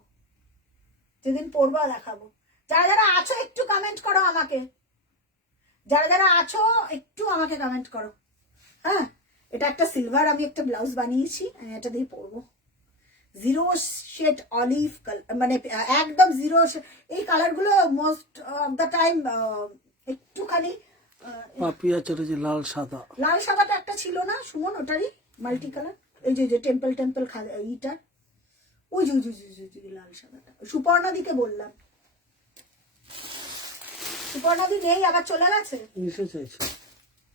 যেদিন পরবো দেখাবো। যারা যারা আছো একটু কমেন্ট করো আমাকে, যারা যারা আছো একটু আমাকে কমেন্ট করো। হ্যাঁ এটা একটা সিলভার আমি একটা ব্লাউজ বানিয়েছি, আমি এটা দিয়ে পরবো। জিরো শেড অলিভ কালার, মানে একদম জিরো। এই কালারগুলো মোস্ট অফ দ্য টাইম একটুখানি পাপিয়া চলেছে লাল সাদা। লাল সাদাটা একটা ছিল না সুমন, ওটারই মাল্টি কালার, এই যে টেম্পল টেম্পল ইটার, ওই যে লাল সাদাটা। সুপর্ণা দিকে বললাম, সুপর্ণা দি নেই, আবার চলে গেছে। কিসে চাইছে?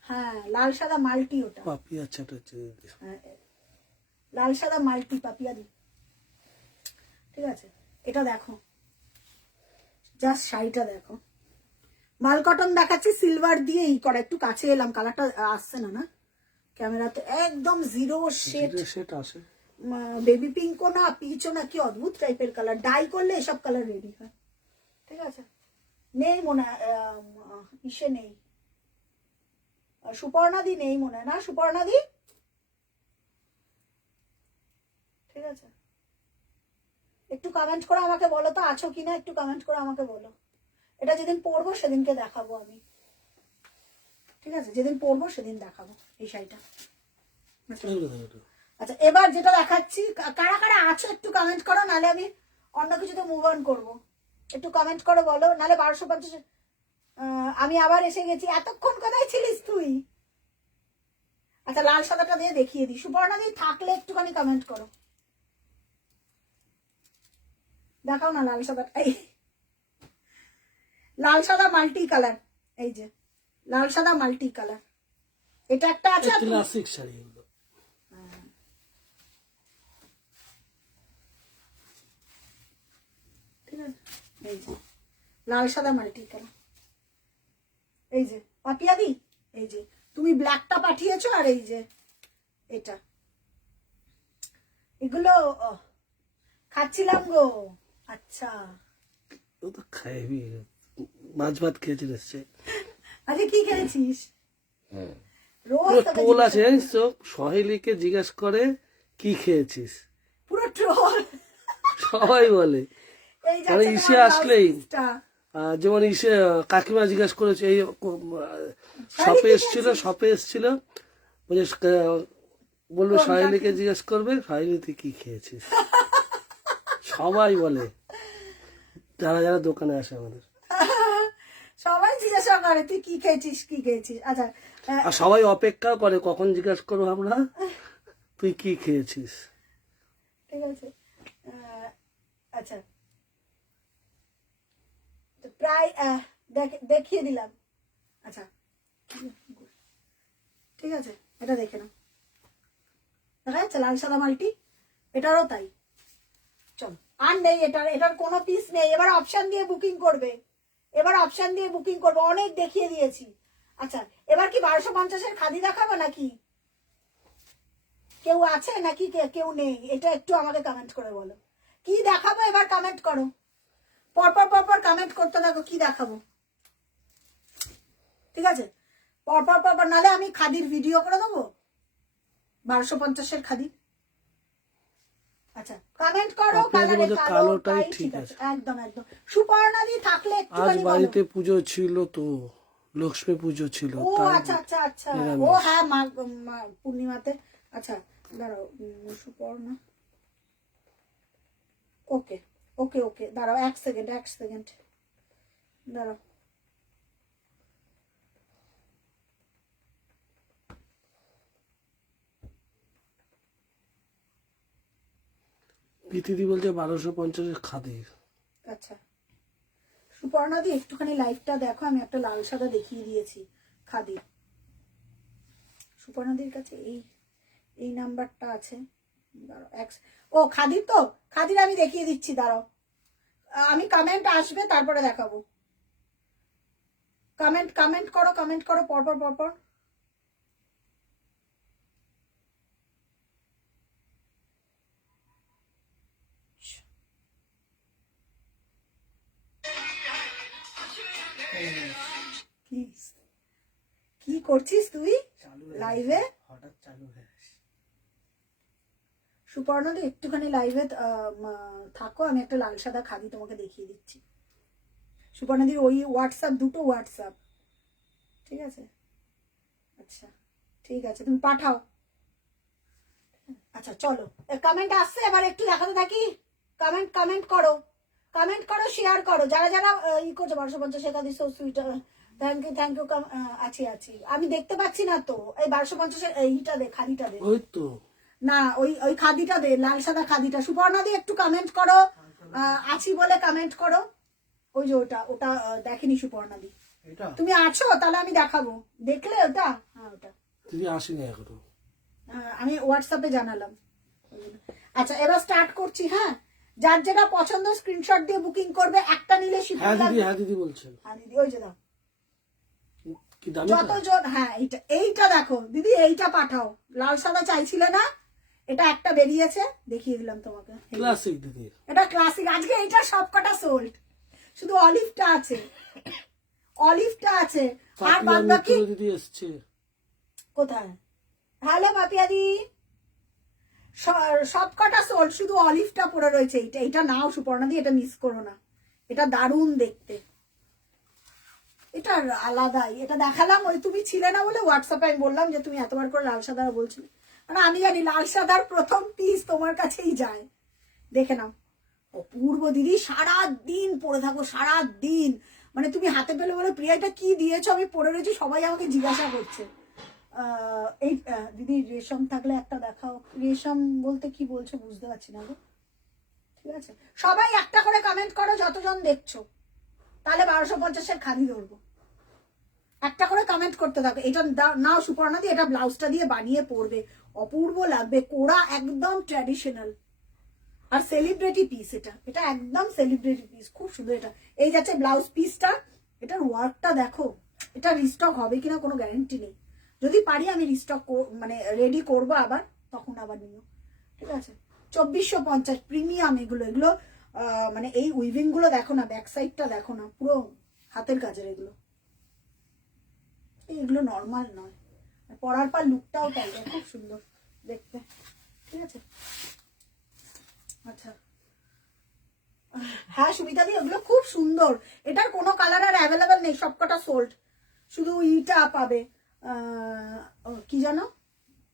হ্যাঁ লাল সাদা মাল্টি, ওটা পাপিয়া চলেছে, লাল সাদা মাল্টি পাপিয়া দি। ঠিক আছে এটা দেখো, জাস্ট শাড়িটা দেখো, মাল কটন দেখাচ্ছি সিলভার দিয়ে ই করা। একটু কাছে এলাম, কালারটা আসছে না না ক্যামেরাতে, একদম জিরো শেড আসে, বেবি পিঙ্কও না পিচও না, কি অদ্ভুত টাইপের কালার, ডাই করলে এসব কালার রেডি হয়। ঠিক আছে নেই মনে হয়, ইসে নেই, সুপর্ণা দি নেই মনে হয়, না সুপর্ণা দি? ঠিক আছে একটু কমেন্ট করে আমাকে বলো তো আছো কিনা, একটু কমেন্ট করে আমাকে বলো। এটা যেদিন পরবো সেদিনকে দেখাবো আমি, ঠিক আছে যেদিন পরবো সেদিন দেখাবো এই শাড়িটা। আচ্ছা এবার যেটা দেখাচ্ছি, কারা কারা আছো একটু কমেন্ট করো, নাহলে আমি অন্য কিছুতে মুভ অন করবো। একটু কমেন্ট করো বলো, নাহলে 1250 আমি আবার এসে গেছি। এতক্ষণ কোথায় ছিলিস তুই? আচ্ছা লাল সাদাটা দিয়ে দেখিয়ে দিই, সুপর্ণা দি থাকলে একটুখানি কমেন্ট করো, দেখাও না লাল সাদা। এই লাল সাদা মাল্টি কালার, এই যে লাল সাদা মাল্টি কালার, এটা একটা আছে। ক্লাসিক শাড়ি এগুলো। ঠিক আছে এই যে লাল সাদা মাল্টি কালার, এই যে পাপিয়া দি, এই যে তুমি ব্ল্যাকটা পাঠিয়েছো, আর এই যে এটা, এগুলো খাচ্ছিলাম গো। আচ্ছা ও তো খাইবি, মাছ ভাত খেয়েছি নিশ্চয়। আরে কি খেয়েছিস? রোজ তোকে টোল আছে জানিস তো, সহেলিকে জিজ্ঞেস করে কি খেয়েছিস, পুরো ট্রোল সবাই বলে। এই মানে যাচ্ছে ইসে তোমার আসলেই, ব্লাউজ পিসটা। যেমন ইসে কাকিমা জিজ্ঞেস করেছে, এই শপে এসছিল বলে, বলবে সহেলিকে জিজ্ঞেস করবে সহেলি তুই কি খেয়েছিস, সবাই বলে যারা যারা দোকানে আসে আমাদের, সবাই জিজ্ঞাসা করে তুই কি খেয়েছিস কি খেয়েছিস। আচ্ছা আর সবাই অপেক্ষা করে কখন জিজ্ঞেস করবো আমরা তুই কি খেয়েছিস। ঠিক আছে আচ্ছা তো প্রায় দেখিয়ে দিলাম। আচ্ছা ঠিক আছে এটা দেখে নাও, দেখা যাচ্ছে লাল সাদা মাল্টি, এটারও তাই। চলো আর নেই, এটার কোনো পিস নেই, এবার অপশন দিয়ে বুকিং করবে, এবার অপশন দিয়ে বুকিং করবে, অনেক দেখিয়ে দিয়েছি। আচ্ছা এবার কি 1250-এর খাদি দেখাবো নাকি? কেউ আছে নাকি কেউ নেই? এটা একটু আমাকে কমেন্ট করে বলো, কি দেখাবো এবার কমেন্ট করো, পরপর কমেন্ট করতে থাকো কি দেখাবো। ঠিক আছে পরপর, নাহলে আমি খাদির ভিডিও করে দেবো 1250-এর খাদি। আচ্ছা কমেন্ট করো, আপনাদের কালারে মধ্যে কালোটাই কালোটাই ঠিক ঠিক আছে, একদম একদম। সুপর্ণা দি থাকলে আজ একটুখানি বলো। বাড়িতে পুজো ছিল তো, লক্ষ্মী পুজো ছিল, ও তাই আচ্ছা আচ্ছা আচ্ছা, ও নিরামিষ। হ্যাঁ পূর্ণিমাতে। আচ্ছা দাঁড়াও, সুপর্ণা, ওকে ওকে ওকে, দাঁড়াও এক সেকেন্ড দাঁড়াও। প্রীতিদি বলছে 1250 খাদি। আচ্ছা সুপর্ণা দি একটুখানি লাইভটা দেখো, আমি একটা লাল সাদা দেখিয়ে দিয়েছি খাদি। সুপর্ণাদির কাছে এই নাম্বারটা আছে, দাঁড়াও ও খাদির, তো খাদির আমি দেখিয়ে দিচ্ছি, দাঁড়াও আমি কমেন্ট আসবে তারপরে দেখাবো। কমেন্ট করো পরপর। কি করছিস তুই লাইভে? হঠাৎ চালু হয়ে সুপর্ণা একটুখানি লাইভে থাকো, আমি একটা লাল সাদা খাদি তোমাকে দেখিয়ে দিচ্ছি। সুপর্ণাদির ওই হোয়াটসঅ্যাপ, দুটো হোয়াটসঅ্যাপ, ঠিক আছে? আচ্ছা ঠিক আছে, তুমি পাঠাও। আচ্ছা চলো, কমেন্ট আসছে, এবার একটু দেখাতে থাকি। কমেন্ট করো, শেয়ার করো, যারা যারা ই করছো। 1250 টাকা দিছো, সুইট, থ্যাংক ইউ। আছি আমি দেখতে পাচ্ছি না তো, এই 1250 এইটা দে, খাদিটা দে। ওই তো না, ওই খাদিটা দে, লাল সাদা খাদিটা। সুপর্ণা দি একটু কমেন্ট করো, আছি বলে কমেন্ট করো। ওই যে ওটা দেখেনি সুপর্ণা দি। এটা তুমি আছো তাহলে আমি দেখাবো, দেখলে ওটা? হ্যাঁ ওটা দিদি আসেনি এখনো। আমি হোয়াটসঅ্যাপে জানালাম। আচ্ছা এবার স্টার্ট করছি। হ্যাঁ, যার যেটা পছন্দ স্ক্রিনশট দিয়ে বুকিং করবে, একটা নিলে শিপিং লাগবে। হ্যাঁ দিদি বলছেন। হ্যাঁ দিদি, ওই যে দাও কি দাম? যতজন, হ্যাঁ এইটা দেখো দিদি, এইটা পাঠাও। লাল সাদা চাইছিলে না, এটা একটা বেরিয়েছে, দেখিয়ে দিলাম তোমাকে। ক্লাসিক দিদি, এটা ক্লাসিক। আজকে এইটা সবকটা সোল্ড, শুধু অলিভটা আছে। আর বাদ বাকি দিদি এসছে কোথায়? হ্যালো পাপিয়াদি, সবকটা সোল্ড, শুধু অলিভটা পড়ে রয়েছে। এইটা নাও সুপর্ণা দি, এটা মিস করো না, এটা দারুণ দেখতে, এটা আলাদাই। এটা দেখালাম, ওই তুমি ছিলে না বলে হোয়াটসঅ্যাপে আমি বললাম যে তুমি এতবার করে লাল সাদা বলছিলে, মানে আমি জানি লাল সাদার প্রথম পিস তোমার কাছেই যায়। দেখে নাও, অপূর্ব দিদি, সারা দিন পরে থাকো, সারা দিন। মানে তুমি হাতে পেলে বলে প্রিয়া এটা কি দিয়েছো, আমি পরে রয়েছি, সবাই আমাকে জিজ্ঞাসা করছে। এই দিদি রেশম থাকলে একটা দেখাও। রেশম বলতে কি বলছো বুঝতে পারছি না গো। ঠিক আছে, সবাই একটা করে কমেন্ট করো যতজন দেখছো, তাহলে 1250 খাদি ধরবো। একটা করে কমেন্ট করতে থাকো। এটা নাও সুপর্ণা দি, এটা ব্লাউজটা দিয়ে বানিয়ে পরবে, অপূর্ব লাগবে। কোড়া একদম ট্র্যাডিশনাল আর সেলিব্রিটি পিস। এটা একদম সেলিব্রিটি পিস, খুব সুন্দর। এটা এই যাচ্ছে ব্লাউজ পিসটা, এটার ওয়ার্কটা দেখো। এটা রিস্টক হবে কিনা কোনো গ্যারান্টি নেই, যদি পারি আমি রিস্টক মানে রেডি করবো আবার, তখন আবার নিও। ঠিক আছে, 2450 প্রিমিয়াম। এগুলো মানে এই উইভিং গুলো দেখো না, ব্যাক সাইডটা দেখো না, পুরো হাতের কাজের। এগুলো নর্মাল নয়, পরার পর লুকটাও তাই, খুব সুন্দর দেখতে। ঠিক আছে, আচ্ছা হ্যাঁ সুমিতা দি, ওগুলো খুব সুন্দর। এটার কোনো কালার আর অ্যাভেলেবেল নেই, সবকটা সোল্ড। শুধু ইটা পাবে, কি জানো,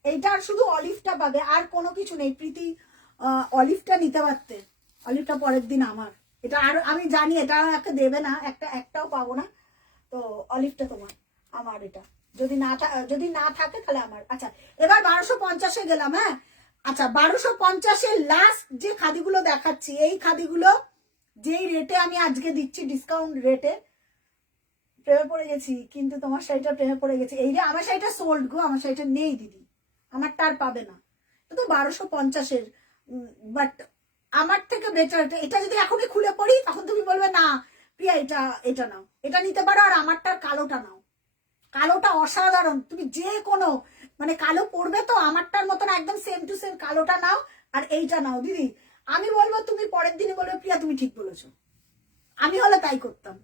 এইটার শুধু অলিভটা পাবে, আর কোনো কিছু নেই। প্রীতি অলিভটা নিতে পারতে, অলিভটা পরের দিন আমার। এটা আর আমি জানি এটা একটা দেবে না, একটাও পাবো না, তো অলিভটা তোমার, আমার। এটা যদি না থাকে তাহলে আমার। আচ্ছা এবার 1250 গেলাম। হ্যাঁ আচ্ছা, 1250 লাস্ট যে খাদিগুলো দেখাচ্ছি, এই খাদিগুলো যেই রেটে আমি আজকে দিচ্ছি, ডিসকাউন্ট রেটে, প্রেমে পড়ে গেছি। কিন্তু তোমার শাড়িটা প্রেমে পড়ে গেছে। এই যে আমার শাড়িটা সোল্ড গো, আমার শাড়িটা নেই দিদি, আমারটা আর পাবে না। এটা তো 1250, বাট আমার থেকে বেটার। এটা যদি এখনই খুলে পড়ি, তখন তুমি বলবে না প্রিয়া এটা নাও, এটা নিতে পারো। আর আমারটার কালোটা নাও, কালোটা অসাধারণ। তুমি যে কোনো মানে কালো পরবে তো, আমারটার মতন একদম সেম টু সেম কালোটা নাও, আর এইটা নাও দিদি। আমি বলবো, তুমি পরের দিনে বলবে প্রিয়া তুমি ঠিক বলেছো, আমি হলে তাই করতাম।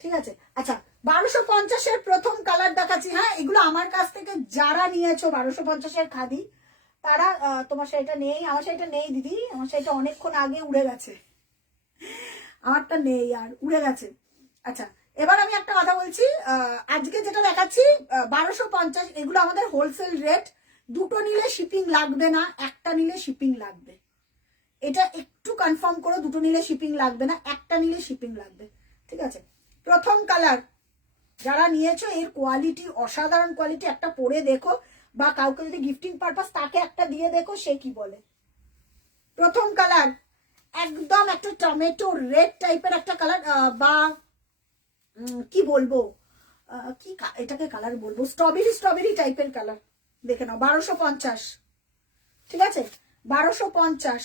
ঠিক আছে, আচ্ছা 1250 প্রথম কালার দেখাচ্ছি। হ্যাঁ, এগুলো আমার কাছ থেকে যারা নিয়েছো 1250 খাদি, তারা তোমার শাড়িটা নেই, আমার শাড়িটা নেই দিদি, আমার শাড়িটা অনেকক্ষণ আগে উড়ে গেছে, আমারটা নেই আর উড়ে গেছে। আচ্ছা এবার আমি একটা কথা বলছি, আজকে যেটা দেখাচ্ছি 1250, এগুলো আমাদের হোলসেল রেট। দুটো নিলে শিপিং লাগবে না, একটা নিলে শিপিং লাগবে, এটা একটু কনফার্ম করো। দুটো নিলে শিপিং লাগবে না, একটা নিলে শিপিং লাগবে, ঠিক আছে। প্রথম কালার যারা নিয়েছো, এর কোয়ালিটি অসাধারণ কোয়ালিটি, একটা পরে দেখো, বা কাউকে যদি গিফটিং পারপাস তাকে একটা দিয়ে দেখো সে কি বলে। প্রথম কালার একদম একটা টমেটো রেড টাইপের একটা কালার, বা কি বলবো, কি এটাকে কালার বলবো, স্ট্রবেরি টাইপের কালার। দেখে নাও 1250, ঠিক আছে 1250,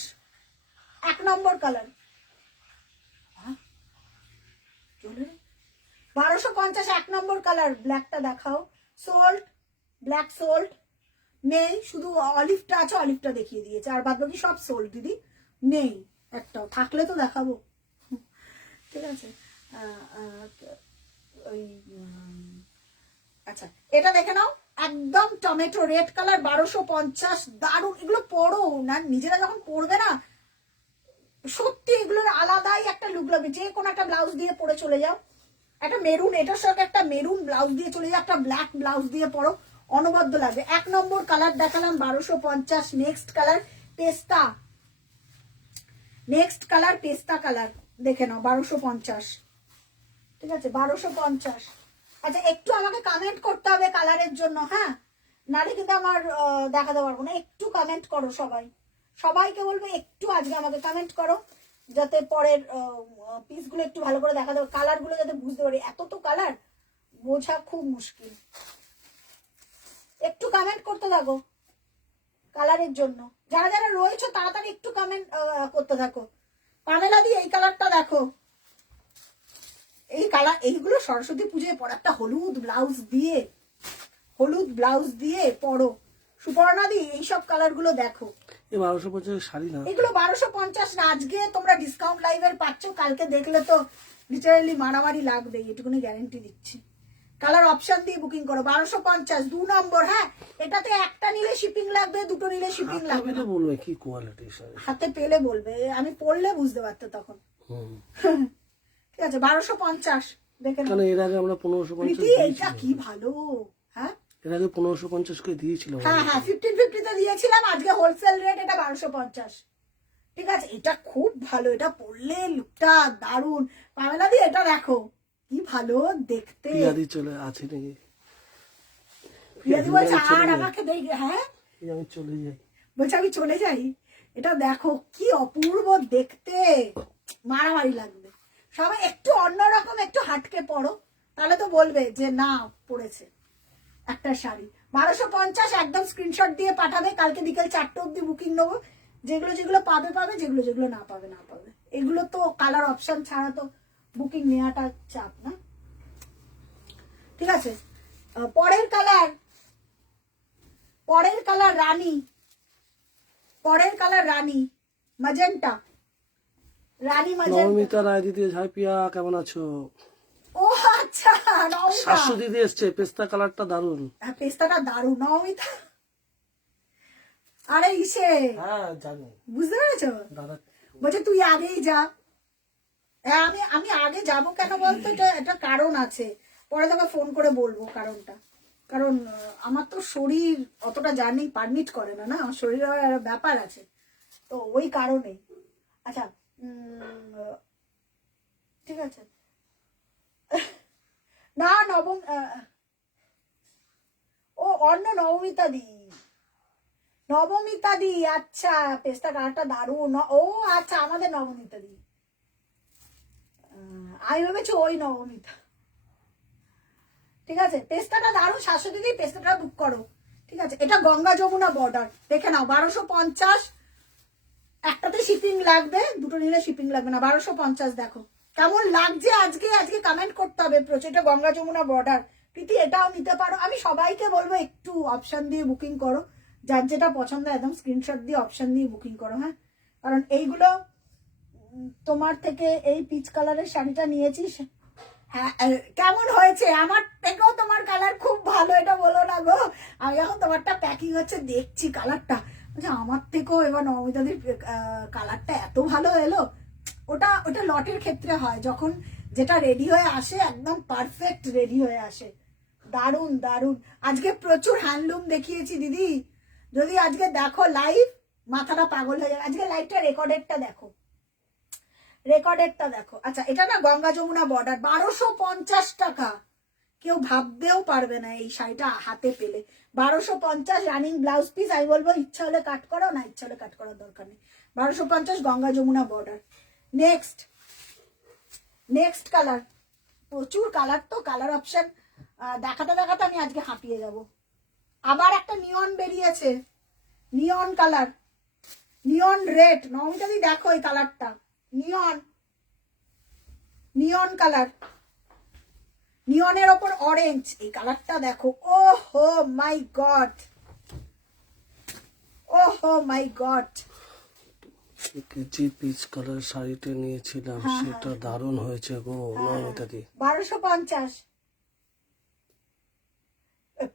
1 নম্বর কালার। 1250 1 নম্বর কালার, ব্ল্যাকটা দেখাও। সোল্ড, ব্ল্যাক সোল্ড নেই, শুধু অলিভটা আছে, অলিভটা দেখিয়ে দিয়েছে, আর বাদ বাকি সব সোল্ড দিদি, নেই একটাও, থাকলে তো দেখাবো, ঠিক আছে। ওই আচ্ছা এটা দেখে নাও, একদম টমেটো রেড কালার, 1250, দারুণ। এগুলো পরো না, নিজেরা যখন পরবে না সত্যি এগুলোর আলাদাই একটা লুক লাগবে। যে কোনো একটা ব্লাউজ দিয়ে পরে চলে যাও, একটা মেরুন, এটার সঙ্গে একটা মেরুন ব্লাউজ দিয়ে চলে যাও, একটা ব্ল্যাক ব্লাউজ দিয়ে পরো, অনবদ্য লাগবে। 1 নম্বর কালার দেখালাম 1250। নেক্সট কালার পেস্তা, নেক্সট কালার পেস্তা কালার, দেখে নাও 1250, ঠিক আছে 1250। আচ্ছা একটু আমাকে কমেন্ট করতে হবে কালারের জন্য, হ্যাঁ, নাহলে কিন্তু আমার দেখাতে পারবো না। একটু কমেন্ট করো সবাই, সবাইকে বলবো একটু আজকে আমাকে কমেন্ট করো, যাতে পরের পিসগুলো একটু ভালো করে দেখাতে পারো, কালারগুলো যাতে বুঝতে পারি। এত তো কালার বোঝা খুব মুশকিল, একটু কমেন্ট করতে থাকো কালারের জন্য। যারা যারা রয়েছে তাড়াতাড়ি একটু কমেন্ট করতে থাকো। পামেলা দি এই কালারটা দেখো, এই কালার, এইগুলো সরস্বতী পুজোয় পরো, একটা হলুদ ব্লাউজ দিয়ে, হলুদ ব্লাউজ দিয়ে পরো। সুপর্ণা দি এইসব কালার গুলো দেখো, 1250 শাড়ি না, এগুলো 1250 না, আজকে তোমরা ডিসকাউন্ট লাইভের পাচ্ছ, কালকে দেখলে তো লিটারালি মারামারি লাগবে, এটুকুনি গ্যারেন্টি দিচ্ছি। কালার অপশন দিয়ে বুকিং করো 1250, 2 নম্বর। হ্যাঁ এটাতে একটা নিলে শিপিং লাগবে, দুটো নিলে শিপিং লাগবে না। বলবে কি কোয়ালিটি শাড়ি, হাতে পেলে বলবে, আমি পরলে বুঝতে পারতো তখন। ঠিক আছে 1250 দেখে নাও। এর আগে আমরা 1550 এইটা কি ভালো, হ্যাঁ এর আগে 1550 করে দিয়েছিল। হ্যাঁ হ্যাঁ 1550 তে দিয়েছিলাম, আজকে হোলসেল রেট এটা 1250, ঠিক আছে। এটা খুব ভালো, এটা পরলে লুকটা দারুন। পামেলা দি এটা দেখো কি ভালো দেখতে। প্রিয়াদি চলে আছে নাকি? প্রিয়াদি বলছে আর আমাকে দেখে, হ্যাঁ আমি চলে যাই, বলছে আমি চলে যাই। এটা দেখো কি অপূর্ব দেখতে, মারামারি লাগবে। সবাই একটু অন্যরকম, একটু হাটকে পড়ো, তাহলে তো বলবে যে না পড়েছে একটা শাড়ি। 1250 একদম স্ক্রিনশট দিয়ে পাঠাবে, কালকে বিকেল 4টে অব্দি বুকিং নেবো। যেগুলো যেগুলো পাবে পাবে, যেগুলো যেগুলো না পাবে না পাবে। এগুলো তো কালার অপশন ছাড়া তো বুকিং নেওয়াটা চাপ না, ঠিক আছে। পরের কালার, পরের কালার রানী, পরের কালার রানী ম্যাজেন্টা, রানী ম্যাজেন্টা। নবমিতা রায় দিদি, হাই পিয়া কেমন আছো? ও আচ্ছা নবমিতা, শাশু দিদি এসছে, পেস্তা কালারটা দারুন। হ্যাঁ পেস্তাটা দারুন নবমিতা। আরে ইসে, হ্যাঁ জানি, বুঝতে পেরেছো, দাদা বলছে তুই আগেই যা। হ্যাঁ আমি আমি আগে যাব কেন বলতো, এটা একটা কারণ আছে, পরে তোকে ফোন করে বলবো কারণটা। কারণ আমার তো শরীর অতটা জার্নি পারমিট করে না, না আমার শরীরের ব্যাপার আছে, তো ওই কারণে। আচ্ছা ঠিক আছে। না নবম, ও অন্য নবমিতা দি, নবমিতা দি, আচ্ছা পেস্তা কালারটা দারুন। ও আচ্ছা আমাদের নবমিতা দি, আমি ভেবেছি ওই নবমিতা, ঠিক আছে। পেস্তাটা দারুন, শাশুড়ি দিদি পেস্তাটা বুক করো, ঠিক আছে। এটা গঙ্গা যমুনা বর্ডার, দেখে নাও 1250, একটাতে শিপিং লাগবে, দুটো নিলে শিপিং লাগবে না। 1250 দেখো কেমন লাগছে। আজকে আজকে কমেন্ট করতে হবে প্রচুর। এটা গঙ্গা যমুনা বর্ডার, প্রীতি এটাও নিতে পারো। আমি সবাইকে বলবো একটু অপশন দিয়ে বুকিং করো, যার যেটা পছন্দ একদম স্ক্রিনশট দিয়ে অপশন দিয়ে বুকিং করো, হ্যাঁ। কারণ এইগুলো তোমার থেকে এই পিচ কালারের শাড়িটা নিয়েছি, হ্যাঁ কেমন হয়েছে? আমার থেকেও তোমার কালার খুব ভালো, এটা বলো না গো। আমি এখন তোমারটা প্যাকিং হচ্ছে দেখছি কালারটা, আচ্ছা আমার থেকেও এবার নমিতাদির কালারটা এত ভালো এলো। ওটা ওটা লটের ক্ষেত্রে হয়, যখন যেটা রেডি হয়ে আসে একদম পারফেক্ট রেডি হয়ে আসে। দারুণ দারুণ। আজকে প্রচুর হ্যান্ডলুম দেখিয়েছি দিদি, যদি আজকে দেখো লাইভ মাথাটা পাগল হয়ে যাবে। আজকে লাইভটা রেকর্ডেডটা দেখো, রেকর্ডেডটা দেখো। আচ্ছা এটা না গঙ্গা যমুনা বর্ডার, 1250 টাকা। কেউ ভাবতেও পারবে না এই শাড়িটা হাতে পেলে। 1250 রানিং ব্লাউজ পিস। আমি বলবো ইচ্ছা হলে কাট করো, না ইচ্ছা হলে কাট করার দরকার নেই। 1250 Ganga Jamuna border. Next next colour, প্রচুর কালার, তো কালার অপশন দেখাতে দেখাতে আমি আজকে হাঁপিয়ে যাব। আবার একটা নিয়ন বেরিয়েছে, নিয়ন কালার, নিয়ন রেড। নমিতাদি দেখো এই কালারটা, নিয়ন নিয়ন কালার, নিয়নের ওপর অরেঞ্জ। এই কালারটা দেখো, ও হো মাই গড, ও হো মাই গড। যে পিচ কালার শাড়িটা নিয়েছিলাম সেটা দারুণ হয়েছে গো নমিতাদি। 1250।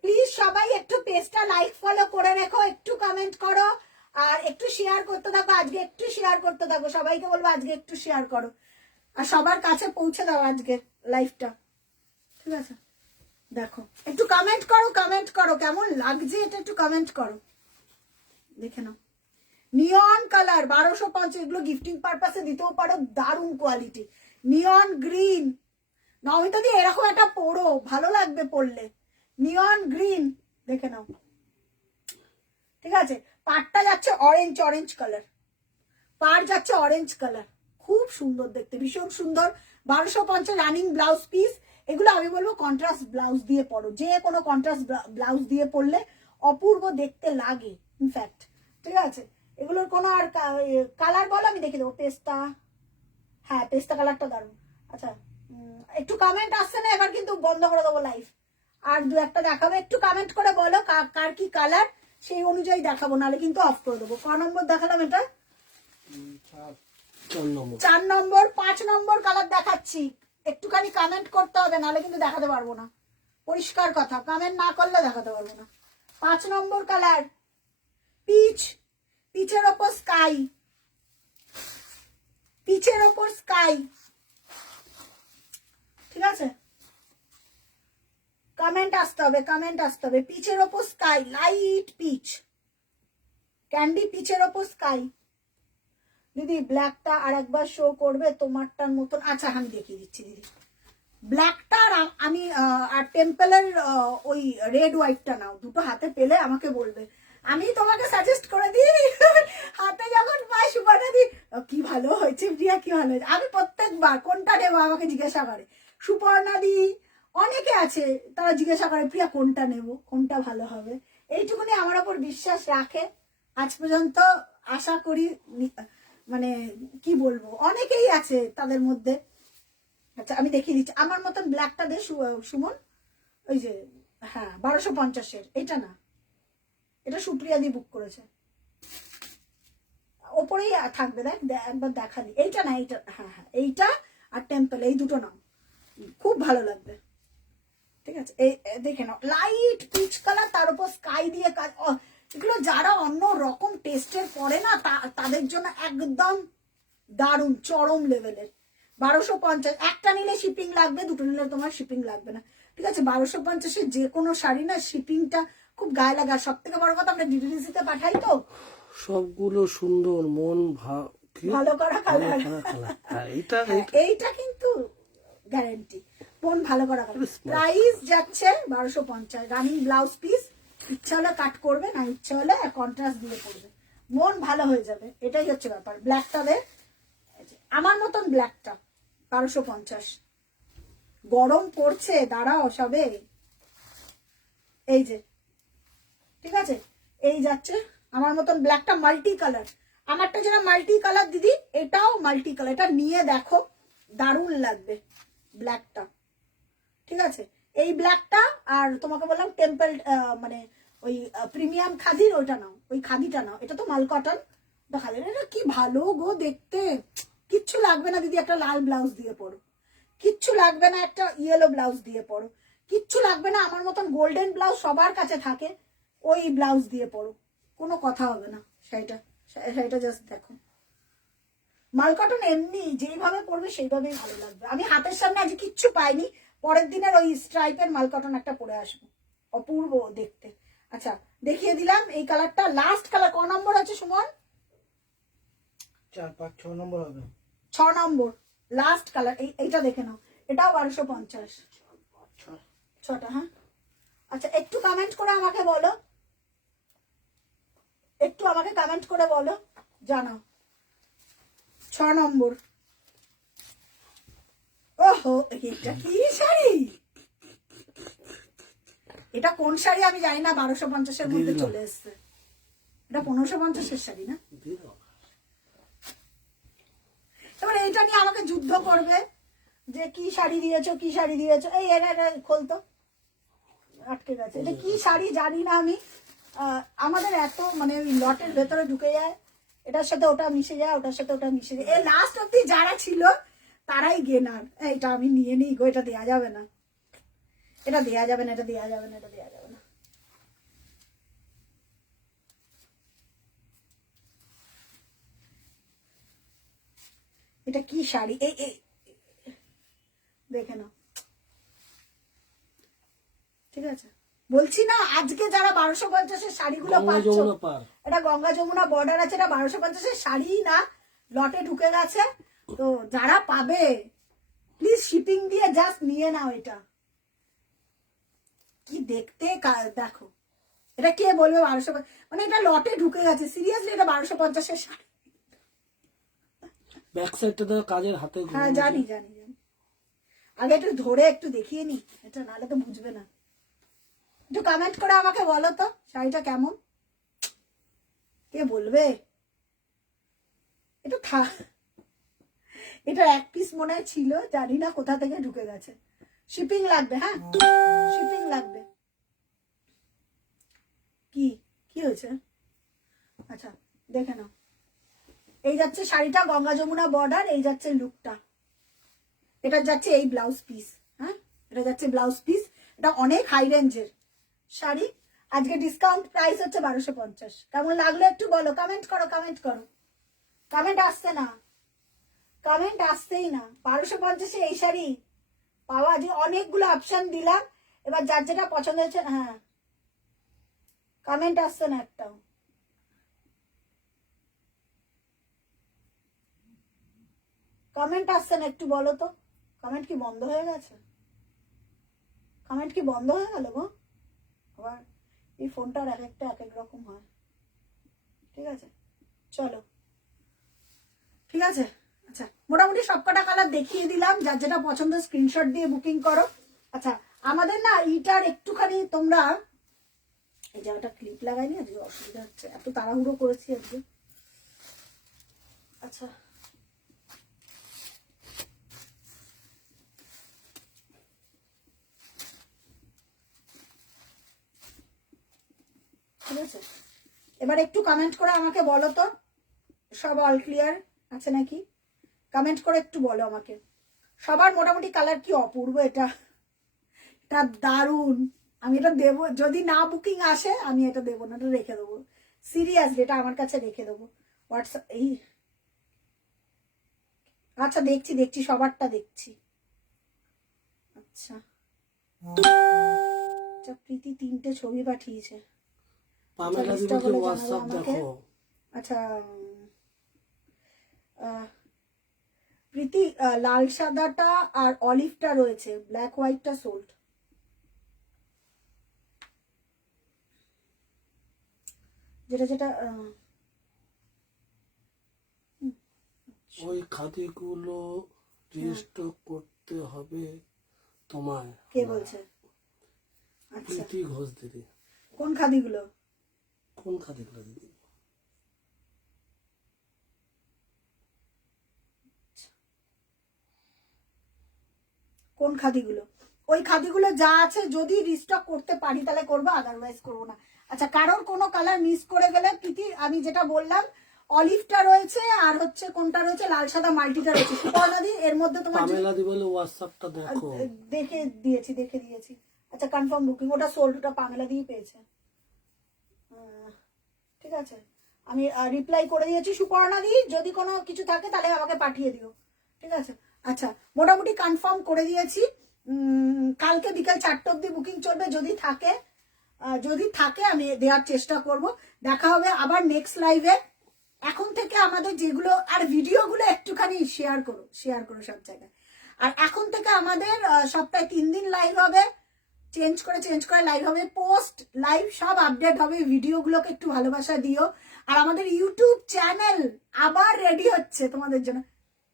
প্লিজ সবাই একটু পেজটা লাইক ফলো করে রেখো, একটু কমেন্ট করো, আর একটু শেয়ার করতে থাকো। আজকে একটু শেয়ার করতে থাকো, সবাইকে বলবো আজকে একটু শেয়ার করো, আর সবার কাছে পৌঁছে দাও আজকে লাইভটা, ঠিক আছে? দেখো একটু কমেন্ট করো, কমেন্ট করো কেমন লাগছে এটা, একটু কমেন্ট করো। দেখে নাও, নিয়ন কালার 1250। এগুলো গিফটিং পারপাসে দিতেও পারো, দারুণ কোয়ালিটি। নিয়ন গ্রিন, নমিতাদি এরকম একটা পরো, ভালো লাগবে পরলে। নিয়ন গ্রিন দেখে নাও, ঠিক আছে? পাড়টা যাচ্ছে অরেঞ্জ, অরেঞ্জ কালার, পাড় যাচ্ছে অরেঞ্জ কালার, খুব সুন্দর দেখতে, ভীষণ সুন্দর। 1250 রানিং ব্লাউজ পিস। এগুলো আমি বলবো কন্ট্রাস্ট ব্লাউজ দিয়ে পরো, যে কোনো কন্ট্রাস্ট ব্লাউজ দিয়ে পরলে অপূর্ব দেখতে লাগে ইনফ্যাক্ট, ঠিক আছে? এগুলোর কোনো আর কালার বলো আমি দেখে দেবো। পেস্তা, হ্যাঁ পেস্তা কালারটা দারুণ। আচ্ছা একটু কমেন্ট আসছে না, এবার কিন্তু বন্ধ করে দেবো লাইভ। আর দু একটা দেখাবো, একটু কমেন্ট করে বলো কার কি কালার, সেই অনুযায়ী দেখাবো, নাহলে কিন্তু অফ করে দেবো। ক নম্বর দেখালাম এটা? 4 নম্বর। 5 নম্বর কালার দেখাচ্ছি, একটুখানি কমেন্ট করতে হবে, নাহলে কিন্তু দেখাতে পারবো না। পরিষ্কার কথা, কমেন্ট না করলে দেখাতে পারবো না। 5 নম্বর কালার পিচ, পিচের ওপর স্কাই, পিচের ওপর স্কাই, ঠিক আছে? কমেন্ট আসতে হবে, কমেন্ট আসতে হবে। পিচের ওপর স্কাই, লাইট পিচ, ক্যান্ডি পিচের ওপর স্কাই। দিদি ব্ল্যাকটা আর একবার শো করবে তোমারটার মতন? আচ্ছা আমি দেখিয়ে দিচ্ছি দিদি। ব্ল্যাকটা আর আমি আর টেম্পলের ওই রেড হোয়াইটটা নাও, দুটো হাতে পেলে আমাকে বলবে, আমি তোমাকে সাজেস্ট করে দিই। হাতে যখন পাই সুপারটা দিই, কি ভালো হয়েছে প্রিয়া, কি ভালো হয়েছে। আমি প্রত্যেকবার কোনটা নেবো আমাকে জিজ্ঞাসা করে, সুপর্ণা দি অনেকে আছে তারা জিজ্ঞাসা করে প্রিয়া কোনটা নেব, কোনটা ভালো হবে। এইটুকুনি আমার ওপর বিশ্বাস রাখে আজ পর্যন্ত, আশা করি। মানে কি বলবো, অনেকেই আছে তাদের মধ্যে। আচ্ছা আমি দেখিয়ে দিচ্ছি, আমার মতন ব্ল্যাকটা দে সুমন, ওই যে হ্যাঁ 1250-এর, এটা না, এটা সুপ্রিয়া দি বুক করেছে, ওপরেই থাকবে, দেখ একবার দেখালি। এইটা না, এইটা, হ্যাঁ হ্যাঁ এইটা আর টেম্পল, এই দুটো নাও, খুব ভালো লাগবে, ঠিক আছে? এই দেখে নাও, লাইট পিচ কালার, তার উপর স্কাই দিয়ে কাজ। এগুলো যারা অন্য রকম টেস্টের পরে না, তাদের জন্য একদম দারুণ, চরম লেভেলের। 1250, একটা নিলে শিপিং লাগবে, দুটো নিলে তোমার শিপিং লাগবে না, ঠিক আছে? 1250-এর যে কোনো শাড়ি না শিপিংটা খুব গায়ে লাগে। আর সব থেকে বড় কথা, আমরা ডিডিডিসিতে পাঠাই তো, সবগুলো সুন্দর, মন ভালো করা কালার। এইটা কিন্তু গ্যারান্টি, মন ভালো করা কালার। প্রাইস যাচ্ছে 1250, রানিং ব্লাউজ পিস। ইচ্ছা হলে কাট করবে, না ইচ্ছা হলে কন্ট্রাস্ট দিয়ে পড়বে, মন ভালো হয়ে যাবে, এটাই হচ্ছে ব্যাপার। ব্ল্যাকটা দে, আমার মতন ব্ল্যাকটা 1250। গরম পড়ছে, দাঁড়াও সবে, এই যে, ঠিক আছে? এই যাচ্ছে আমার মতন ব্ল্যাকটা, মাল্টি কালার। আমারটা যেটা মাল্টি কালার দিদি, এটাও মাল্টি কালার। এটা নিয়ে দেখো, দারুণ লাগবে ব্ল্যাকটা, ঠিক আছে? এই ব্ল্যাকটা, আর তোমাকে বললাম টেম্পল, মানে ওই প্রিমিয়াম খাদির ওইটা নাও, ওই খাদিটা নাও। এটা তো মাল কটন দেখালে, এটা কি ভালো গো দেখতে। কিচ্ছু লাগবে না দিদি, একটা লাল ব্লাউজ দিয়ে পরো, কিচ্ছু লাগবে না, একটা ইয়েলো ব্লাউজ দিয়ে পরো, কিচ্ছু লাগবে না। আমার মতন গোল্ডেন ব্লাউজ সবার কাছে থাকে, ওই ব্লাউজ দিয়ে পরো, কোনো কথা হবে না, শাড়িটা জাস্ট দেখো, মাল কটন এমনি যেইভাবে পরবে সেইভাবেই ভালো লাগবে। আমি হাতের সামনে আজ কিচ্ছু পাইনি, পরের দিনের ওই স্ট্রাইপের মাল কটন একটা পরে আসবো, অপূর্ব দেখতে। আচ্ছা দেখিয়ে দিলাম এই কালারটা, লাস্ট কালার ক নম্বর আছে সুমন? 4, 5, 6 নম্বর হবে। 6 নম্বর লাস্ট কালার, এইটা দেখে নাও, এটাও 1250, 6টা। হ্যাঁ আচ্ছা একটু কমেন্ট করে আমাকে বলো, একটু আমাকে কমেন্ট করে বলো, জানাও 6 নম্বর। ওহো এটা কি শাড়ি, এটা কোন শাড়ি আমি জানি না, 1250-এর মধ্যে চলে এসছে। এটা 1550-এর শাড়ি না? এবার এইটা নিয়ে আমাকে যুদ্ধ করবে যে কি শাড়ি দিয়েছো, কি শাড়ি দিয়েছো। এই এটা খোলতো, আটকে গেছে। এটা কি শাড়ি জানি না আমি, আমাদের এত মানে লটের ভেতরে ঢুকে যায়, এটার সাথে ওটা মিশে যায়, ওটার সাথে ওটা মিশে যায়। এই লাস্ট অব্দি যারা ছিল তারাই গেনার। এটা আমি নিয়ে নিই গো, এটা দেয়া যাবে না, এটা দেয়া যাবে না, এটা দেয়া যাবে না, এটা দেয়া যাবে না। এটা কি শাড়ি, এই দেখে নাও, ঠিক আছে? বলছি না আজকে যারা 1250-এর শাড়িগুলো পাচ্ছ, এটা গঙ্গা যমুনা বর্ডার আছে, এটা 1250-এর শাড়ি না, লটে ঢুকে গেছে। তো যারা পাবে প্লিজ শিপিং দিয়ে জাস্ট নিয়ে নাও। এটা কি দেখতে দেখো, এটা কে বলবে 1250, মানে এটা লটে ঢুকে গেছে, সিরিয়াসলি এটা 1250-এর শাড়ি। ব্যাক সাইডটা তো কাজের হাতে। হ্যাঁ জানি জানি জানি, আগে একটু ধরে একটু দেখিয়ে নি এটা, নাহলে তো বুঝবে না। একটু কমেন্ট করে আমাকে বলো তো শাড়িটা কেমন, কে বলবে? এটা এটা এক পিস মনে হয় ছিল, জানি না কোথা থেকে ঢুকে গেছে। শিপিং লাগবে, হ্যাঁ শিপিং লাগবে। কি কি হয়েছে? আচ্ছা দেখে নাও, এই যাচ্ছে শাড়িটা গঙ্গা যমুনা বর্ডার, এই যাচ্ছে লুকটা, এটা যাচ্ছে এই ব্লাউজ পিস। হ্যাঁ এটা যাচ্ছে ব্লাউজ পিস, এটা অনেক হাই রেঞ্জের শাড়ি। আজকে ডিসকাউন্ট প্রাইস হচ্ছে 1250। কেমন লাগলো একটু বলো, কমেন্ট করো, কমেন্ট করো। কমেন্ট আসছে না, কমেন্ট আসছেই না। 1250-এ এই শাড়ি পাওয়া, যে অনেকগুলো অপশন দিলাম, এবার যার যেটা পছন্দ হয়েছে। হ্যাঁ কমেন্ট আসছে না একটাও। কমেন্ট আসছে না, একটু বলো তো, কমেন্ট কি বন্ধ হয়ে গেছে? কমেন্ট কি বন্ধ হয়ে গেল গো? আবার এই ফোনটার এক একটা এক এক রকম হয়। ঠিক আছে চলো, ঠিক আছে। আচ্ছা মোটামুটি সবকটা কালার দেখিয়ে দিলাম, যার যেটা পছন্দ স্ক্রিনশট দিয়ে বুকিং করো। আচ্ছা আমাদের না এইটার একটুখানি তোমরা, এই জায়গাটা ক্লিপ লাগাইনি, আজকে অসুবিধা হচ্ছে, এত তাড়াহুড়ো করেছি আজকে। আচ্ছা ঠিক আছে, এবার একটু কমেন্ট করে আমাকে বলো তো সব অল ক্লিয়ার আছে নাকি, কমেন্ট করে একটু বলো আমাকে। সবার মোটামুটি কালার কি অপূর্ব, এটা এটা দারুণ। আমি এটা দেবো, যদি না বুকিং আসে আমি এটা দেবো না, এটা রেখে দেবো, সিরিয়াসলি এটা আমার কাছে রেখে দেবো হোয়াটসঅ্যাপ। এই আচ্ছা দেখছি দেখছি, সবারটা দেখছি। আচ্ছা আচ্ছা প্রীতি 3টে ছবি পাঠিয়েছে। পামেলা দিদিকে হোয়াটসঅ্যাপ দেখো। আচ্ছা প্রীতি লাল সাদাটা আর অলিভটা রয়েছে, ব্ল্যাক হোয়াইটটা সোল্ড। যেটা যেটা ওই খাদিগুলো রিস্টক করতে হবে তোমায়। কে বলছে? আচ্ছা প্রীতি ঘোষ দিদি। কোন খাদিগুলো? কোন খাদিগুলো দিদি? কোন খাদিগুলো? ওই খাদিগুলো যা আছে যদি রিস্টক করতে পারি তাহলে করবো, আদারওয়াইজ করবো না। আচ্ছা কারোর কোনো কালার মিস করে গেলে প্রীতি, আমি যেটা বললাম অলিভটা রয়েছে আর হচ্ছে কোনটা রয়েছে, লাল সাদা মাল্টিটা রয়েছে। সুপর্ণাদি এর মধ্যে তোমার পামেলা দি বলে হোয়াটসঅ্যাপটা দেখো। দেখে দিয়েছি। আচ্ছা কনফার্ম বুকিং, ওটা সোল্ড, ওটা পামেলা দিয়ে পেয়েছে। ঠিক আছে আমি রিপ্লাই করে দিয়েছি। সুপর্ণা দি যদি কোনো কিছু থাকে তাহলে আমাকে পাঠিয়ে দিও, ঠিক আছে? আচ্ছা, মোটামুটি কনফার্ম করে দিয়েছি। কালকে বিকাল 4টা অবধি বুকিং চলবে। যদি থাকে আমি দেওয়ার চেষ্টা করব। দেখা হবে আবার নেক্সট লাইভে। এখন থেকে আমাদের যেগুলো আর ভিডিওগুলো একটুখানি শেয়ার করো সব জায়গায়। আর এখন থেকে আমাদের সপ্তাহে 3 দিন লাইভ হবে, চেঞ্জ করে লাইভ হবে, পোস্ট লাইভ সব আপডেট হবে। ভিডিওগুলোকে একটু ভালোবাসা দিও। আর আমাদের ইউটিউব চ্যানেল আবার রেডি হচ্ছে তোমাদের জন্য,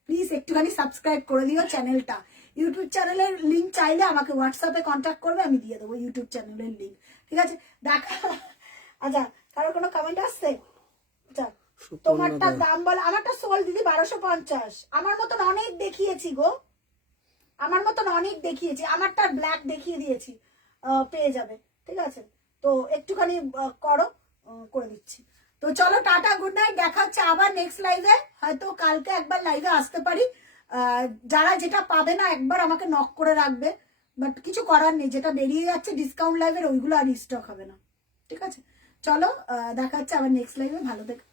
প্লিজ একটুখানি সাবস্ক্রাইব করে দিও চ্যানেলটা। ইউটিউব চ্যানেলের লিঙ্ক চাইলে আমাকে হোয়াটসঅ্যাপে কন্ট্যাক্ট করবে, আমি দিয়ে দেবো ইউটিউব চ্যানেলের লিঙ্ক, ঠিক আছে? দেখা। আচ্ছা, কারোর কোনো কমেন্ট আসছে? আচ্ছা, তোমারটার দাম বল। আমারটা সোল দিদি 1250। আমার মতন অনেক দেখিয়েছি গো, আমারটা ব্ল্যাক দেখিয়ে দিয়েছি, পেয়ে যাবে, ঠিক আছে? তো একটুখানি করো, করে দিচ্ছি। তো চলো, টাটা, গুড নাইট। দেখা হচ্ছে আবার নেক্সট লাইভে। হয়তো কালকে একবার লাইভে আসতে পারি। যারা যেটা পাবে না একবার আমাকে নক করে রাখবে, বাট কিছু করার নেই, যেটা বেরিয়ে যাচ্ছে ডিসকাউন্ট লাইভের ওইগুলো আর স্টক হবে না, ঠিক আছে? চলো, দেখা হচ্ছে আবার নেক্সট লাইভে। ভালো থেকো।